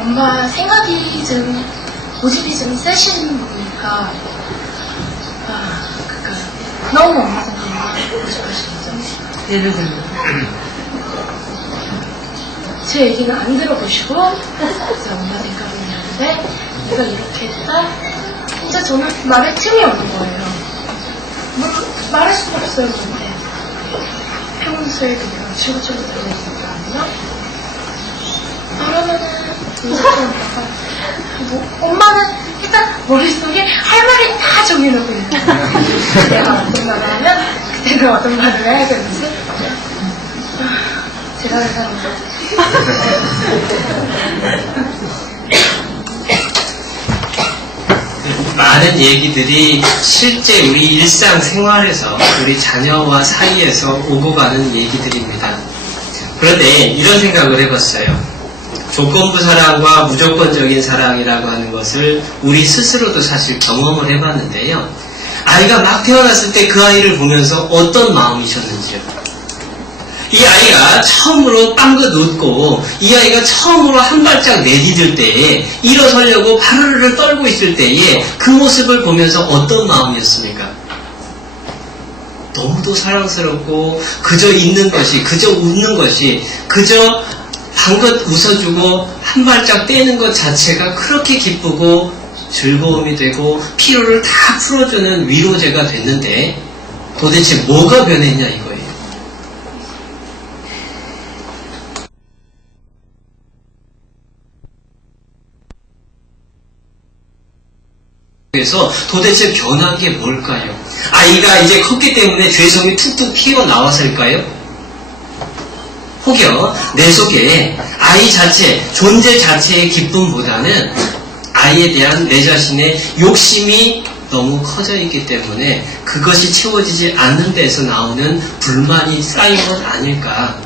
엄마 생각이 좀 고집이 좀 세신 분이니까 너무 엄마 생각이 고집하시죠. 예를 들면 제 얘기는 안 들어보시고 이제 엄마 생각이 나는데 내가 이렇게 했다. 진짜 저는 말할 틈이 없는 거예요. 말할 수가 없어요. 근데 평소에 그냥 치고치고 다니는 게 아니라 그러면은 엄마가 엄마는 일단 머릿속에 할 말이 다 정해놓고 있는 거예요. 내가 어떤 말을 하면 그때는 어떤 말을 해야 되는지 제가 회사입니다. 많은 얘기들이 실제 우리 일상생활에서 우리 자녀와 사이에서 오고 가는 얘기들입니다. 그런데 이런 생각을 해봤어요. 조건부 사랑과 무조건적인 사랑이라고 하는 것을 우리 스스로도 사실 경험을 해봤는데요. 아이가 막 태어났을 때 그 아이를 보면서 어떤 마음이셨는지요. 이 아이가 처음으로 빵긋 웃고 이 아이가 처음으로 한 발짝 내디딜 때에 일어서려고 바르르 떨고 있을 때에 그 모습을 보면서 어떤 마음이었습니까? 너무도 사랑스럽고 그저 있는 것이, 그저 웃는 것이, 그저 방긋 웃어주고 한 발짝 떼는 것 자체가 그렇게 기쁘고 즐거움이 되고 피로를 다 풀어주는 위로제가 됐는데 도대체 뭐가 변했냐 이거예요. 그래서 도대체 변한 게 뭘까요? 아이가 이제 컸기 때문에 죄성이 툭툭 튀어나와서일까요? 혹여 내 속에 아이 자체, 존재 자체의 기쁨보다는 아이에 대한 내 자신의 욕심이 너무 커져 있기 때문에 그것이 채워지지 않는 데서 나오는 불만이 쌓인 건 아닐까.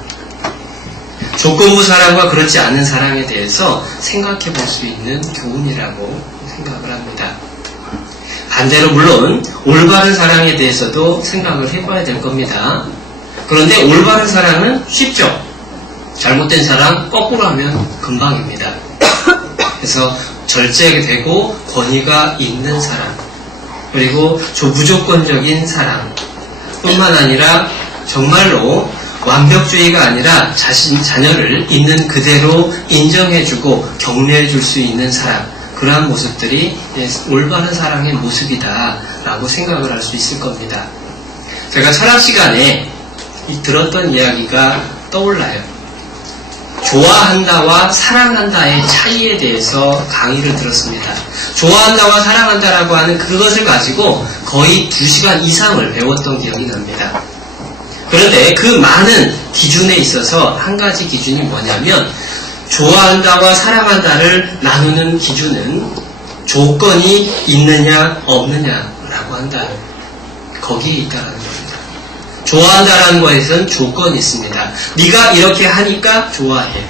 조건부 사랑과 그렇지 않은 사랑에 대해서 생각해 볼 수 있는 교훈이라고 생각을 합니다. 반대로 물론 올바른 사랑에 대해서도 생각을 해봐야 될 겁니다. 그런데 올바른 사랑은 쉽죠. 잘못된 사랑 거꾸로 하면 금방입니다. 그래서 절제되고 권위가 있는 사랑, 그리고 무조건적인 사랑 뿐만 아니라 정말로 완벽주의가 아니라 자녀를 있는 그대로 인정해주고 격려해줄 수 있는 사랑, 그러한 모습들이 올바른 사랑의 모습이다라고 생각을 할 수 있을 겁니다. 제가 철학 시간에 들었던 이야기가 떠올라요. 좋아한다와 사랑한다의 차이에 대해서 강의를 들었습니다. 좋아한다와 사랑한다라고 하는 그것을 가지고 거의 2시간 이상을 배웠던 기억이 납니다. 그런데 그 많은 기준에 있어서 한 가지 기준이 뭐냐면 좋아한다와 사랑한다를 나누는 기준은 조건이 있느냐 없느냐라고 한다. 거기에 있다는 겁니다. 좋아한다라는 것에는 조건이 있습니다. 네가 이렇게 하니까 좋아해.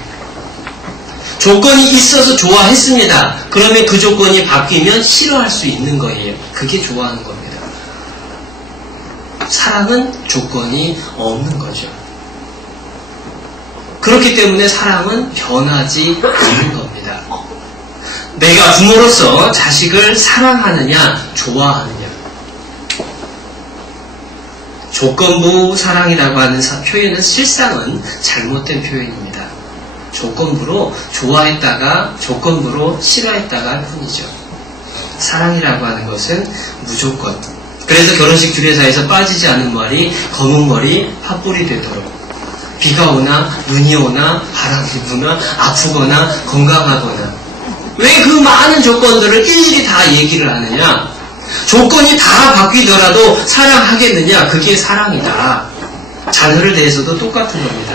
조건이 있어서 좋아했습니다. 그러면 그 조건이 바뀌면 싫어할 수 있는 거예요. 그게 좋아하는 겁니다. 사랑은 조건이 없는 거죠. 그렇기 때문에 사랑은 변하지 않는 겁니다. 내가 부모로서 자식을 사랑하느냐, 좋아하느냐. 조건부 사랑이라고 하는 표현은 실상은 잘못된 표현입니다. 조건부로 좋아했다가 조건부로 싫어했다가 할 뿐이죠. 사랑이라고 하는 것은 무조건. 그래서 결혼식 주례사에서 빠지지 않는 말이 검은 머리 팥불이 되도록, 비가 오나 눈이 오나 바람이 부나 아프거나 건강하거나, 왜 그 많은 조건들을 일일이 다 얘기를 하느냐? 조건이 다 바뀌더라도 사랑하겠느냐? 그게 사랑이다. 자녀를 대해서도 똑같은 겁니다.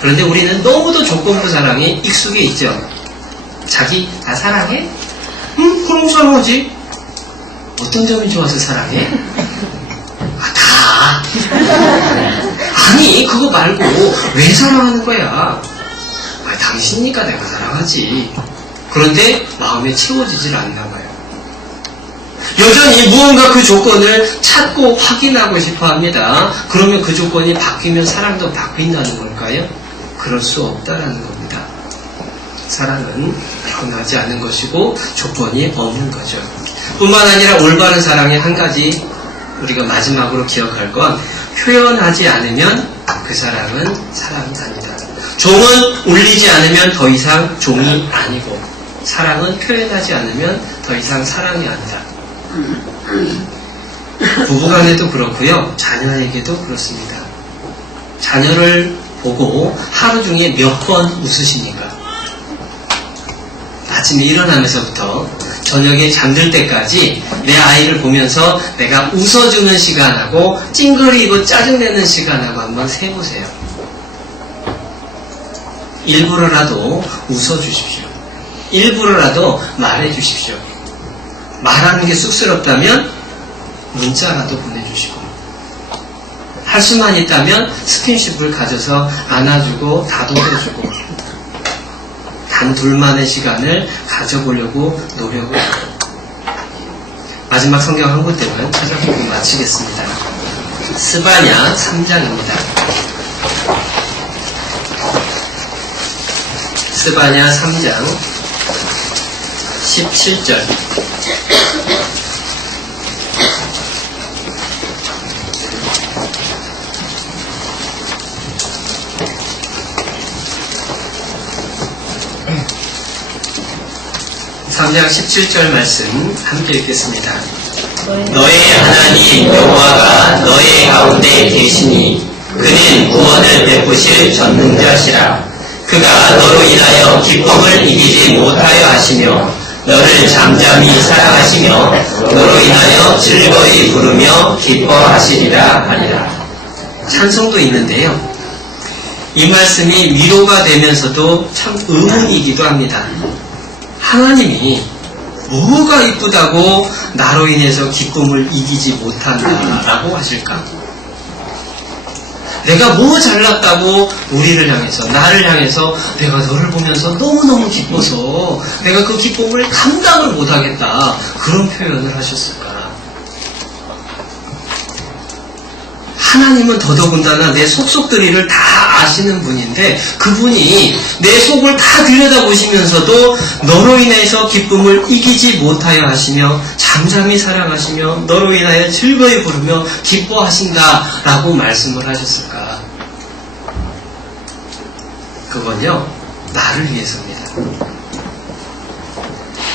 그런데 우리는 너무도 조건부 사랑에 익숙해 있죠. 자기 나 사랑해? 그럼 사랑하지. 어떤 점이 좋아서 사랑해? 다. 아니 그거 말고 왜 사랑하는 거야? 당신이니까 내가 사랑하지. 그런데 마음에 채워지질 않나 봐요. 여전히 무언가 그 조건을 찾고 확인하고 싶어 합니다. 그러면 그 조건이 바뀌면 사랑도 바뀐다는 걸까요? 그럴 수 없다라는 겁니다. 사랑은 변하지 않은 것이고 조건이 없는 거죠. 뿐만 아니라 올바른 사랑의 한 가지 우리가 마지막으로 기억할 건, 표현하지 않으면 그 사랑은 사랑이 아니다. 종은 울리지 않으면 더 이상 종이 아니고, 사랑은 표현하지 않으면 더 이상 사랑이 아니다. 부부간에도 그렇고요, 자녀에게도 그렇습니다. 자녀를 보고 하루 중에 몇 번 웃으십니까? 아침에 일어나면서부터 저녁에 잠들 때까지 내 아이를 보면서 내가 웃어주는 시간하고 찡그리고 짜증내는 시간하고 한번 세보세요. 일부러라도 웃어주십시오. 일부러라도 말해주십시오. 말하는 게 쑥스럽다면 문자라도 보내주시고, 할 수만 있다면 스킨십을 가져서 안아주고 다독여주고, 단 둘만의 시간을 가져보려고 노력을 하고. 마지막 성경 한 군데만 찾아보고 마치겠습니다. 스바냐 3장입니다. 스바냐 3장 17절. (3장 17절) 말씀 함께 읽겠습니다. 너의 하나님 여호와가 너의 가운데 계시니 그는 구원을 베푸실 전능자시라. 그가 너로 인하여 기쁨을 이기지 못하여 하시며 너를 잠잠히 사랑하시며 너로 인하여 즐거이 부르며 기뻐하시리라 하리라. 찬송도 있는데요, 이 말씀이 위로가 되면서도 참 의문이기도 합니다. 하나님이 뭐가 이쁘다고 나로 인해서 기쁨을 이기지 못한다라고 하실까? 내가 뭐 잘났다고 우리를 향해서, 나를 향해서 내가 너를 보면서 너무너무 기뻐서 내가 그 기쁨을 감당을 못하겠다, 그런 표현을 하셨을까? 하나님은 더더군다나 내 속속들이를 다 아시는 분인데, 그분이 내 속을 다 들여다보시면서도 너로 인해서 기쁨을 이기지 못하여 하시며 잠잠히 사랑하시며 너로 인하여 즐거이 부르며 기뻐하신다라고 말씀을 하셨을까? 그건요, 나를 위해서입니다.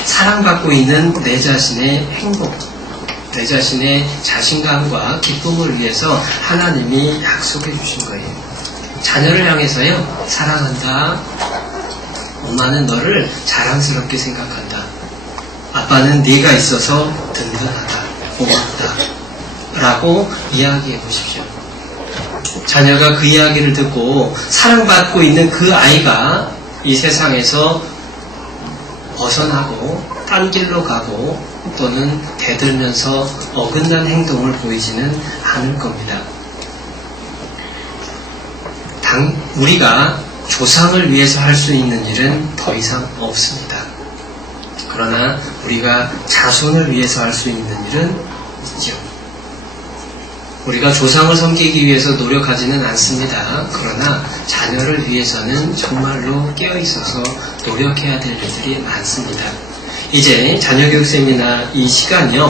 사랑받고 있는 내 자신의 행복, 내 자신의 자신감과 기쁨을 위해서 하나님이 약속해 주신 거예요. 자녀를 향해서요, 사랑한다. 엄마는 너를 자랑스럽게 생각한다. 아빠는 네가 있어서 든든하다, 고맙다 라고 이야기해 보십시오. 자녀가 그 이야기를 듣고 사랑받고 있는 그 아이가 이 세상에서 벗어나고 딴 길로 가고 또는 대들면서 어긋난 행동을 보이지는 않을 겁니다. 우리가 조상을 위해서 할 수 있는 일은 더 이상 없습니다. 그러나 우리가 자손을 위해서 할 수 있는 일은 있죠. 우리가 조상을 섬기기 위해서 노력하지는 않습니다. 그러나 자녀를 위해서는 정말로 깨어있어서 노력해야 될 일들이 많습니다. 이제 자녀교육 세미나 이 시간이요,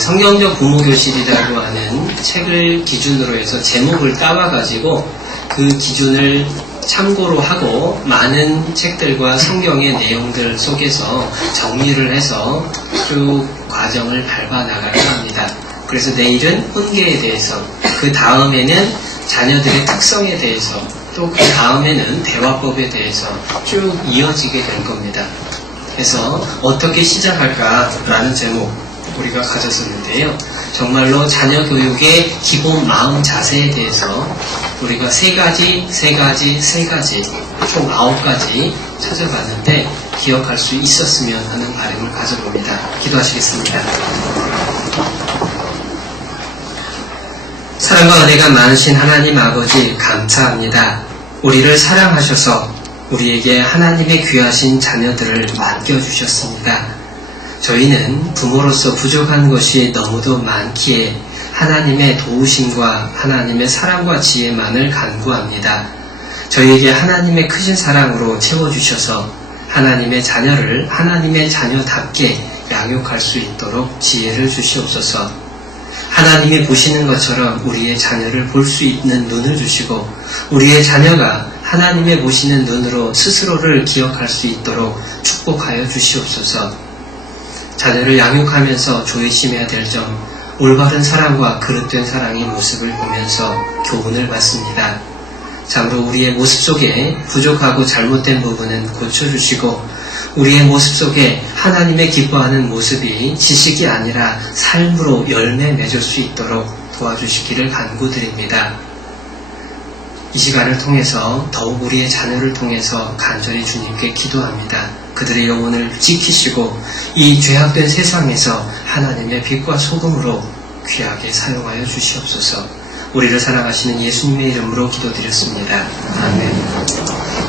성경적 부모교실이라고 하는 책을 기준으로 해서 제목을 따와가지고 그 기준을 참고로 하고 많은 책들과 성경의 내용들 속에서 정리를 해서 쭉 과정을 밟아 나가려 합니다. 그래서 내일은 훈계에 대해서, 그 다음에는 자녀들의 특성에 대해서, 또 그 다음에는 대화법에 대해서 쭉 이어지게 될 겁니다. 그래서 어떻게 시작할까라는 제목 우리가 가졌었는데요. 정말로 자녀 교육의 기본 마음 자세에 대해서 우리가 세 가지, 총 9가지 찾아봤는데 기억할 수 있었으면 하는 바람을 가져봅니다. 기도하시겠습니다. 사랑과 은혜가 많으신 하나님 아버지 감사합니다. 우리를 사랑하셔서 우리에게 하나님의 귀하신 자녀들을 맡겨주셨습니다. 저희는 부모로서 부족한 것이 너무도 많기에 하나님의 도우심과 하나님의 사랑과 지혜만을 간구합니다. 저희에게 하나님의 크신 사랑으로 채워주셔서 하나님의 자녀를 하나님의 자녀답게 양육할 수 있도록 지혜를 주시옵소서. 하나님이 보시는 것처럼 우리의 자녀를 볼 수 있는 눈을 주시고 우리의 자녀가 하나님의 보시는 눈으로 스스로를 기억할 수 있도록 축복하여 주시옵소서. 자녀를 양육하면서 조심해야 될 점, 올바른 사랑과 그릇된 사랑의 모습을 보면서 교훈을 받습니다. 참으로 우리의 모습 속에 부족하고 잘못된 부분은 고쳐주시고 우리의 모습 속에 하나님의 기뻐하는 모습이 지식이 아니라 삶으로 열매 맺을 수 있도록 도와주시기를 간구드립니다. 이 시간을 통해서 더욱 우리의 자녀를 통해서 간절히 주님께 기도합니다. 그들의 영혼을 지키시고 이 죄악된 세상에서 하나님의 빛과 소금으로 귀하게 사용하여 주시옵소서. 우리를 사랑하시는 예수님의 이름으로 기도드렸습니다. 아멘.